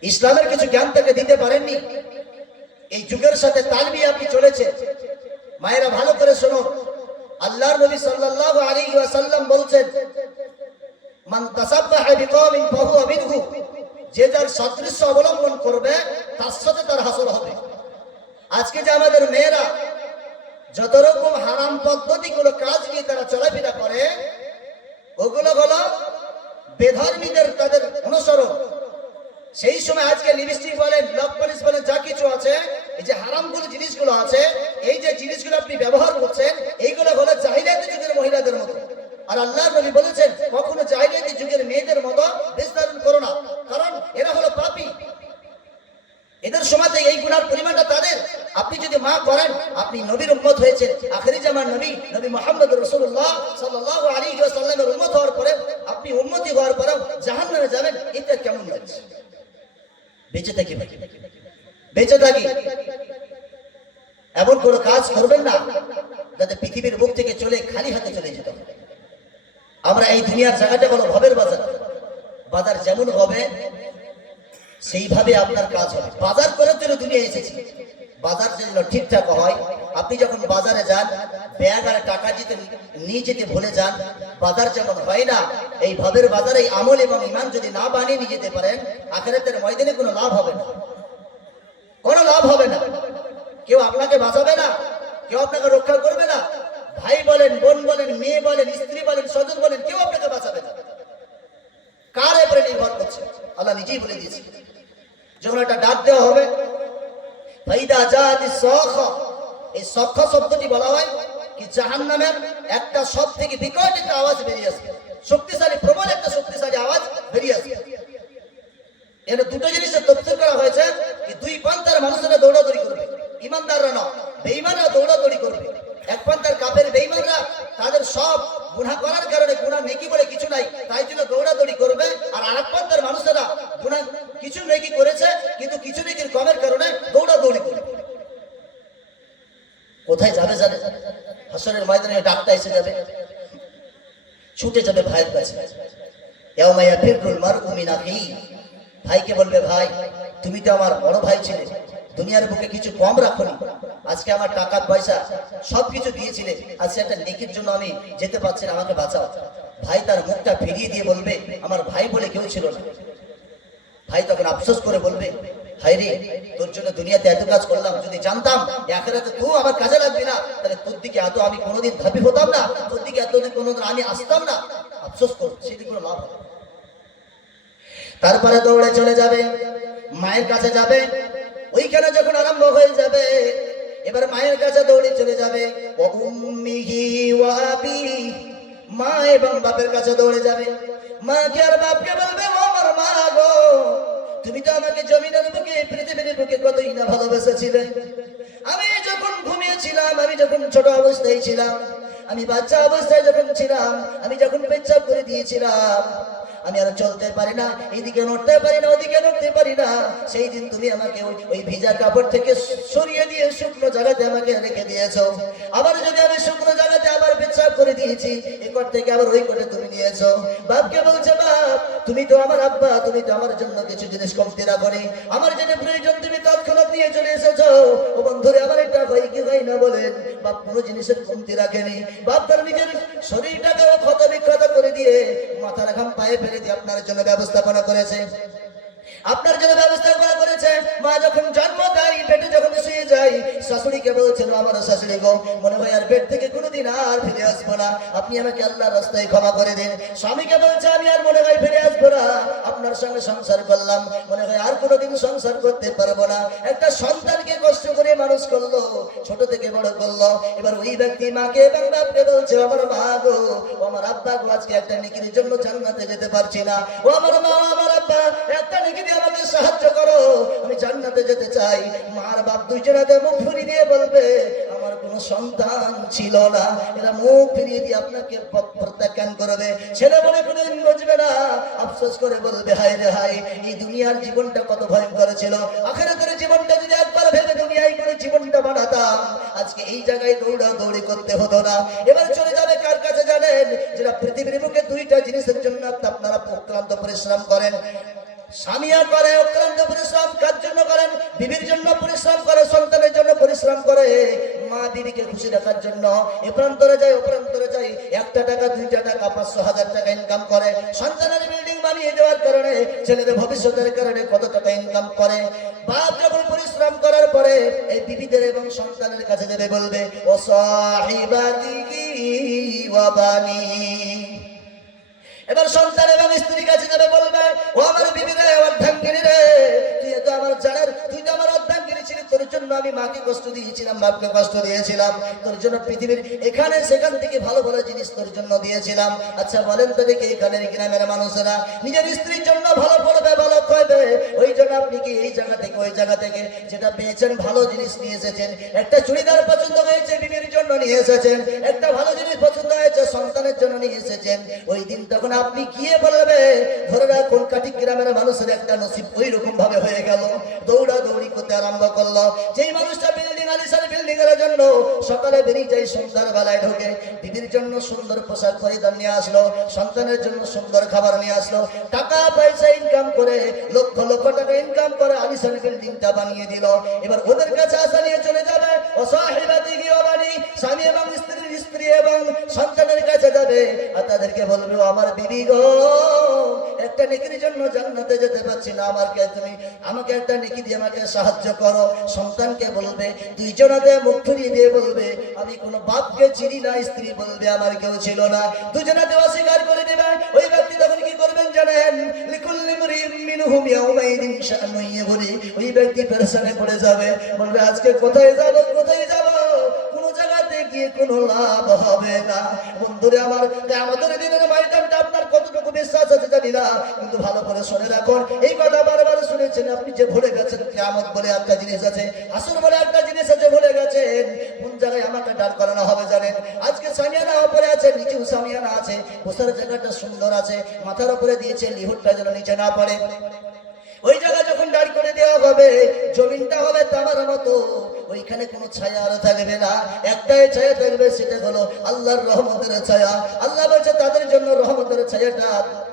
ইসলামের কিছু জ্ঞান তাকে দিতে পারেননি। এই যুগের সাথে তাল মিলিয়ে আপনি চলেছে। মায়েরা ভালো করে শোনো, আল্লাহর নবী সাল্লাল্লাহু আলাইহি ওয়াসাল্লাম বলছেন, মান তাসাব্বাহা বিকওমিন ফাহুয়া মিনহু, যে যার সাদৃশ্য অবলম্বন করবে তার সাথে তার হাসর হবে। আজকে যে আমাদের মেয়েরা যত রকম হারাম পদ্ধতিগুলো কাজ নিয়ে তারা চলাফেরা করে, ওগুলো হলো বেধর্মীদের তাদের অনুসরণ। সেই সময় আজকে লিপস্টিক বলেন, লক পলিশ বলেন, যা কিছু আছে, এই যে হারামগুলো জিনিসগুলো আছে, এই যে জিনিসগুলো আপনি ব্যবহার করছেন, এইগুলো হলো জাহিলিয়াতি যুগের মহিলাদের মতো। আর আল্লাহর নবী বলেছেন, কখনো জাহিলিয়াতি যুগের মেয়েদের মতো বেশ ধারণ করো না, কারণ এরা হলো পাপী। এদের সমাজে এই গুনার পরিমাণটা তাদের। আপনি যদি মা করেন, আপনি নবীর উম্মত হয়েছেন, আখিরি জামান নবী নবী মুহাম্মদ রাসূলুল্লাহ সাল্লাল্লাহু আলাইহি ওয়াসাল্লামের উম্মত হওয়ার পরে আপনি উম্মতি হওয়ার পরেও জাহান্নামে যাবেন, এটা কেমন লাগছে? বেঁচে থাকি ভাই, বেঁচে থাকি, এমন কোনো কাজ করবেন না যাতে পৃথিবীর বুক থেকে চলে খালি হাতে চলে যেতে হবে। আমরা এই দুনিয়ার জায়গাটা হলো ভবের বাজার, বাজার যেমন হবে সেইভাবে আপনার কাজ হবে। বাজার করার জন্য দুনিয়া এসেছি, বাজার যেন ঠিকঠাক হয়। আপনি যখন বাজারে যান, ব্যাগ আর টাকা যেতে নিয়ে যেতে ভুলে যান, বাজার যেমন হয় না, এই ভাবের বাজারে আমল এবং ইমান যদি না বানিয়ে নিয়ে যেতে পারেন, আখিরাতের ময়দানে কোনো লাভ হবে না, কোনো লাভ হবে না। কেউ আপনাকে বাঁচাবে না, কেউ আপনাকে রক্ষা করবে না। ভাই বলেন, বোন বলেন, মেয়ে বলেন, স্ত্রী বলেন, স্বজন বলেন, কেউ আপনাকে বাঁচাবে না। কার উপরে নির্ভর করছে? আল্লাহ নিজেই বলে দিয়েছে, যখন একটা ডাক দেওয়া হবে, ফাইদা জাতিস সাখ, এই সাখ শব্দটি বলা হয় কি জাহান্নামের একটা সব থেকে বিকট একটা আওয়াজ বেরিয়ে আসবে, শক্তিশালী প্রবল একটা শক্তিশালী আওয়াজ বেরিয়ে আসবে। এর দুটো জিনিসের তফসির করা হয়েছে কি দুই পন্থার মানুষেরা দৌড়াদৌড়ি করবে, ইমানদাররা না, বেঈমানরা দৌড়াদৌড়ি করবে। এক পন্থার কাফের বেঈমানরা তাদের সব গুনাহ করার কারণে, গুনাহ নেকি বলে কিছু নাই, তাই জন্য দৌড়াদৌড়ি করবে। আর আরেক পন্থার মানুষেরা গুনাহ কিছু নেকি করেছে কিন্তু কিছু নেকির কমের কারণে দৌড়াদৌড়ি করবে। কোথায় যাবে জানে? হাসরের ময়দানে ডাকটা এসে যাবে, ছুটে যাবে ভাইয়ের কাছে। ইয়াউমা ইয়াফিরুল মারউ মিন আখিহি, ভাইকে বলবে, ভাই তুমি তো আমার বড় ভাই ছিলে, দুনিয়ার বুকে কিছু কম রাখোনি, আজকে আমার টাকা পয়সা সবকিছু দিয়েছিলে, আজকে একটা নেকির জন্য আমি যেতে পারছি না, আমাকে বাঁচাও। ভাই তার মুখটা ফিরিয়ে দিয়ে বলবে, আমার ভাই বলে কেউ ছিল না। ভাই তখন আফসোস করে বলবে, হায় রে, তোর জন্য দুনিয়াতে এত কাজ করলাম, যদি জানতাম আখিরাতে তুই আমার কাজে লাগবি না, তাহলে তোর দিকে এত আমি কোনোদিন ধাপি হতাম না, তোর দিকে এতদিন কোনোদিন আমি আসতাম না। আফসোস কর, সেদিকে কোনো লাভ হবে। তারপরে দৌড়ে চলে যাবে, মায়ের কাছে যাবে। ওইখানে যখন আরম্ভ হয়ে যাবে, এবার মায়ের কাছে দৌড়ে চলে যাবে। ও উম্মিহি ওয়া আবিহি, মা এবং বাপের কাছে দৌড়ে যাবে। মাকে আর বাপকে বলবে, ও আমার মা গো, তুমি তো আমাকে জমিনের বুকে, পৃথিবীর বুকে কতই না ভালোবেসেছিলে। আমি যখন ঘুমিয়েছিলাম, আমি যখন ছোট অবস্থায় ছিলাম, আমি বাচ্চা অবস্থায় যখন ছিলাম, আমি যখন পেচ্ছাপ করে দিয়েছিলাম, আমি আর চলতে পারি না, এদিকে নড়তে পারি না, ওদিকে নড়তে পারি না, সেই দিন তুমি আমাকে ওই ভিজা কাপড় থেকে সরিয়ে দিয়ে শুকনো জায়গাতে আমাকে রেখে দিয়েছো। আবার যদি আমি শুকনো জায়গাতে আবার পেচ্ছাপ করে দিয়েছি, এই কোট থেকে আবার ওই কোটে তুমি নিয়েছো। বাপকে বলছে, বাপ তুমি তো আমার আব্বা, তুমি তো আমার জন্য কিছু জিনিস কমতি রাখোনি, আমার যেটা প্রয়োজন তুমি তৎক্ষণাৎ নিয়ে চলে এসেছো। ও বন্ধুরে, আমার এটা হয় কি হয় না বলেন, বাপ কোনো জিনিসের কমতি রাখেনি। বাপ তার নিজের শরীরটাকে ক্ষত বিক্ষত করে দিয়ে, মাথার ঘাম পায়ে ফেলে দিয়ে আপনার জন্য ব্যবস্থাপনা করেছে, আপনার জন্য ব্যবস্থাপনা করেছে। মা যখন জন্ম দেয়, পেটে যখন শুয়ে যায়, শাশুড়িকে বলছিল, আমার শাশুড়ি গো, মনে হয় আর পেট থেকে কোনোদিন আর ফিরে আসবো না, আপনি আমাকে আল্লাহর রাস্তায় ক্ষমা করে দিন। স্বামীকে বলছে, আমি আর মনে হয় ফিরে আসবো না, আপনার সঙ্গে সংসার করলাম, মনে হয় আর কোনোদিন সংসার করতে পারবো না। একটা সন্তানকে কষ্ট করে মানুষ করলো, ছোট থেকে বড় করলো, এবার ওই ব্যক্তি মাকে এবং বাপকে বলছে, আমার মা গো, ও আমার আব্বা গো, আজকে একটা নেকির জন্য জান্নাতে যেতে পারছি না, ও আমার মা, আমার আব্বা, একটা নেকি দিয়ে আমাকে সাহায্য করো, আমি জান্নাতে যেতে চাই। মার বাপ দুইজনাতে মুখ ফিরিয়ে দিয়ে বলবে, আমার কোনো সন্তান ছিল না, এরা মুখ ফিরিয়ে দিয়ে আপনাকে প্রত্যাখ্যান করবে। ছেলে বলে কোনোদিন বুঝবে না, আফসোস করে বলবে, হায় রে হায়, এই দুনিয়ার জীবনটা কত ভয়ঙ্কর ছিল, আখিরাতের জীবনটা যদি একবার ভেবে দুনিয়ায় করে জীবনটা বানাতাম, আজকে এই জায়গায় দৌড়াদৌড়ি করতে হতো না। এবার চলে যাবে কার কাছে জানেন? যারা পৃথিবীর বুকে দুইটা জিনিসের জন্য আপনারা অক্লান্ত পরিশ্রম করেন। স্বামীও করে অক্লান্ত পরিশ্রম, কার জন্য করেন? বিবির জন্য পরিশ্রম করে, সন্তানের জন্য পরিশ্রম করে, মা বিবিকে খুশি রাখার জন্য এ প্রান্তরে যায় ও প্রান্তরে যায়, 1 টাকা 2 টাকা 500,000 টাকা ইনকাম করে, সন্তানের বিল্ডিং বানিয়ে দেওয়ার কারণে, ছেলেদের ভবিষ্যতের কারণে কত টাকা ইনকাম করে। বাপ যখন পরিশ্রম করার পরে এই বিবিদের এবং সন্তানের কাছে যাবে, বলবে, ও সাহিবাতিহি ওয়া বানি। এবার সন্তান এবং স্ত্রীর কাছে যাবে, বলবে, ও আমার বিবি রে, অর্ধাঙ্গিনী রে, তুই তো আমার জানার, তুই তো আমার অর্ধাঙ্গিনী ছিলি, তোর জন্য আমি মাকে কষ্ট দিয়েছিলাম, বাপকে কষ্ট দিয়েছিলাম, তোর জন্য পৃথিবীর এখানে সেখান থেকে ভালো ভালো জিনিস তোর জন্য দিয়েছিলাম। আচ্ছা বলেন তো দেখি, এখানের গ্রামের মানুষেরা নিজের স্ত্রীর জন্য ভালো পড়বে, ভালো খাইবে, ওই জন্য আপনি কি এই জায়গা থেকে ওই জায়গা থেকে যেটা পেয়েছেন ভালো জিনিস নিয়ে এসেছেন? একটা চুড়িদার পছন্দ হয়েছে, বিবির জন্য নিয়ে এসেছেন, একটা ভালো জিনিস পছন্দ হয়েছে, সন্তানের জন্য নিয়ে এসেছেন। ওই দিন তখন আপনি গিয়ে বলবে, ধরে রাখুন কাটি গ্রামের মানুষের একটা নসিব ওই রকম ভাবে হয়ে গেল, দৌড়াদৌড়ি করতে আরম্ভ করলো। যেই মানুষটা বিল্ডিং, আলিশান বিল্ডিং এর জন্য সকালে বেরিয়ে যায়, সন্ধ্যার বেলায় ঢোকে, বিবির জন্য সুন্দর পোশাক পরিধান নিয়ে আসলো, সন্তানের জন্য সুন্দর খাবার নিয়ে আসলো, টাকা পয়সা ইনকাম করে, লক্ষ লক্ষ টাকা ইনকাম করে আলিশান বিল্ডিংটা বানিয়ে দিল। এবার ওদের কাছে আসা নিয়ে চলে যাবে, ও সাহিবাতিহি ওয়া বানি, স্বামী এবং স্ত্রী এবং সন্তানের কাছে যাবে, আর তাদেরকে বলবে, আমার বিবি গো, একটা নেকির জন্য জান্নাতে যেতে পারবে পারছি না, আমাকে একটা নেকি দিয়ে আমাকে সাহায্য করো। সন্তানকে বলবে, দুইজনাতে মুখ ফিরিয়ে দিয়ে বলবে আমি কোনো বাপকে চিনি না, স্ত্রী বলবে আমার কেউ ছিল না, দুজনাতে অস্বীকার করে দেবে। ওই ব্যক্তি তখন কি করবেন জানেন? লিকুল্লি ইমরিইন মিনহুম ইয়াউমাইদিন শাআনুন ইউগনি। ওই ব্যক্তি পেরেশানে পড়ে যাবে, বলবে আজকে কোথায় যাব, কোথায় যাব, কোনো জায়গাতে গিয়ে কোনো লাভ হবে না। বন্ধুরে আমার, আমাদের দিনের ময়দানটা আপনার কতটুকু বিশ্বাস আছে জানি না, কিন্তু ভালো করে শুনে রাখুন, এই কথা বারবার শুনেছেন আপনি যে ভুলে গেছেন কিয়ামত বলে একটা জিনিস আছে, আসর বলে একটা জিনিস আছে, ভুলে গেছেন। কোন জায়গায় আমাকে দাঁড় করানো হবে জানেন? আজকে সামিয়ানা উপরে আছে, নিচেও সামিয়ানা আছে, বসার জায়গাটা সুন্দর আছে, মাথার উপরে দিয়েছে লিহুটটা যেন নিচে না পড়ে। ওই জায়গা যখন দাঁড় করে দেওয়া হবে, জমিনটা হবে তামার মতো, ওইখানে কোনো ছায়া আর থাকবে না, একটাই ছায়া থাকবে, সেটা হলো আল্লাহর রহমতের ছায়া। আল্লাহ বলছে তাদের জন্য রহমতের ছায়াটা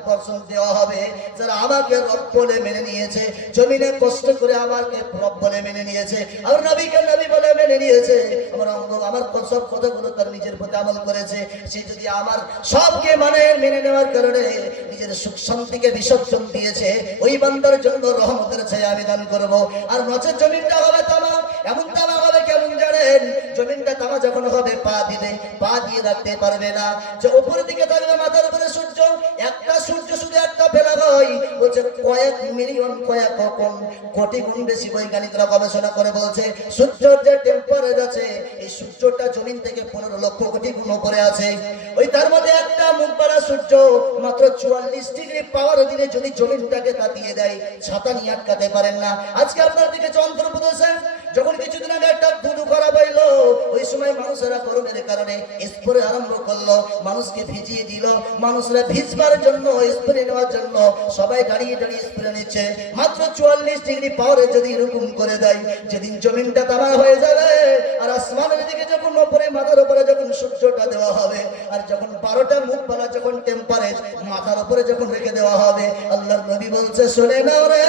বর্ষণ দেওয়া হবে যারা আমাকে রব বলে মেনে নিয়েছে, জমিনে কষ্ট করে আমাকে রব বলে মেনে নিয়েছে, আর নবীকে নবী বলে মেনে নিয়েছে, আমার সব কথাগুলো তার নিজের প্রতি আমল করেছে। সে যদি আমার সবকে মেনে নেওয়ার কারণে নিজের সুখ শান্তিকে বিসর্জন দিয়েছে, ওই বান্দার জন্য রহমতের ছায়া আমি দান করবো। আর নচেত জমিনটা হবে তামা, এমন তামা হবে কেমন জানেন? জমিনটা তামা যখন হবে, পা দিয়ে রাখতে পারবে না, যে উপরের দিকে থাকবে মাথার উপরে সূর্য, একটা সূর্য শুধু একটা ফেলা হয়, বলছে কয়েক মিলিয়ন, কয়েক কোটি গুণ বেশি বৈজ্ঞানিকরা গবেষণা করে বলছে সূর্যের যে টেম্পারেচার আছে, এই সূর্যটা জমিন থেকে 15 লক্ষ কোটি গুণ উপরে আছে। ওই তার মধ্যে একটা মুখ বাড়া সূর্য মাত্র 44 ডিগ্রি পাওয়ার দিনে যদি জমিনটাকে তাতিয়ে দেয়, ছাতা নিয়ে আটকাতে পারেন না। আজকে আপনার দিকে চন্দ্রপ্রদেশে যখন কিছুদিন আগে একটা দুধু খারাপ হইলো, ওই সময় মানুষেরা গরমের কারণে স্প্রে আরম্ভ করলো, মানুষকে ভিজিয়ে দিল, মানুষরা ভিজবার জন্য স্প্রে নেওয়ার জন্য সবাই দাঁড়িয়ে দাঁড়িয়ে স্প্রে নিচ্ছে। মাত্র 44 ডিগ্রি পাওয়ারে যদি এরকম করে দেয়, যেদিন জমিনটা তামা হয়ে যাবে, আর আসমানের দিকে যখন উপরে মাথার উপরে যখন সূর্যটা দেওয়া হবে, আর যখন 12টা মুখ বালা যখন টেম্পারেচার মাথার উপরে যখন রেখে দেওয়া হবে, আল্লাহর নবী বলছে শুনে নাও রে,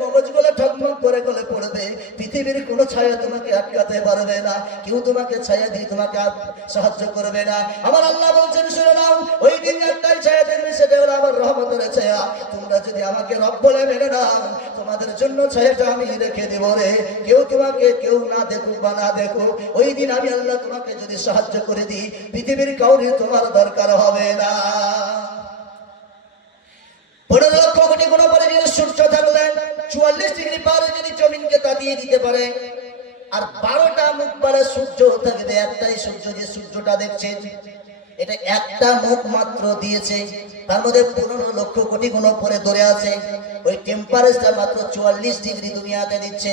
মগজগুলো ঠকমক করে গলে পড়বে, পৃথিবীর কোনো ছায়া তোমাকে আটকাতে পারবে না, কেউ তোমাকে ছায়া দিয়ে তোমাকে সাহায্য করবে না। আমার আল্লাহ বলছেন শুনে নাও, ওই দিন একটাই ছায়া দেখবে, সেটা হলো আমার রহমতের ছায়া। তোমরা যদি আমাকে রব বলে মেনে নাও, তোমাদের জন্য ছায়াটা আমি রেখে দেব রে, কেউ তোমাকে কেউ না দেখুক বা না দেখুক, ওই দিন আমি আল্লাহ তোমাকে যদি সাহায্য করে দিই, পৃথিবীর কাউরে তোমার দরকার হবে না। 15 লক্ষ কোটি গুণ পরে যদি সূর্য থাকলে 44 ডিগ্রি পারে যদি জমিনকে তাতিয়ে দিতে পারে, আর 12টা মুখ বাড়া সূর্য থাকবে, একটাই সূর্য, যে সূর্যটা দেখছেন এটা একটা মুখ মাত্র দিয়েছে, তার মধ্যে 15 লক্ষ কোটি গুণ পরে ধরে আছে, ওই টেম্পারেচার মাত্র 44 ডিগ্রি দুনিয়াতে দিচ্ছে।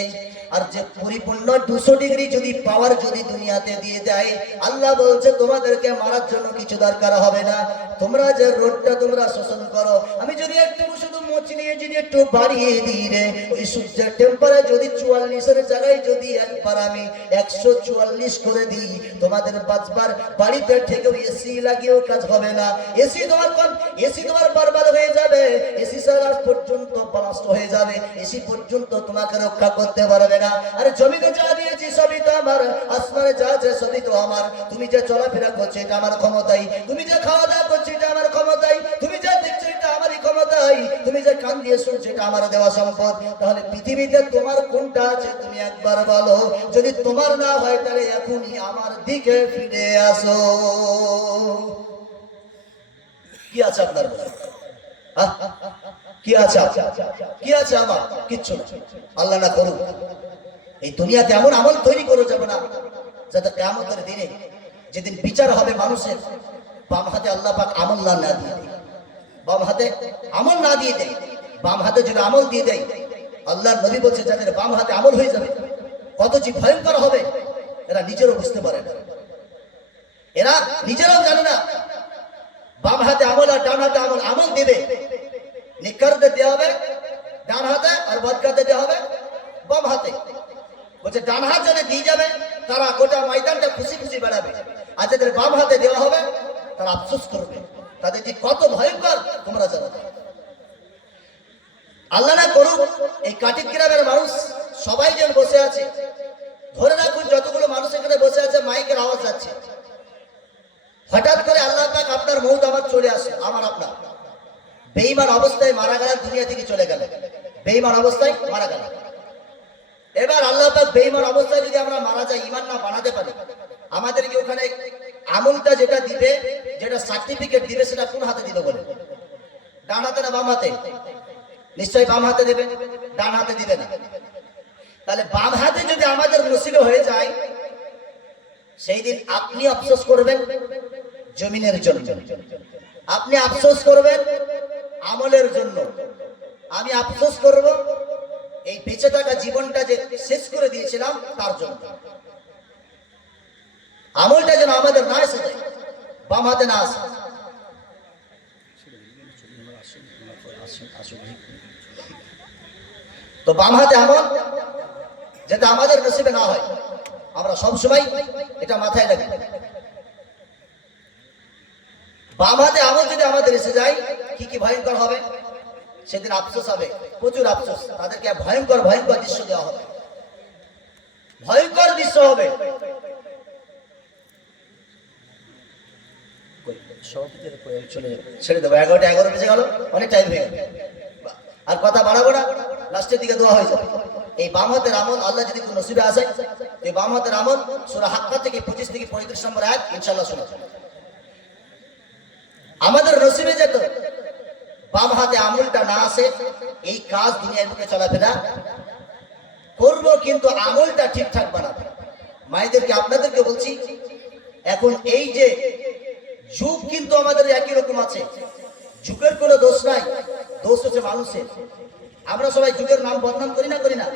আর যে পরিপূর্ণ 200 ডিগ্রি যদি পাওয়ার যদি দুনিয়াতে দিয়ে দেয়, আল্লাহ বলছে তোমাদেরকে মারার জন্য কিছু দরকার হবে না। তোমরা যে রোডটা তোমরা শোষণ করো, আমি যদি একটু শুধু মোচ নিয়ে যদি একটু বাড়িয়ে দিই রে, ওই সূর্যের টেম্পারেচার যদি 44 এর জায়গায় যদি একবার আমি 144 করে দিই, তোমাদের বাঁচবার বাড়িতে থেকেও এসি লাগিয়েও কাজ হবে না। এসি তোমার বারবার হয়ে যাবে, এসি সারা পর্যন্ত ব্লাস্ট হয়ে যাবে, এসি পর্যন্ত তোমাকে রক্ষা করতে পারবে না। আরে জমিতে যা দিয়েছি সবই তো আমার, আসমানে যা আছে সবই তো আমার, তুমি যে চলাফেরা করছো এটা আমার ক্ষমতাই, তুমি যে খাওয়া দাওয়া করছো এটা আমার ক্ষমতাই, তুমি যা দেখছো এটা আমারই ক্ষমতাই, তুমি যে কান দিয়ে শুনছো এটা আমার দেওয়া সম্পদ। তাহলে পৃথিবীতে তোমার কোনটা আছে তুমি একবার বলো, যদি তোমার না হয় তাহলে এখনই আমার দিকে ফিরে আসো। কি আছে আপনার মনে? কি আছে? কি আছে আমার? কিচ্ছু না। আল্লাহ না করুক এই দুনিয়াতে এমন আমল তৈরি করে যাবে না যাতে কিয়ামতের দিনে যেদিন বিচার হবে মানুষের, বাম হাতে আল্লাহ পাক আমল না দিয়ে দেয়, বাম হাতে আমল না দিয়ে দেয়, বাম হাতে যদি আমল দিয়ে দেয়, আল্লাহর নবী বলছে যাদের বাম হাতে আমল হয়ে যাবে কত যে ভয়ঙ্কর হবে এরা নিজেরও বুঝতে পারে না, এরা নিজেরাও জানে না। বাম হাতে আমল আর ডান হাতে আমল, আমল দেবে নিকারতে দেওয়া হবে ডান হাতে, আর বদকাতে দেওয়া হবে বাম হাতে। বলছে ডান হাত যারা দিয়ে যাবে তারা গোটা ময়দানটা খুশি খুশি বেড়াবে, আর যাদের বাম হাতে দেওয়া হবে তারা আফসোস করবে, তাদের যে কত ভয়ঙ্কর তোমরা জানো। আল্লাহ না করুক এই কাটিক গ্রামের মানুষ সবাই যেন বসে আছে, ধরে রাখুন যতগুলো মানুষ এখানে বসে আছে মাইকের আওয়াজ যাচ্ছে, হঠাৎ করে আল্লাহ পাক আপনার মৌত আমার চলে আসে, আমার আপনার বেঈমান অবস্থায় মারা গেলেন, দুনিয়া থেকে চলে গেলেন, বেঈমান অবস্থায় মারা গেলেন। এবার আল্লাহ পাক বেঈমান অবস্থায় যদি আমরা মারা যাই, ঈমান না বানাতে পারি, আমাদেরকে ওখানে আমলটা যেটা দিবে, যেটা সার্টিফিকেট দিবে, সেটা কোন হাতে দিবে বলে? ডান হাতে না বাম হাতে? নিশ্চয়ই বাম হাতে দেবে, ডান হাতে দিবে না। তাহলে বাম হাতে যদি আমাদের নসিবে হয়ে যায়, সেই দিন আপনি আফসোস করবেন জমিনের জন্য, আপনি আফসোস করবেন আমলের জন্য, আমি আফসোস করব এই বেঁচে থাকা জীবনটা যে শেষ করে দিয়েছিলাম তার জন্য। আমলটা যেন আমাদের না এসে যায়, বাম হাতে না আসে। তো বাম হাতে আমল যাতে আমাদের নসিবে না হয়, আমরা সবসময় এটা মাথায় রাখি। বাম হাতে আমল যদি আমাদের এসে যায়, কি কি ভয়ঙ্কর হবে সেদিন, আফসোস হবে, প্রচুর আফসোস। তাদেরকে ভয়ঙ্কর ভয়ঙ্কর দৃশ্য দেওয়া হবে, ভয়ঙ্কর দৃশ্য হবে। ছেড়ে দেবো, 11টা বেজে গেল, অনেক টাইম হয়ে গেল, আর কথা বাড়াবো না, লাস্টের দিকে দোয়া হয়ে যাবে। এই বাম হাতের আমল আল্লাহ যদি কোনো নসিবে আসে, এই বাম হাতের আমল সূরা হাক্কা থেকে 25 থেকে 35 নম্বর আয়াত ইনশাআল্লাহ শোনা। আমাদের নসিবে যেত বাম হাতে আমলটা না আসে, এই কাজ দুনিয়ার বুকে চলাফেরা করবো, কিন্তু আমলটা ঠিকঠাক বানাবে। মায়েদেরকে আপনাদেরকে বলছি, এখন এই যে যুগ কিন্তু আমাদের একই রকম আছে, যুগের কোনো দোষ নাই, দোষ হচ্ছে মানুষের। আমরা সবাই যুগের নাম বদনাম করি না,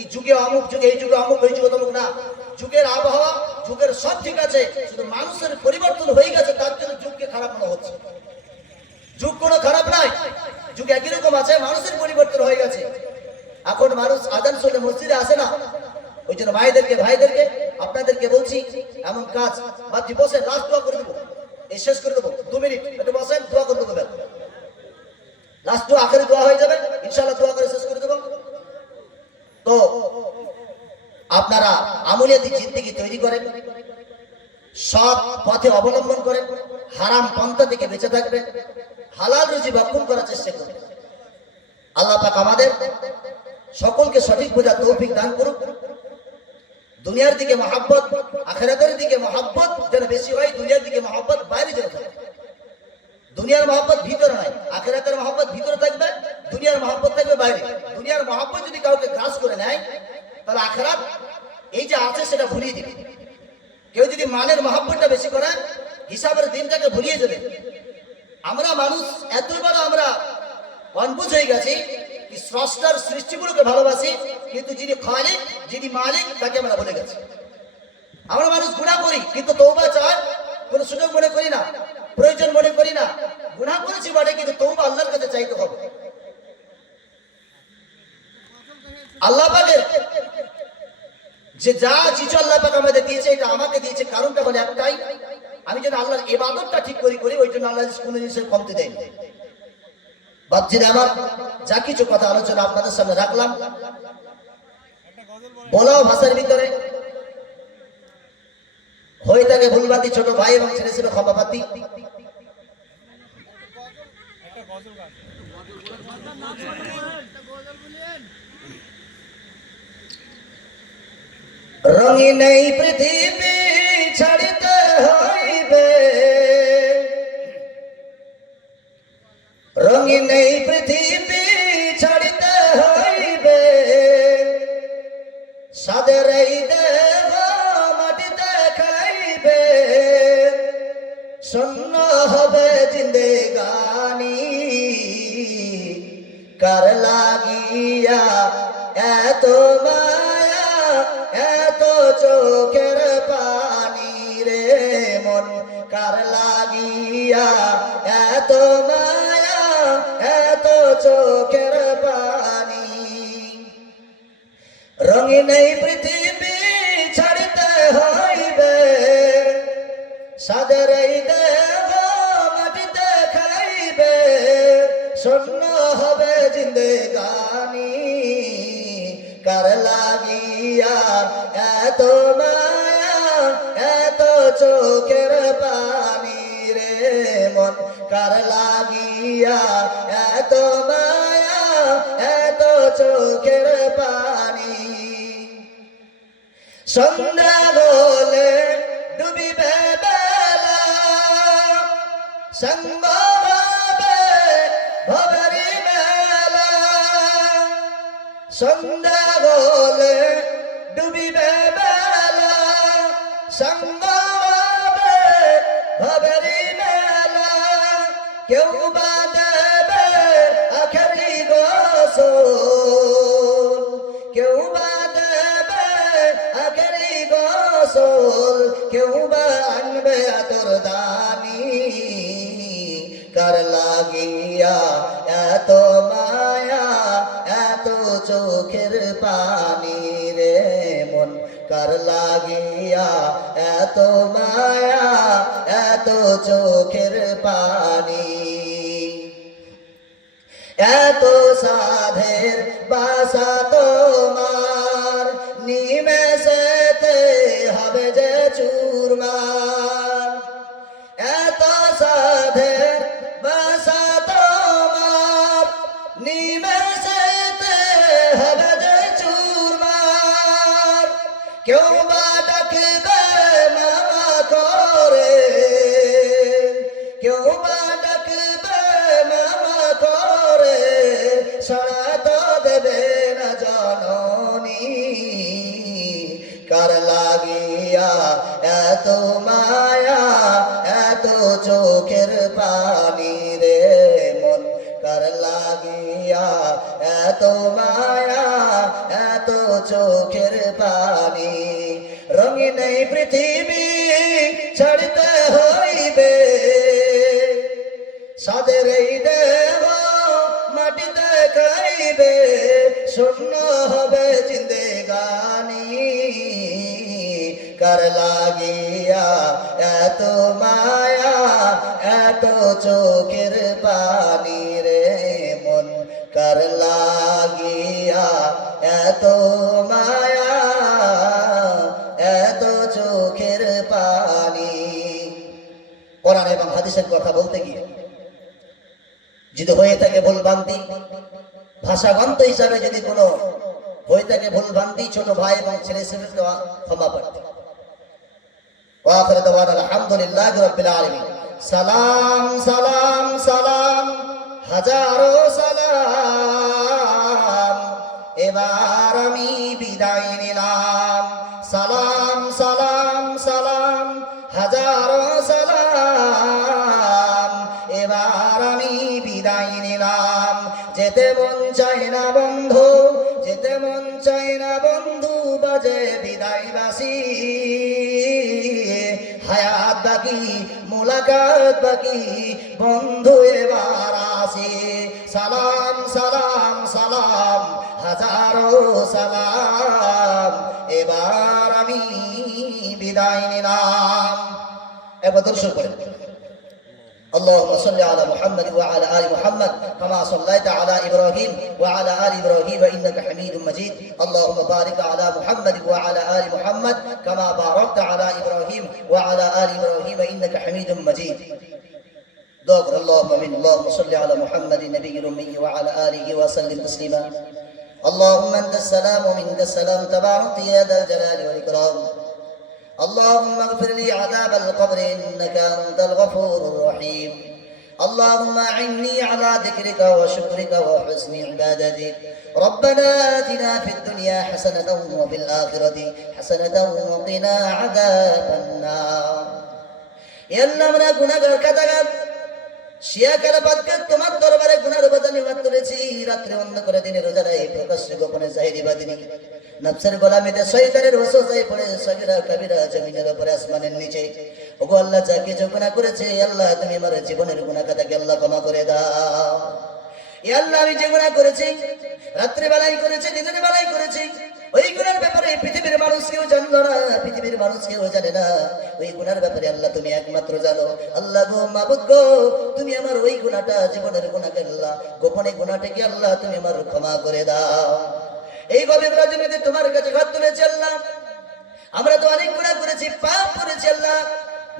এই যুগে অমুক যুগে, এই যুগে অমুক, এই যুগে তমুক না। যুগের আবহাওয়া, যুগের সব ঠিক আছে, শুধু মানুষের পরিবর্তন হয়ে গেছে, তার জন্য যুগকে খারাপ মনে হচ্ছে। যুগ কোনো খারাপ নাই, যুগ একই রকম আছে, মানুষের পরিবর্তন হয়ে গেছে। এখন মানুষ আজান শুনে মসজিদে আসে না। ওই জন্য ভাইদেরকে আপনাদেরকে বলছি, এমন কাজ ভাবছি, বসে লাস্ট দোয়া করে দেবো, এই শেষ করে দেবো, 2 মিনিট একটু বসেন, দোয়া করে দেবো, লাস্ট দোয়া আখেরি দোয়া হয়ে যাবে ইনশাআল্লাহ, দোয়া করে শেষ করে দেবো। তো আপনারা আমলিয়াতি জিন্দেগি তৈরি করেন, সৎ পথে অবলম্বন করেন, হারাম পন্থা থেকে বেঁচে থাকবেন, হালাল রুজি ভক্ষণ করার চেষ্টা করবেন। আল্লাহ পাক আমাদের সকলকে সঠিক বোঝার তৌফিক দান করুক। দুনিয়ার দিকে মহাব্বত, আখিরাতের দিকে মহাব্বত যেন বেশি হয়, দুনিয়ার দিকে মহাব্বত বাইরে যেন থাকে। দুনিয়ার মহাব্বত ভিতরে নাই, আখিরাতের মহাব্বত ভিতরে থাকবে, দুনিয়ার মহাব্বত থাকবে বাইরে। দুনিয়ার মহাব্বত যদি কাউকে গ্রাস করে নেয়, তাহলে আখিরাত এই যে আছে সেটা ভুলিয়ে দিবে। কেউ যদি মানের মহাব্বতটা বেশি করে, হিসাবের দিনটাকে ভুলিয়ে দেবে। আমরা মানুষ এতই বড় আমরা কনফিউজ হয়ে গেছি, স্রষ্টার সৃষ্টিগুলোকে ভালোবাসি, কিন্তু যিনি খালিক, যিনি মালিক, তাকে আমরা ভুলে গেছি। আমরা মানুষ গুনাহ করি, কিন্তু তওবা চাই কোনো সুযোগ মনে করি না, প্রয়োজন মনে করি না। গুনাহ করেছি বটে, কিন্তু তওবা আল্লাহর কাছে চাইতে হবে। আল্লাহ পাকের যে যা কিছু আল্লাহ পাক আমাদের দিয়েছে, এটা আমাকে দিয়েছে, কারণটা হলো একটাই, আমি যেন আল্লাহর ইবাদতটা ঠিক করি, ওই জন্য আল্লাহ কোনো জিনিসের কমতে দেয়নি। বাপজিরা আমার, যা কিছু কথা আলোচনা আপনাদের সামনে রাখলাম, বলাও ভাষার ভিতরে হয়ে থাকে ভুলবাতি, ছোট ভাই এবং ছেলে ছিল ক্ষমাবাতি। রঙিন এই পৃথিবী ছাড়িতে হইবে, রঙিন এই পৃথিবী ছাড়িতে হইবে, সাদের এই দেহ মাটিতে খাইবে, শূন্য হবে জিন্দেগানি, কার লাগিয়া এত মায়া, এত চোখের পানি রে মন, কার লাগিয়া এত মায়া, এত চোখের পানি। রঙিন এই পৃথিবী ছাড়িতে হইবে, সাদের এই দেহ মাটিতে খাইবে, শূন্য হবে জিন্দেগানি, কার লাগিয়া এত মায়া, এত চোখের পানি রে মন কার লাগিয়া এত মায়া এত চোখের পানি সন্ধ্যা হলে ডুবিবে বেলা সঙ্গ হবে ভবেরি মেলা সন্ধ্যা হলে ডুবিবে বেলা সঙ্গ হবে ভবেরি মেলা কেউ বা দেবে আখেরি গোসল কেউ বা দেবে আখেরি গোসল কেউ বা আনবে আতর দানি কার লাগিয়া এত মায়া এত চোখের পানি রে মন কার লাগিয়া এত মায়া এত চোখের পানি এত সাধের বাসা তোমার নিমেষেতে হবে যে চুরমার এত সাধের বাসা তোমার নিমেষেতে হবে যে চুরমার কেউ বা ডাকবে মামা করে কেউ বা ডাকবে মামা করে সাড়া তো দেবে না জননী কার লাগিয়া এত মায়া এত চোখের পানি রে মন কার লাগিয়া এত মায়া এত চোখের পানি রঙিন এই পৃথিবী ছাড়তে হইবে সাদের এই দেহ মাটিতে খাইবে শূন্য হবে জিন্দেগানি কার লাগিয়া এত মায়া এত চোখের পানি রে মন কার লাগিয়া এত মায়া এত চোখের পানি কোরআন এবং হাদিসের কথা বলতে গিয়ে যদি হয়ে থাকে ভুলভ্রান্তি ভাষাগন্ত হিসাবে যদি কোনো হয়ে থাকে ভুলভ্রান্তি ছোট ভাই এবং ছেলে ছেলেকে ক্ষমা প্রার্থী ওয়াখির দাওয়ানা আলহামদুলিল্লাহি রাব্বিল আলামিন সালাম সালাম সালাম হাজারো সালাম এবার আমি বিদায় নিলাম সালাম সালাম সালাম হাজারো সালাম এবার আমি বিদায় নিলাম যেতে মন চায় না বন্ধু যেতে মন চায় না বন্ধু বাজে বিদায় বাসি হায়াত বাকি মুলাকাত বাকি বন্ধু এবার আসি সালাম সালাম সালাম হাজারো সালাম এবার আমি বিদায় নিলাম এবার দর্শন করেন اللهم صل على محمد وعلى آل محمد كما صليت على إبراهيم وعلى آل إبراهيم إنك حميد مجيد اللهم بارك على محمد وعلى آل محمد كما باركت على إبراهيم وعلى آل إبراهيم إنك حميد مجيد دعاء اللهم من اللهم صل على محمد النبي الأمي وعلى آله وسلم تسليما اللهم أنت السلام ومنك السلام تبارك يا ذا الجلال والإكرام اللهم اغفر لي عذاب القبر إنك أنت الغفور الرحيم اللهم أعني على ذكرك وشكرك وحسن عبادتك ربنا آتنا في الدنيا حسنة وفي الآخرة حسنة وقنا عذاب النار يلا من গুনাহগার কাতাগার শিয়াকের বাদকে তোমার দরবারে গুনার বদলে মাত করেছি রাত্রে অন্ধকারে দিনে রোজারাই প্রকাশ্যে গোপনে জাহিরি বাদিনী নফসের গোলামিতে শয়তানের ওয়াসওয়াসায় পড়ে সগীরা কবিরা জমিনের উপরে আসমানের নিচে ওগো আল্লাহ যা কিছু গুনাহ করেছে আল্লাহ তুমি আমার জীবনের গুনাহ খাতাকে আল্লাহ ক্ষমা করে দাও ইয়া আল্লাহ আমি যে গুনাহ করেছি রাত্রে বেলায় করেছি দিনের বেলায় করেছি ওই গুনার ব্যাপারে পৃথিবীর মানুষ কেউ জানলো না পৃথিবীর মানুষ কেউ জানে না ওই গুনার ব্যাপারে আল্লাহ তুমি একমাত্র জানো আল্লাহ গো মাবুদ গো তুমি আমার ওই গুনাহটা জীবনের গুনাহকে আল্লাহ গোপনে গুনাহটাকে আল্লাহ তুমি আমার ক্ষমা করে দাও এই গভীর রজনীতে তোমার কাছে হাত তুলেছি আল্লাহ আমরা তো অনেক গুনাহ করেছি পাপ করেছি আল্লাহ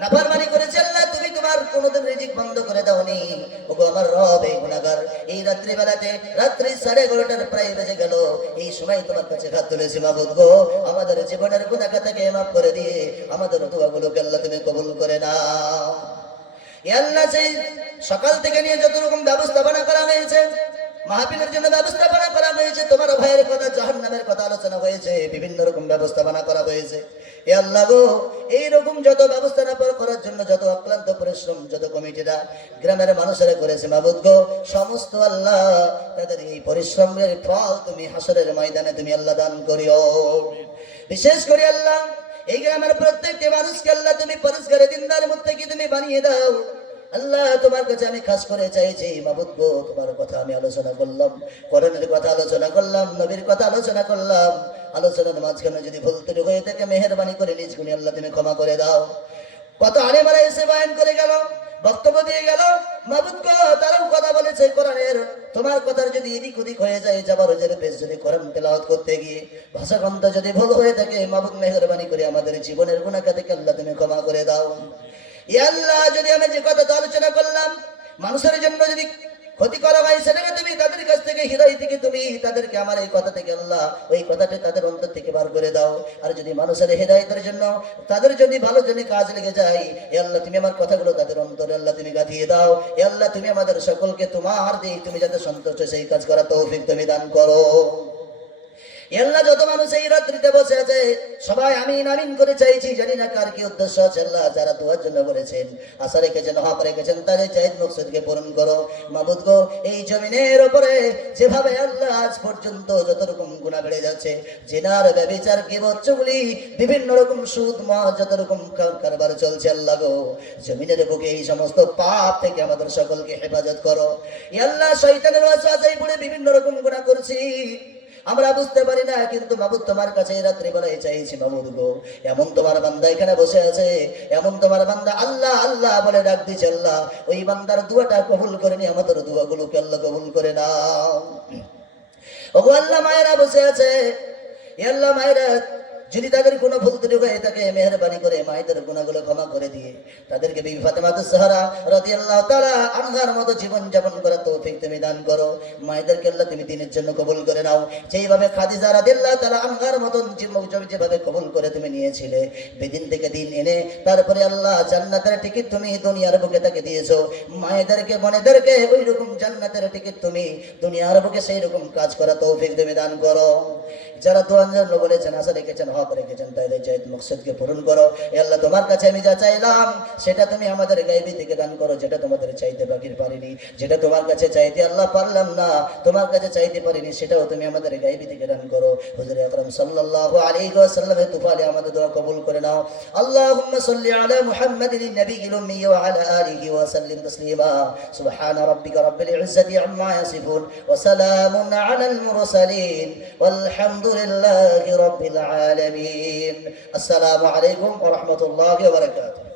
নাফরমানি করেছি আল্লাহ তুমি তোমার আমার কোনোদিন রিজিক বন্ধ করে দাওনি। ওগো আমার রব, এই গুনাহগার এই রাত্রি বেলাতে, রাত্রি 11:30 প্রায় বেজে গেল, এই সময় তোমার কাছে হাত তুলেছি মাবুদ গো, আমাদের জীবনের গুনাহ খাতাকে মাফ করে দিয়ে আমাদের দোয়াগুলোকে আল্লাহ তুমি কবুল করে নাও। এ আল্লাহ, সেই সকাল থেকে নিয়ে যত রকম ব্যবস্থাপনা করা হয়েছে, মাহফিলের জন্য ব্যবস্থাপনা করা হয়েছে, তোমার ভাইয়ের কথা, জাহান্নামের কথা আলোচনা হয়েছে, বিভিন্ন রকম ব্যবস্থাপনা করা হয়েছে। এ আল্লাহ গো, এইরকম যত ব্যবস্থাপনা করার জন্য যত অক্লান্ত পরিশ্রম যত কমিটিরা গ্রামের মানুষেরা করেছে মাবুদ গো, সমস্ত আল্লাহ তাদের এই পরিশ্রমের ফল তুমি হাসরের ময়দানে তুমি আল্লাহ দান করিও। বিশেষ করে আল্লাহ এই গ্রামের প্রত্যেকটি মানুষকে আল্লাহ তুমি পরিষ্কার দিনদার মুত্তাকি তুমি বানিয়ে দাও। আল্লাহ তোমার কাছে আমি খাস করে চাইছি মাবুদ গো, তোমার কথা আমি আলোচনা করলাম, কোরআনের কথা আলোচনা করলাম, নবীর কথা আলোচনা করলাম, আলোচনার মাঝখানে যদি ভুল ত্রুটি হয়ে থাকে মেহেরবানি করে নিজ গুণে আল্লাহ তুমি ক্ষমা করে দাও। কত আলেমারা এসে বয়ান করে গেল, বক্তব্য দিয়ে গেল মাবুদ গো, তারাও কথা বলেছে কোরআনের, তোমার কথার যদি এদিক ওদিক হয়ে যায়, যাবার ওজের পেশ যদি কোরআন তেলাওয়াত করতে গিয়ে ভাষাগন্ত যদি ভুল হয়ে থাকে মাবুদ মেহেরবানি করে আমাদের জীবনের গুনাহ থেকে আল্লাহ তুমি ক্ষমা করে দাও। ইয়া আল্লাহ, যদি আমি যে কথা আলোচনা করলাম মানুষের জন্য যদি ক্ষতি করা হয়, সেটাকে তুমি তাদের কাছ থেকে হৃদয় থেকে তুমি তাদেরকে আমার এই কথা থেকে আল্লাহ ওই কথাটা তাদের অন্তর থেকে বার করে দাও। আর যদি মানুষের হৃদয়ের জন্য তাদের যদি ভালো জন্য কাজ লেগে যায়, এ আল্লাহ তুমি আমার কথাগুলো তাদের অন্তরে আল্লাহ তুমি গাঁথিয়ে দাও। এ আল্লাহ তুমি আমাদের সকলকে তোমার দিয়ে তুমি যাতে সন্তুষ্ট সেই কাজ করা তৌফিক তুমি দান করো। আল্লাহ, যত মানুষ এই রাত্রিতে বসে আছে সবাই আমিন আমিন করে চাইছি, জানি না কার কি উদ্দেশ্য আছে। আল্লাহ, যারা দোয়ার জন্য বলেছেন, আশা রেখেছেন, হক রেখেছেন, তাদের চাহিদ মকসুদকে পূরণ করো মাবুদ গো। এই জমিনের উপরে যেভাবে আল্লাহ আজ পর্যন্ত যত রকম গুনাহ বেড়ে যাচ্ছে, জিনার, ব্যভিচার, গীবত, চুগলি, বিভিন্ন রকম সুদ, মদ, যত রকম কারবার চলছে, আল্লাহ গো জমিনের বুকে এই সমস্ত পাপ থেকে আমাদের সকলকে হেফাজত করো। আল্লাহ, শয়তানের ওয়াসওয়াসায় পড়ে বিভিন্ন রকম গুনাহ করছি, আমরা বুঝতে পারি না, কিন্তু মাবুদ তোমার কাছে রাত্রি বেলায় চাইছি মাবুদ গো, এমন তোমার বান্দা এখানে বসে আছে, এমন তোমার বান্দা আল্লাহ আল্লাহ বলে ডাক দিচ্ছে, আল্লাহ ওই বান্দার দুয়াটা কবুল করে নি, আমাদের দুয়াগুলোকে আল্লাহ কবুল করে নাও। ওগো আল্লাহ, মায়েরা বসে আছে, এ আল্লাহ মায়েরা যদি তাদের কোনো ভুল ত্রুটি হয়ে থাকে মেহেরবানি করে মায়েদের গুনাহগুলো ক্ষমা করে দিয়ে তাদেরকে বিবি ফাতেমাতুজ জাহরা রাদিয়াল্লাহু তাআলা আনহার মতো জীবন যাপন করার তৌফিক তুমি দান করো। মায়েদেরকে আল্লাহ তুমি দ্বীনের জন্য কবুল করে নাও, যেইভাবে খাদিজা রাদিয়াল্লাহু তাআলা আনহার মতো যেভাবে কবুল করে তুমি নিয়েছিলে, বেদিন থেকে দিন এনে তারপরে আল্লাহ জান্নাতের টিকিট তুমি দুনিয়ার বুকে তাকে দিয়েছো, মায়েদেরকে বোনেদেরকে ওই রকম জান্নাতের টিকিট তুমি দুনিয়ার বুকে সেই রকম কাজ করা তৌফিক তুমি দান করো। যারা দোয়ার জন্য বলেছেন, আশা রেখেছেন, হক রেখেছেন, তাদের চাইদ মকসদকে পূরণ করো। এ আল্লাহ, তোমার কাছে আমি যা চাইলাম সেটা তুমি আমাদের গায়বী থেকে দান করো, যেটা তোমাদের চাইতে বাকির পারিনি, যেটা তোমার কাছে চাইতে আল্লাহ পারলাম না, তোমার কাছে চাইতে পারিনি, সেটাও তুমি আমাদের গায়বী থেকে দান করো। হুজুর আকরাম সাল্লাল্লাহু আলাইহি ওয়াসাল্লামের তুফালে আমাদের দোয়া কবুল করে নাও। আল্লাহুম্মা সাল্লি আলা মুহাম্মাদিন নবিয়্যিল উম্মি ওয়া আলা আলিহি ওয়া সাল্লিম তাসলিমা। সুবহানা রাব্বিকা রাব্বিল ইজ্জাতি আম্মা ইয়াসিফুন ওয়া সালামুন আলাল মুরসালিন ওয়ালহামদুলিল্লাহি রাব্বিল আলামিন। আসসালামু আলাইকুম ওয়া রাহমাতুল্লাহি ওয়া বারাকাতুহু।